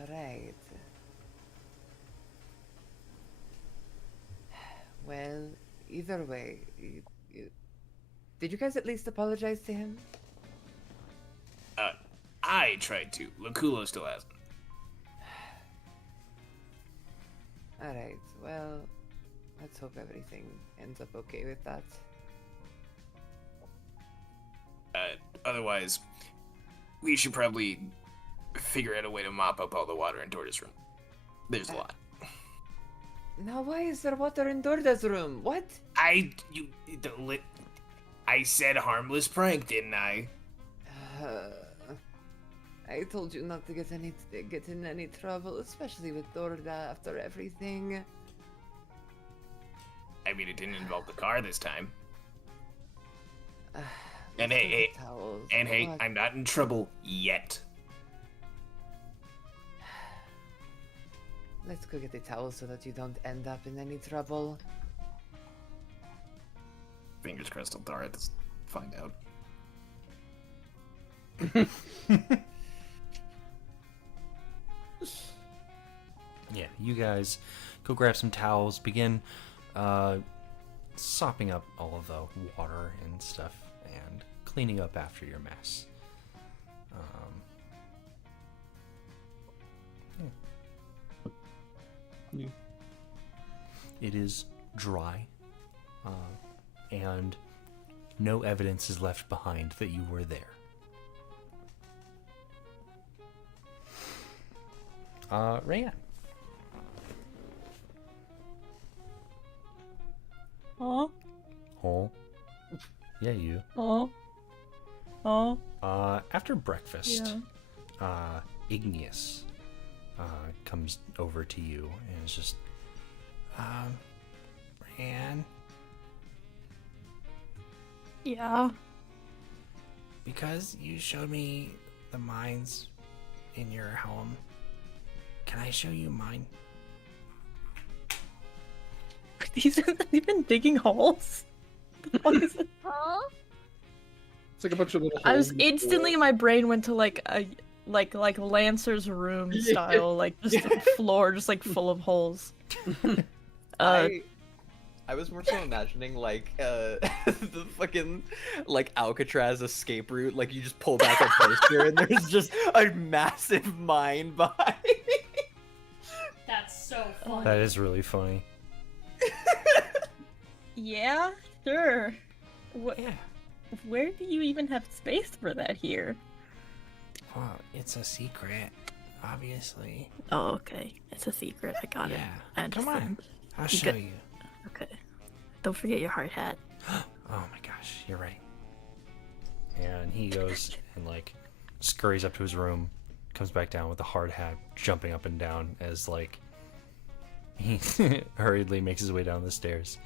Alright. Well, either way, did you guys at least apologize to him? I tried to. Lokulo still hasn't. Alright, well, let's hope everything ends up okay with that. Otherwise, we should probably figure out a way to mop up all the water in Dorda's room. There's a lot. Now, why is there water in Dorda's room? What? I said harmless prank, didn't I? I told you not to get in any trouble, especially with Dorda after everything. I mean, it didn't involve the car this time. And hey, towels. I'm not in trouble yet. Let's go get the towels so that you don't end up in any trouble. Fingers crossed I'll find out. Yeah, you guys go grab some towels, begin sopping up all of the water and stuff, and cleaning up after your mess. It is dry, and no evidence is left behind that you were there. Rayanne. Oh. Oh. Yeah, you. Oh. Oh. After breakfast, Yeah. Igneous comes over to you and is just, Rayanne, Yeah. because you showed me the mines in your home, can I show you mine? They've been digging holes. What is it? Huh? It's like a bunch of little. I was holes in the instantly, floor. my brain went to like a like Lancer's room style, like just the floor just like full of holes. I was more so imagining like the fucking like Alcatraz escape route. Like you just pull back a poster and there's just a massive mine behind. That's so funny. That is really funny. Yeah, sure. Yeah. Where do you even have space for that here? Well, it's a secret, obviously. Oh, okay. It's a secret. I got it. Yeah. I Come on. understand. I'll You show got- you. Okay. Don't forget your hard hat. Oh my gosh, you're right. And he goes and like scurries up to his room, comes back down with the hard hat, jumping up and down as like he hurriedly makes his way down the stairs.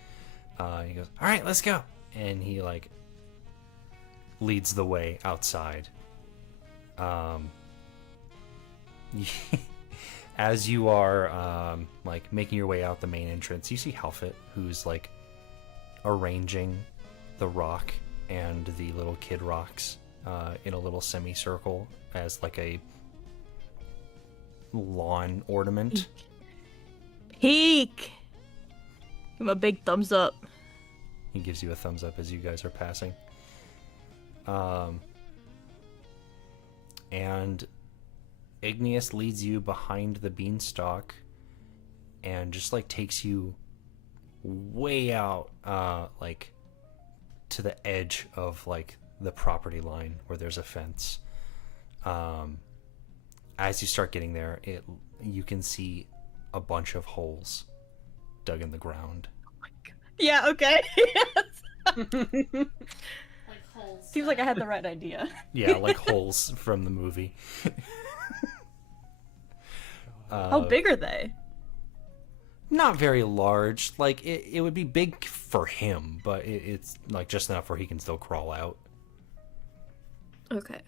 He goes, "All right, let's go," and he like leads the way outside. As you are like making your way out the main entrance, you see Halfit, who's like arranging the rock and the little kid rocks in a little semicircle as like a lawn ornament. Peek! Give him a big thumbs up. He gives you a thumbs up as you guys are passing. And Igneous leads you behind the beanstalk and just like takes you way out like to the edge of like the property line where there's a fence. As you start getting there, you can see a bunch of holes dug in the ground. Yeah, okay. Like holes. Seems like I had the right idea. Yeah, like holes from the movie. How big are they? Not very large. Like it would be big for him, but it's like just enough where he can still crawl out. Okay.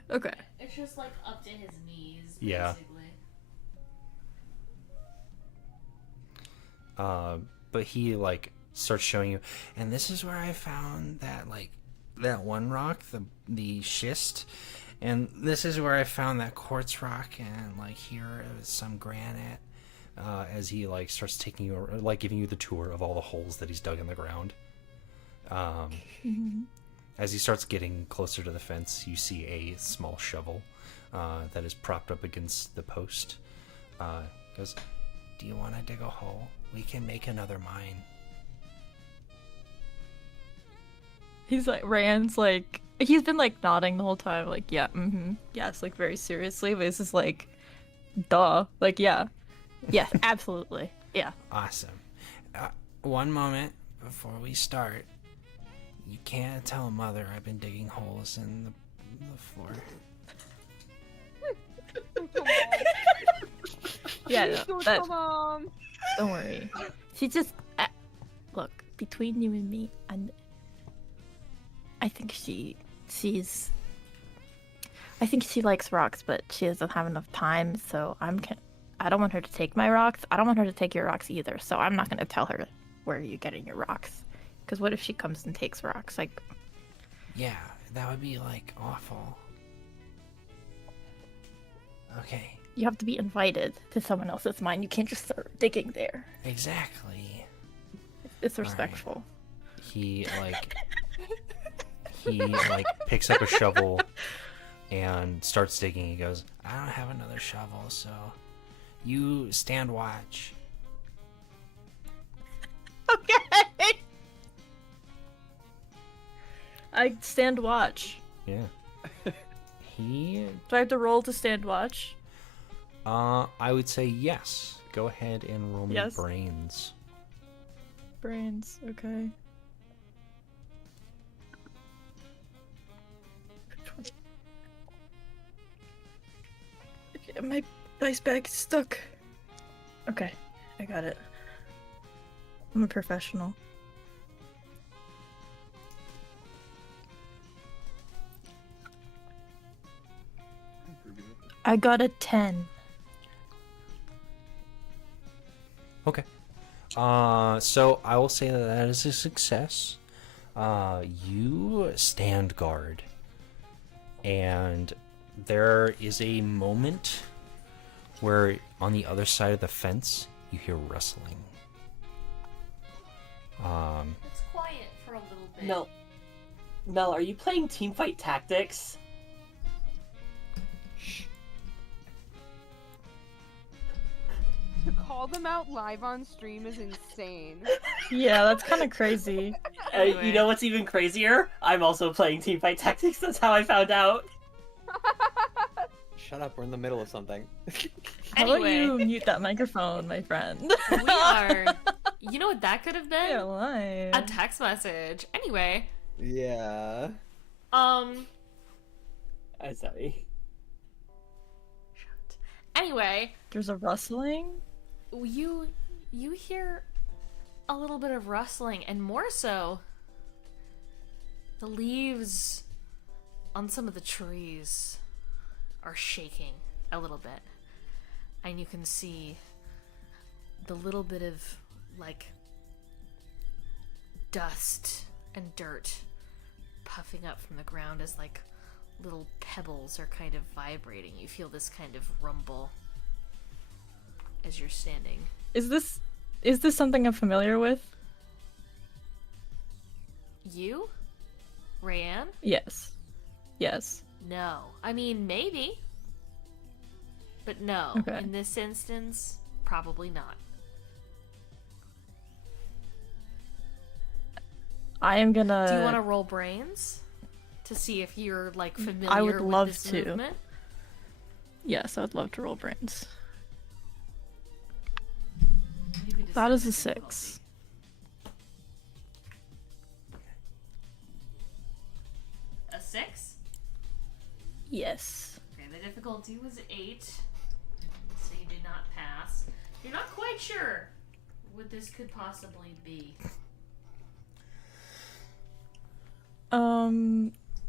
It's just like up to his knees, Yeah. basically. But he like starts showing you, and this is where I found that one rock, the schist, and this is where I found that quartz rock, and like here is some granite. As he like starts taking you, like giving you the tour of all the holes that he's dug in the ground. As he starts getting closer to the fence, you see a small shovel that is propped up against the post. Goes, "Do you want to dig a hole? We can make another mine." He's like, Rand's like, he's been like nodding the whole time, like, yeah, yes, like very seriously, but it's just like, duh, like, yeah, yes, absolutely, yeah. Awesome. One moment before we start. You can't tell Mother I've been digging holes in the floor. Yeah, no, that, Mom. don't worry. She just, look, between you and me, and I think she likes rocks, but she doesn't have enough time, so I don't want her to take my rocks. I don't want her to take your rocks either, so I'm not going to tell her where you're getting your rocks. Because what if she comes and takes rocks? Like, Yeah, that would be like awful. Okay. you have to be invited to someone else's mine. You can't just start digging there. Exactly. It's respectful. He picks up a shovel and starts digging. He goes, "I don't have another shovel, so you stand watch." Okay. I stand watch. Yeah. Do I have to roll to stand watch? I would say yes. Go ahead and roll me Yes. brains. Brains, okay. My dice bag is stuck. Okay, I got it. I'm a professional. I got a 10. Okay. So I will say that is a success. You stand guard and there is a moment where on the other side of the fence you hear rustling. It's quiet for a little bit. Mel, are you playing Teamfight Tactics? To call them out live on stream is insane. Yeah, that's kind of crazy. You know what's even crazier? I'm also playing Teamfight Tactics. That's how I found out. Shut up, we're in the middle of something. How about Anyway. you mute that microphone, my friend? We are. You know what that could have been? Yeah, why? A text message. Anyway. Yeah. I'm sorry. Anyway, There's a rustling? you hear a little bit of rustling, and more so, the leaves on some of the trees are shaking a little bit, and you can see the little bit of like dust and dirt puffing up from the ground as like little pebbles are kind of vibrating. You feel this kind of rumble as you're standing. Is this something I'm familiar with? You? Rayanne? Yes. Yes. No. I mean, maybe. But no. Okay. In this instance, probably not. I am gonna. Do you want to roll brains? To see if you're, like, familiar I would love with this to. movement? Yes, I would love to roll brains. You could That is a decide 6. A 6? Yes. Okay, the difficulty was 8. So you did not pass. You're not quite sure what this could possibly be.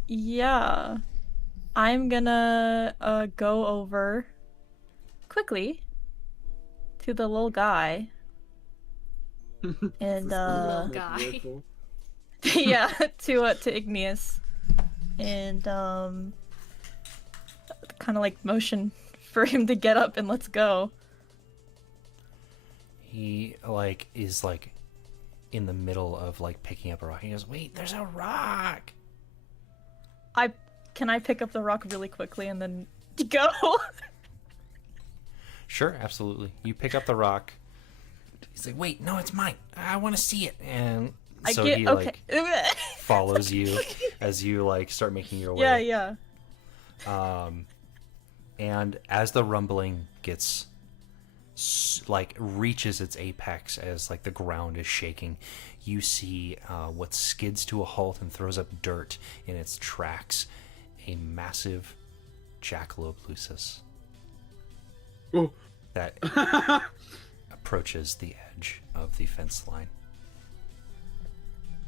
Yeah. I'm gonna go over quickly to the little guy. And Little guy. yeah, to Igneous. And kind of like motion for him to get up and let's go. He like is like in the middle of like picking up a rock. He goes, "Wait, there's a rock." Can I pick up the rock really quickly and then go? Sure, absolutely. You pick up the rock. He's like, "Wait, no, it's mine. I want to see it." And so he like follows you as you like start making your way. Yeah. And as the rumbling gets like reaches its apex, as like the ground is shaking, you see what skids to a halt and throws up dirt in its tracks, a massive jackalope lucis Oh. that approaches the edge of the fence line.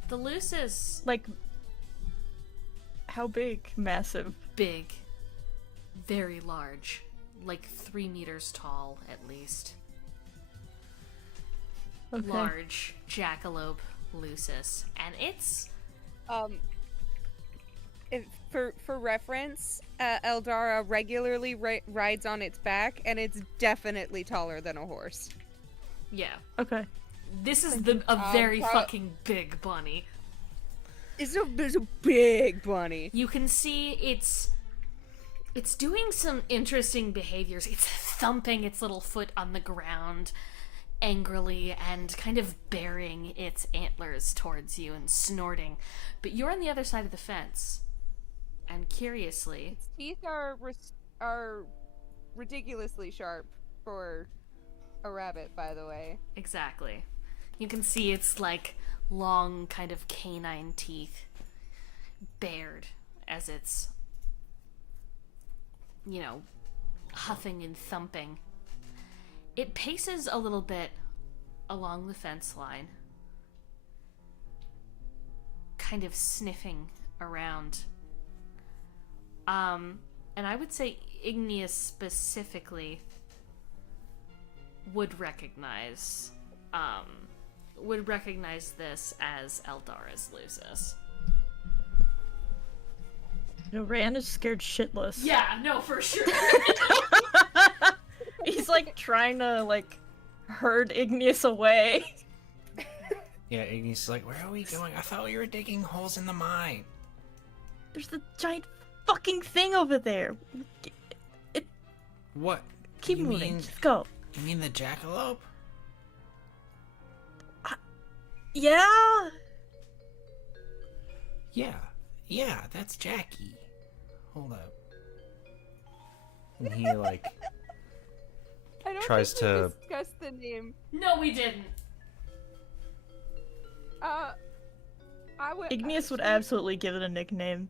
The Lucis, Like, how big? Massive. big. Very large. Like 3 meters tall, at least. Okay. Large jackalope lucis. And it's... For reference, Eldara regularly rides on its back, and it's definitely taller than a horse. Yeah. Okay. This is a very fucking big bunny. It's a big bunny. You can see it's doing some interesting behaviors. It's thumping its little foot on the ground angrily and kind of baring its antlers towards you and snorting. But you're on the other side of the fence. And curiously, Its teeth are ridiculously sharp for a rabbit, by the way. exactly. You can see its like long kind of canine teeth bared as it's, you know, huffing and thumping. It paces a little bit along the fence line, kind of sniffing around. And I would say Igneous specifically would recognize this as Eldara's Lucis. You know, Rand is scared shitless. Yeah, no, for sure. He's like trying to like herd Igneous away. Yeah, Igneous is like, where are we going? I thought we were digging holes in the mine. There's the giant fucking thing over there. What? Keep You moving. mean- Let's go. You mean the jackalope? Yeah. Yeah, that's Jackie. Hold up. And he like I don't tries think we to discussed the name. No, we didn't. I would. Igneous would absolutely give it a nickname,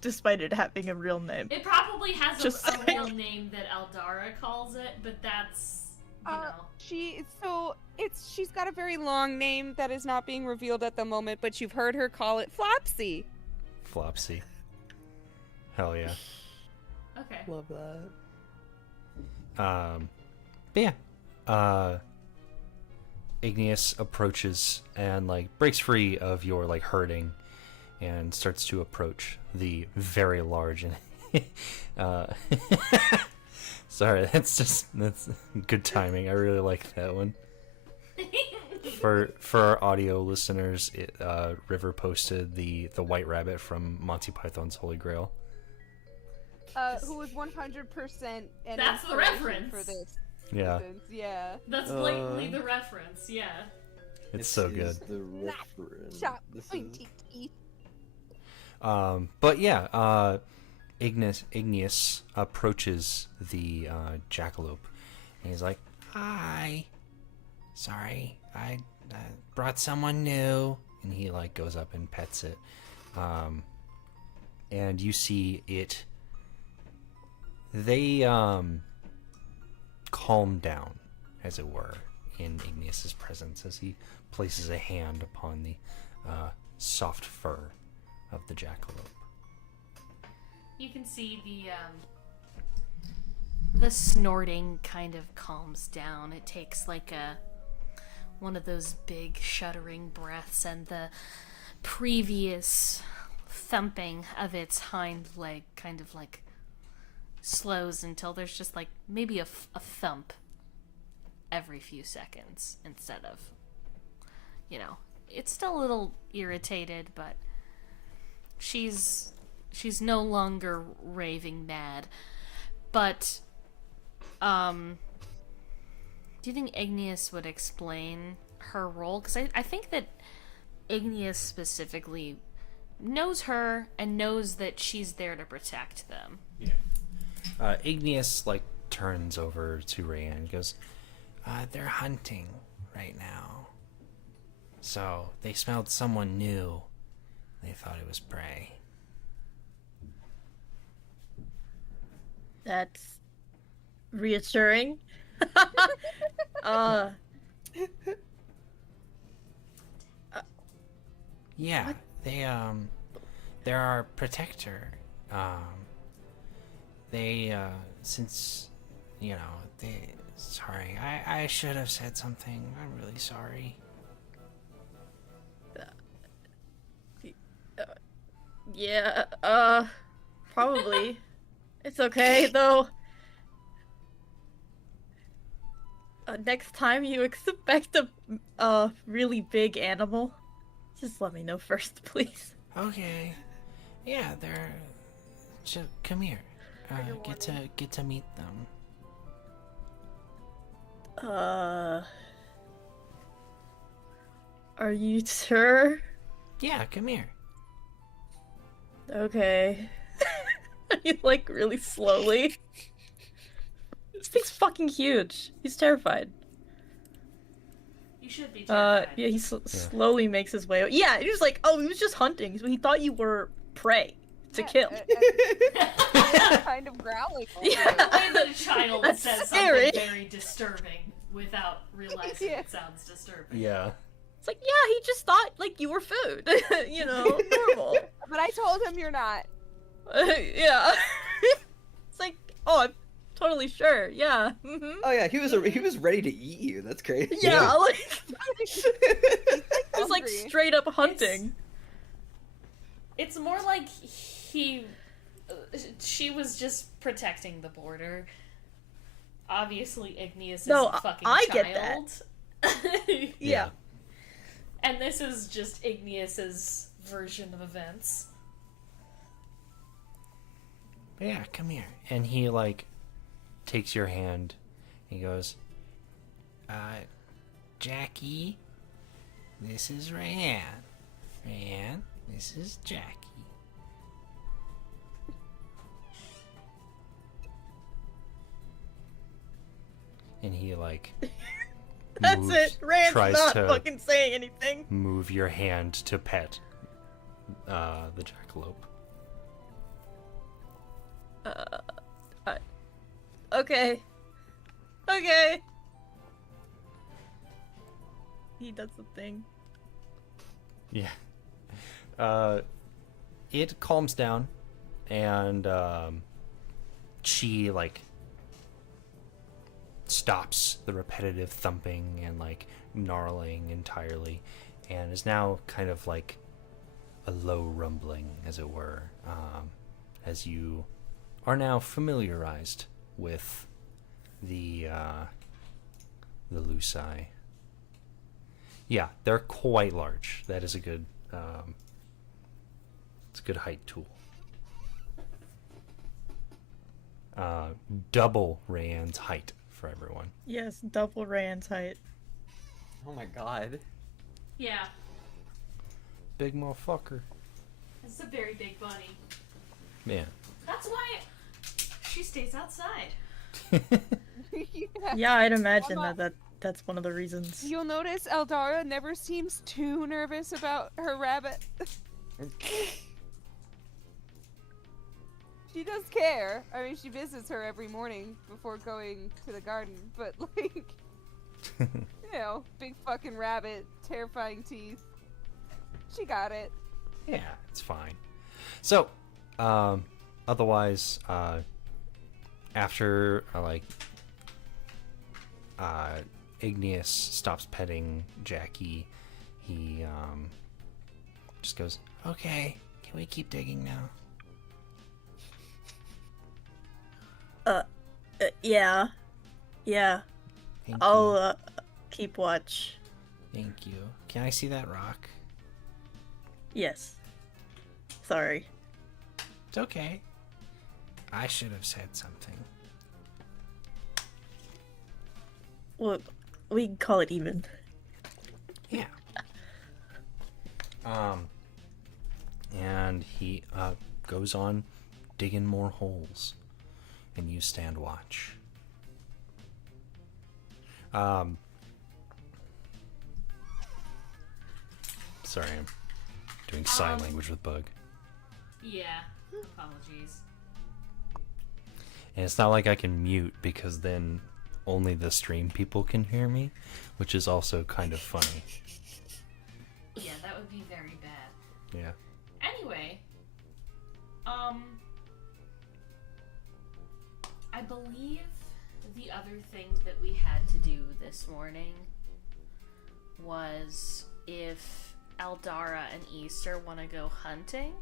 despite it having a real name. It probably has Just a saying. real name that Eldara calls it, but that's, you know. She's got a very long name that is not being revealed at the moment, but you've heard her call it Flopsy. Flopsy. Hell yeah. Okay. Love that. But yeah. Igneous approaches and like breaks free of your like herding and starts to approach the very large and sorry, that's good timing. I really like that one. For our audio listeners, River posted the white rabbit from Monty Python's Holy Grail. Who was 100% an That's the inspiration reference. for this. Yeah. Instance. Yeah. That's blatantly the reference, yeah. It's so good. The reference. Sharp, This is... pointy teeth. But yeah, Igneous approaches the jackalope, and he's like, "Hi, sorry, I brought someone new." And he like goes up and pets it, and you see it. They calm down, as it were, in Igneous's presence as he places a hand upon the soft fur of the jackalope. You can see the snorting kind of calms down. It takes like one of those big shuddering breaths, and the previous thumping of its hind leg kind of like slows until there's just like maybe a thump every few seconds instead of, you know, it's still a little irritated, but she's no longer raving mad. But do you think Igneous would explain her role? Because I think that Igneous specifically knows her and knows that she's there to protect them. Yeah. Igneous like turns over to Rayanne and goes, they're hunting right now. So they smelled someone new. They thought it was prey. That's reassuring. Yeah, what? They're our protector. Since, you know, sorry, I should have said something. I'm really sorry. Yeah, probably. It's okay, though. Next time you expect a really big animal, just let me know first, please. Okay. Yeah, they're... come here. Get to meet them. Are you sure? Yeah, come here. Okay. He's like really slowly. This thing's fucking huge. He's terrified. You should be terrified. Yeah, he slowly makes his way. Yeah, he was like, oh, he was just hunting, so he thought you were prey to kill. Kind of growling. Yeah. The way that a child That's says scary. something very disturbing without realizing it sounds disturbing. Yeah. It's like, yeah, he just thought like you were food. You know, normal. But I told him you're not. Yeah. It's like, oh, I'm totally sure. Yeah. Mm-hmm. Oh yeah, he was ready to eat you. That's crazy. Yeah, like it's like straight up hunting. It's more like he she was just protecting the border. Obviously, Igneous is No, a fucking I child. get that. Yeah. And this is just Igneous's version of events. But yeah, come here. And he, like, takes your hand. He goes, Jackie, this is Rayanne. Rayanne, this is Jackie. And he, like, That's moves, it. Rand's tries not to fucking saying anything. move your hand to pet the jackalope. Okay. Okay. He does the thing. Yeah. It calms down, and she, like, stops the repetitive thumping and, like, gnarling entirely, and is now kind of like a low rumbling, as it were, as you are now familiarized with the Lucii. Yeah, they're quite large. That is a good, it's a good height tool. Double Rayanne's height for everyone. Yes, double Rand's height. Oh my god. Yeah, Big motherfucker. it's a very big bunny. Man. That's why she stays outside. Yeah, I'd imagine that's one of the reasons. You'll notice Eldara never seems too nervous about her rabbit. She does care. I mean, she visits her every morning before going to the garden, but like, you know, big fucking rabbit, terrifying teeth. She got it. Yeah, it's fine. So, otherwise, after, Igneous stops petting Jackie, he, just goes, okay, can we keep digging now? Yeah. Yeah. Thank you. I'll, keep watch. Thank you. Can I see that rock? Yes. Sorry. It's okay. I should have said something. Well, we can call it even. Yeah. And he goes on digging more holes, and you stand watch. Sorry, I'm doing sign language with Bug. Yeah, apologies. And it's not like I can mute because then only the stream people can hear me, which is also kind of funny. Yeah, that would be very bad. Yeah. Anyway, I believe the other thing that we had to do this morning was if Eldara and Easter want to go hunting,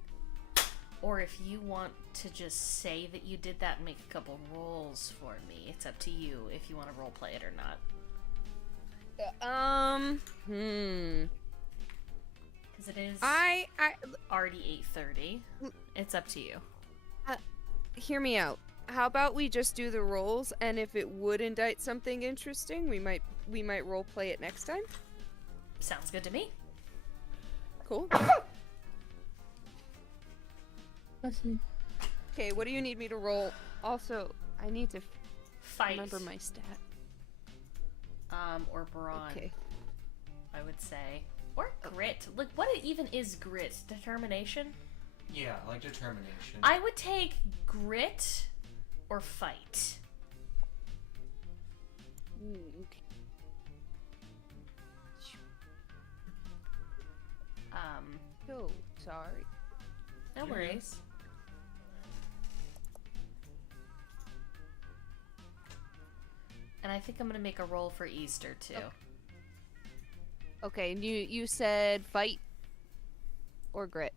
or if you want to just say that you did that and make a couple rolls for me. It's up to you if you want to roleplay it or not. Because it is I already 8:30. It's up to you. Hear me out. How about we just do the rolls, and if it would indict something interesting, we might role play it next time. Sounds good to me. Cool. Okay, what do you need me to roll? Also, I need to Fight. remember my stat. Or brawn. Okay. I would say. Or grit. Like, what even is grit? Determination? Yeah, like determination. I would take grit or fight. Okay. Oh, sorry. No worries. And I think I'm gonna make a roll for Easter too. Okay, and you said fight or grit?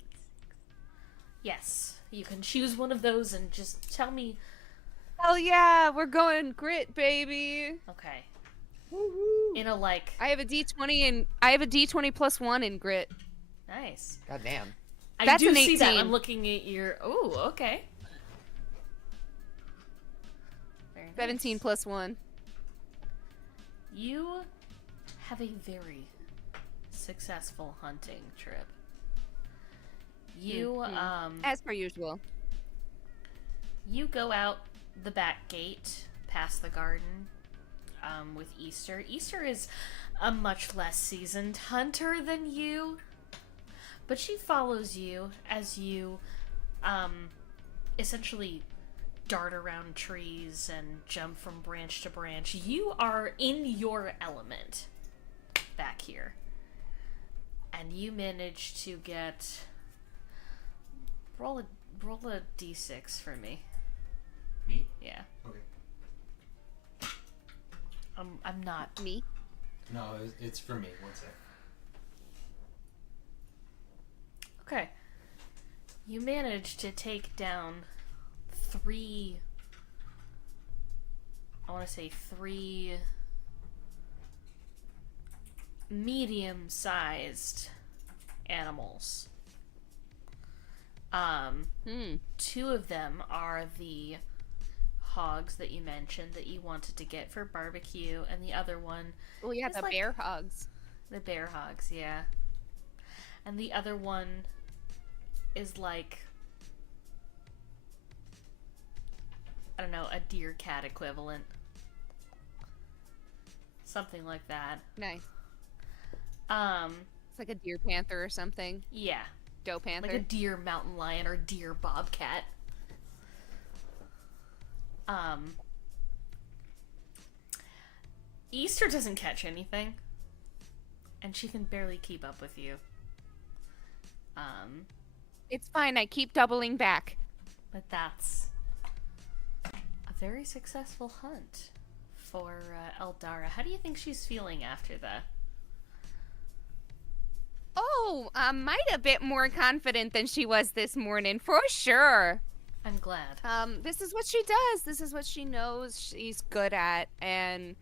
Yes, you can choose one of those and just tell me. Hell yeah, we're going grit, baby. Okay. In a like. I have a D20 plus 1 in grit. Nice. God damn. I That's do an see that. 18. I'm looking at your. Oh, okay. Very nice. 17 plus 1. You have a very successful hunting trip. You as per usual. You go out the back gate past the garden with Easter. Easter is a much less seasoned hunter than you, but she follows you as you essentially dart around trees and jump from branch to branch. You are in your element back here. And you manage to get... Roll a d6 for me. Me? Yeah. Okay. I'm not... Me? No, it's for me. One sec. Okay. You manage to take down 3... I want to say 3 medium-sized animals. 2 of them are the hogs that you mentioned that you wanted to get for barbecue, and the other one... Oh yeah, is the like, bear hogs. The bear hogs, yeah. And the other one is like... I don't know, a deer cat equivalent. Something like that. Nice. It's like a deer panther or something. Yeah. Doe panther. Like a deer mountain lion or deer bobcat. Easter doesn't catch anything. And she can barely keep up with you. It's fine, I keep doubling back. But that's a very successful hunt for Eldara. How do you think she's feeling after that? Oh, might a bit more confident than she was this morning, for sure. I'm glad. This is what she does. This is what she knows she's good at, and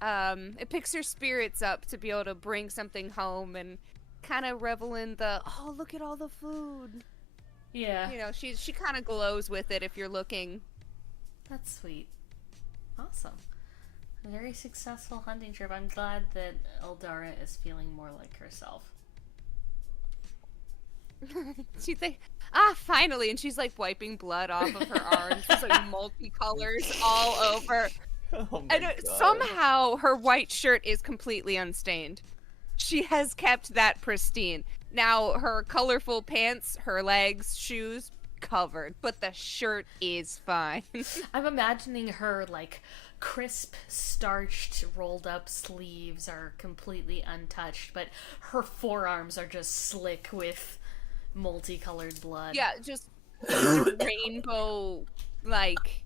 it picks her spirits up to be able to bring something home and kind of revel in the, oh, look at all the food. Yeah. You know, she kind of glows with it if you're looking. That's sweet. Awesome. A very successful hunting trip. I'm glad that Eldara is feeling more like herself. She's like, finally, and she's like wiping blood off of her arms. It's like multicolors all over. Oh my And God. somehow her white shirt is completely unstained. She has kept that pristine. Now her colorful pants, her legs, shoes, covered, but the shirt is fine. I'm imagining her like crisp, starched, rolled up sleeves are completely untouched, but her forearms are just slick with multicolored blood. Yeah, just rainbow, like,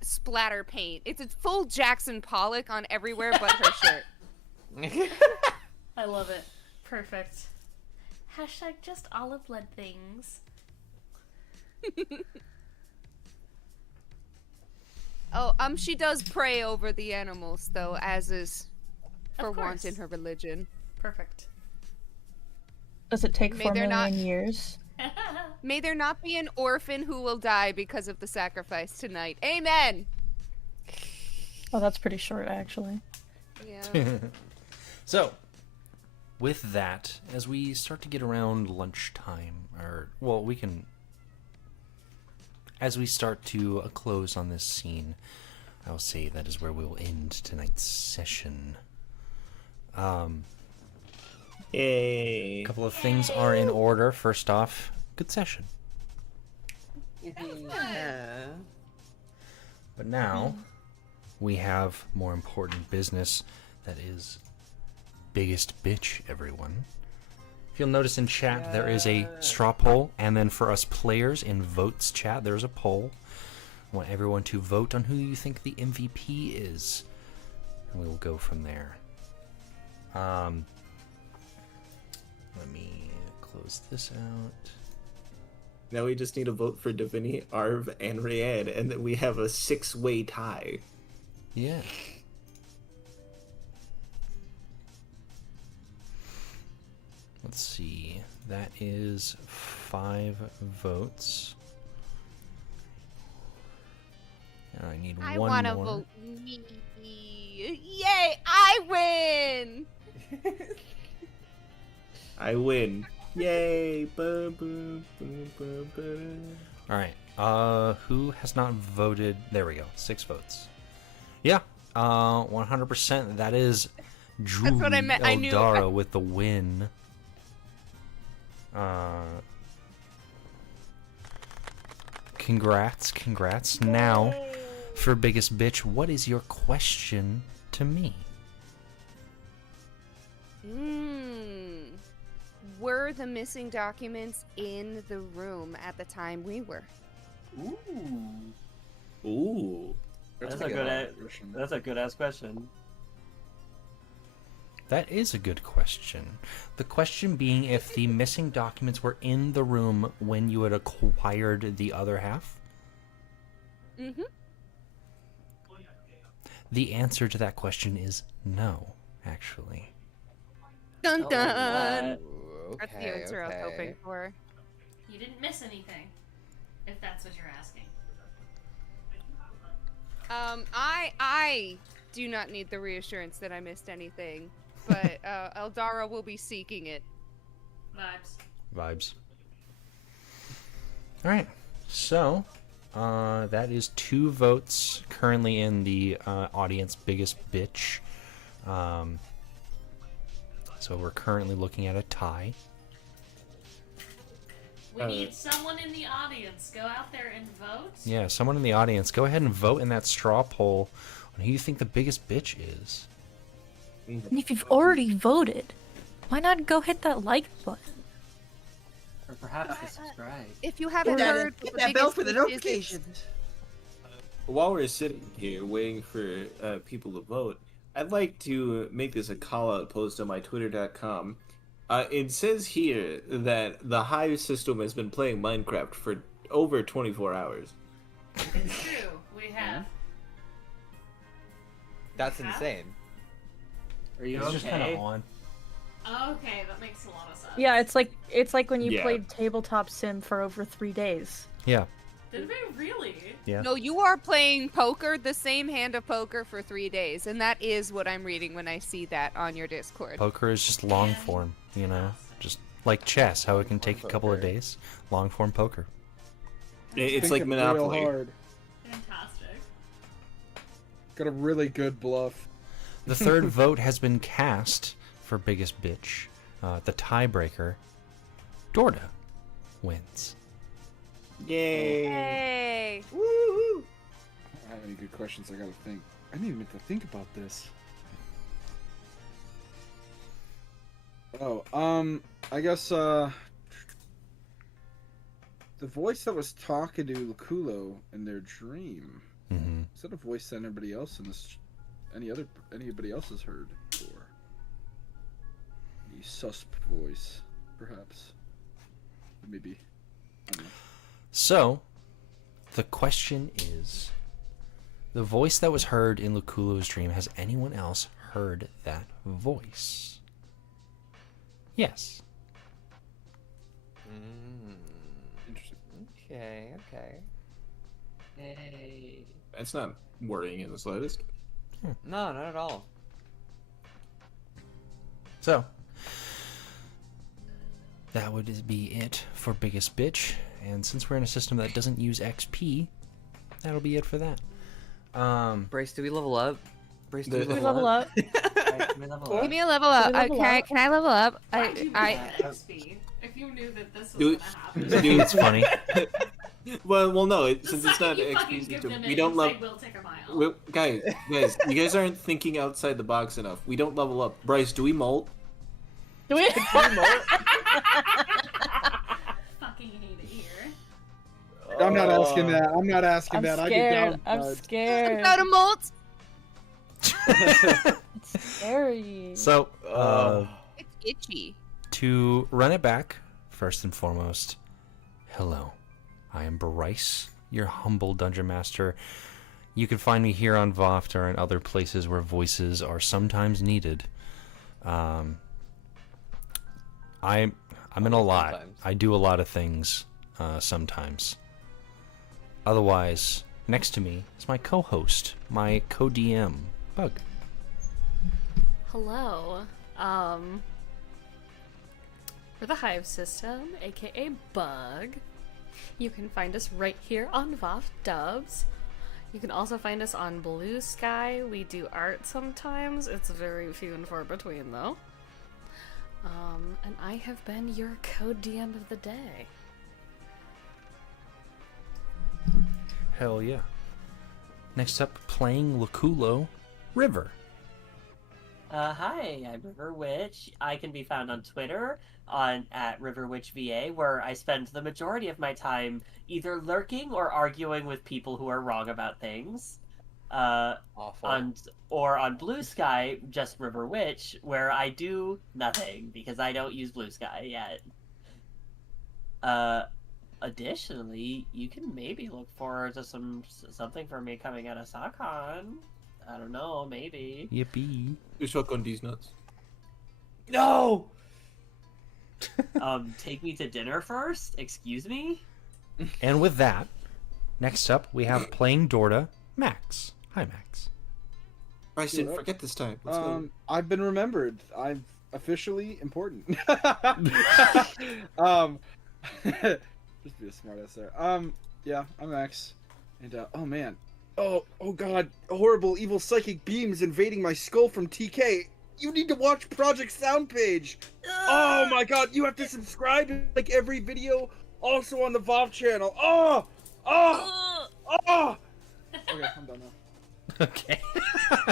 splatter paint. It's a full Jackson Pollock on everywhere but her shirt. I love it. Perfect. Hashtag just olive blood things. Oh, she does pray over the animals, though, as is for Of wont course. in her religion. Perfect. Does it take May 4 there million not- years? May there not be an orphan who will die because of the sacrifice tonight. Amen! Oh, that's pretty short, actually. Yeah. So, with that, as we start to get around lunchtime, as we start to close on this scene, I'll say that is where we'll end tonight's session. Yay. A couple of things are in order. First off, good session. Yeah. But now, we have more important business that is biggest bitch, everyone. If you'll notice in chat, there is a straw poll, and then for us players in votes chat, there's a poll. I want everyone to vote on who you think the MVP is, and we will go from there. Let me close this out. Now we just need a vote for Divini, Arv, and Rayed, and then we have a 6-way tie. Yeah. Let's see. That is 5 votes. And I need I one want to more. vote me. Yay! I win. I win. Yay! Boom, boom, boom, boom, boom. All right. Who has not voted? There we go. 6 votes. Yeah. 100%. That is Julie what I meant. I knew- Eldara with the win. Congrats. Now, for biggest bitch, what is your question to me? Were the missing documents in the room at the time we were? Ooh. That's a good ass question. That is a good question. The question being if the missing documents were in the room when you had acquired the other half? Mm-hmm. The answer to that question is no, actually. Dun Oh, dun. Ooh, That's the answer I was hoping for. You didn't miss anything, if that's what you're asking. I do not need the reassurance that I missed anything, but Eldara will be seeking it. Vibes. All right. So, that is 2 votes currently in the audience biggest bitch. So we're currently looking at a tie. We need someone in the audience. Go out there and vote. Yeah, someone in the audience, go ahead and vote in that straw poll on who you think the biggest bitch is. And if you've already voted, why not go hit that like button? Or perhaps the subscribe. If you haven't Hit heard, that the bell biggest for the bitch is- notifications. While we're sitting here waiting for people to vote, I'd like to make this a call-out post on my twitter.com. It says here that the Hive system has been playing Minecraft for over 24 hours. It's true. We have. That's insane. Are you It's okay? just kind of on. Okay, that makes a lot of sense. Yeah, it's like when you Yeah. played tabletop sim for over 3 days. Yeah. Did we really? Yeah. No, you are playing poker, the same hand of poker for 3 days, and that is what I'm reading when I see that on your Discord. Poker is just long form, you know? Just like chess, how it can take a couple of days. Long form poker. It's like Monopoly. Real hard. Fantastic. Got a really good bluff. The third vote has been cast for biggest bitch. The tiebreaker, Dorda, wins. Yay! Hey! I don't have any good questions. I gotta think. I didn't even have to think about this. Oh, I guess, the voice that was talking to Luculo in their dream, Mm-hmm. is that a voice that anybody else in this, anybody else has heard before? The susp voice, perhaps. Maybe. I don't know. So, the question is, the voice that was heard in Luculo's dream, has anyone else heard that voice? Yes. Interesting. Okay. Yay. That's not worrying in the slightest. No, not at all. So, that would be it for biggest bitch. And since we're in a system that doesn't use XP, that'll be it for that. Bryce, do we level up? Bryce, do we The- We level level up? up. Alright, give me level up. Give me a level up. level up? Can I level up? Why'd you I get XP if you knew that this was Dude, gonna happen? dude, It's funny. well, no. The Since it's not second you fucking XP give system, them we it, don't you love. say, "We'll take a mile." Guys, you guys aren't thinking outside the box enough. We don't level up. Bryce, do we molt? Do we? Fucking hate it here. I'm not asking that. I'm not asking I'm that. scared. I I'm get scared. got a molt. It's scary. So, It's itchy. to run it back, first and foremost, Hello, I am Bryce, your humble dungeon master. You can find me here on VOFT or in other places where voices are sometimes needed. I'm in a lot. Sometimes. I do a lot of things sometimes. Otherwise, next to me is my co-host, my co-DM, Bug. Hello. We're the Hive System, aka Bug. You can find us right here on VOFT Dubs. You can also find us on Blue Sky. We do art sometimes. It's very few and far between, though. And I have been your co-DM of the day. Hell yeah. Next up, playing Lakulo, River. Hi, I'm River Witch. I can be found on Twitter at RiverWitchVA, where I spend the majority of my time either lurking or arguing with people who are wrong about things. Awful. Or on Blue Sky, just River Witch, where I do nothing because I don't use Blue Sky yet. Additionally, you can maybe look forward to something for me coming out of SockCon. I don't know, maybe. Yippee. You suck on these nuts. No! Take me to dinner first? Excuse me? And with that, next up we have playing Dorda, Max. Hi, Max. I didn't forget this time. Let's go. I've been remembered. I'm officially important. Just be a smartass there. Yeah, I'm Max. And oh man. Oh god, horrible evil psychic beams invading my skull from TK. You need to watch Project Soundpage. Oh my god, you have to subscribe to like every video, also on the VOV channel. Oh. Okay, I'm done now. Okay.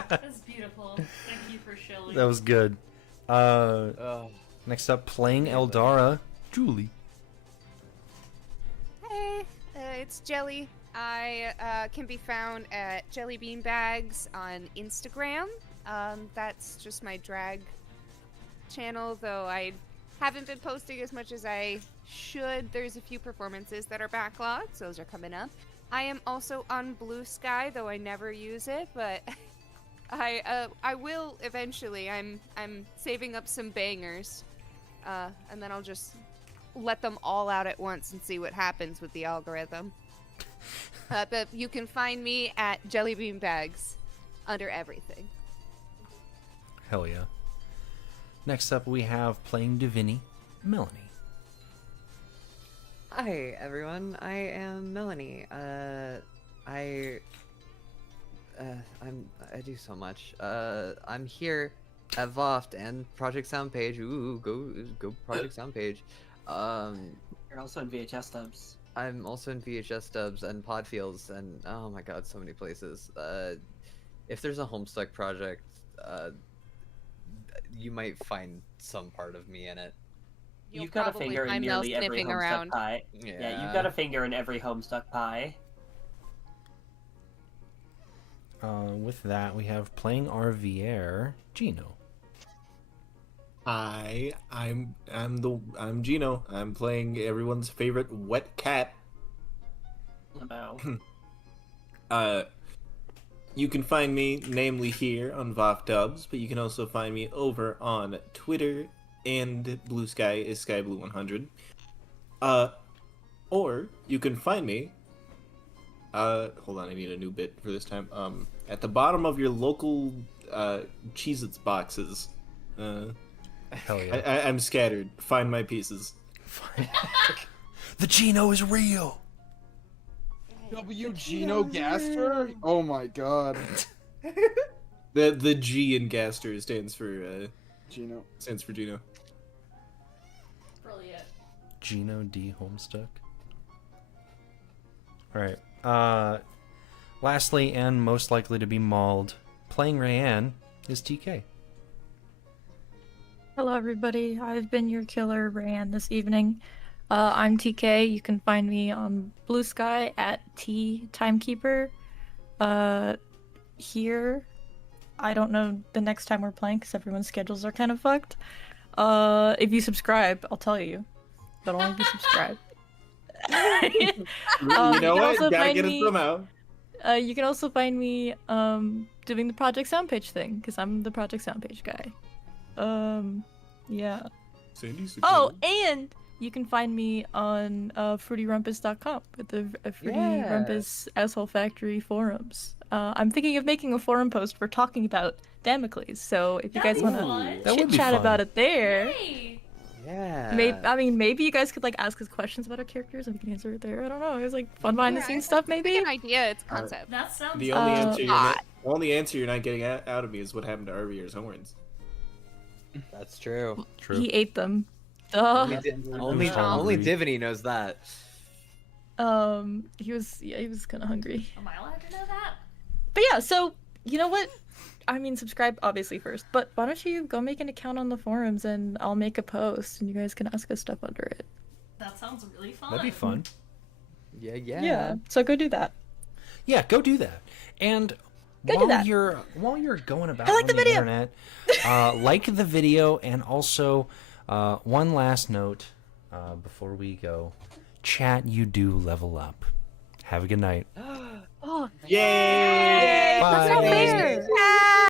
That's beautiful. Thank you for showing. That was good. Next up, playing Eldara, Julie. Hey, it's Jelly. I can be found at Jelly Bean Bags on Instagram. That's just my drag channel, though I haven't been posting as much as I should. There's a few performances that are backlogged, so those are coming up. I am also on Blue Sky, though I never use it, but I will eventually. I'm saving up some bangers, and then I'll just let them all out at once and see what happens with the algorithm. But you can find me at Jelly Bean Bags under everything. Hell yeah. Next up, we have playing Divini, Melanie. Hi everyone, I am Melanie. I do so much. I'm here at VOFT and Project Soundpage. Ooh, go Project Soundpage. You're also in VHS Dubs. I'm also in VHS Dubs and Podfields and oh my god, so many places. If there's a Homestuck project, you might find some part of me in it. You've got a finger in nearly every Homestuck pie. Yeah, you've got a finger in every Homestuck pie. With that, we have playing RVR, Geno. Hi, I'm Geno. I'm playing everyone's favorite wet cat. You can find me, namely here on VOFT Dubs, but you can also find me over on Twitter and Blue Sky is SkyBlue100. Or you can find me. Hold on, I need a new bit for this time. At the bottom of your local Cheez-Its boxes. Hell yeah. I'm scattered. Find my pieces. The Geno is real. Geno Gaster? Oh my god. The G in Gaster stands for Geno. Stands for Geno. Brilliant. Geno D Homestuck. Alright. Lastly, and most likely to be mauled, playing Rayanne is TK. Hello, everybody. I've been your killer, Rayanne, this evening. I'm TK. You can find me on Blue Sky at T Timekeeper. Here, I don't know the next time we're playing because everyone's schedules are kind of fucked. If you subscribe, I'll tell you. But only if you subscribe. You know you can what? also Gotta find get me. it somehow. You can also find me doing the Project Soundpage thing because I'm the Project Soundpage guy. Yeah. Oh, and you can find me on fruityrumpus.com with the Fruity Yeah. Rumpus Asshole Factory forums. I'm thinking of making a forum post for talking about Damocles. So if you guys want to That would chit be chat fun. about it there. Yay! Yeah. Maybe you guys could like ask us questions about our characters and we can answer it there. I don't know. It was like fun behind the scenes stuff, maybe. It's an idea. It's a concept. That sounds The only Uh, answer you're not getting out of me is what happened to Arvier's horns. That's true. True. He ate them. Duh. Only hungry. Diviny knows that. He was kind of hungry. Am I allowed to know that? But yeah, so you know what? I mean, subscribe obviously first, but why don't you go make an account on the forums and I'll make a post and you guys can ask us stuff under it. That sounds really fun. That'd be fun. Yeah. Yeah. So go do that. Yeah, go do that. And Go do while that. you're going about I like on the the video. internet, like the video, and also one last note before we go: chat, you do level up. Have a good night. Oh, Yay!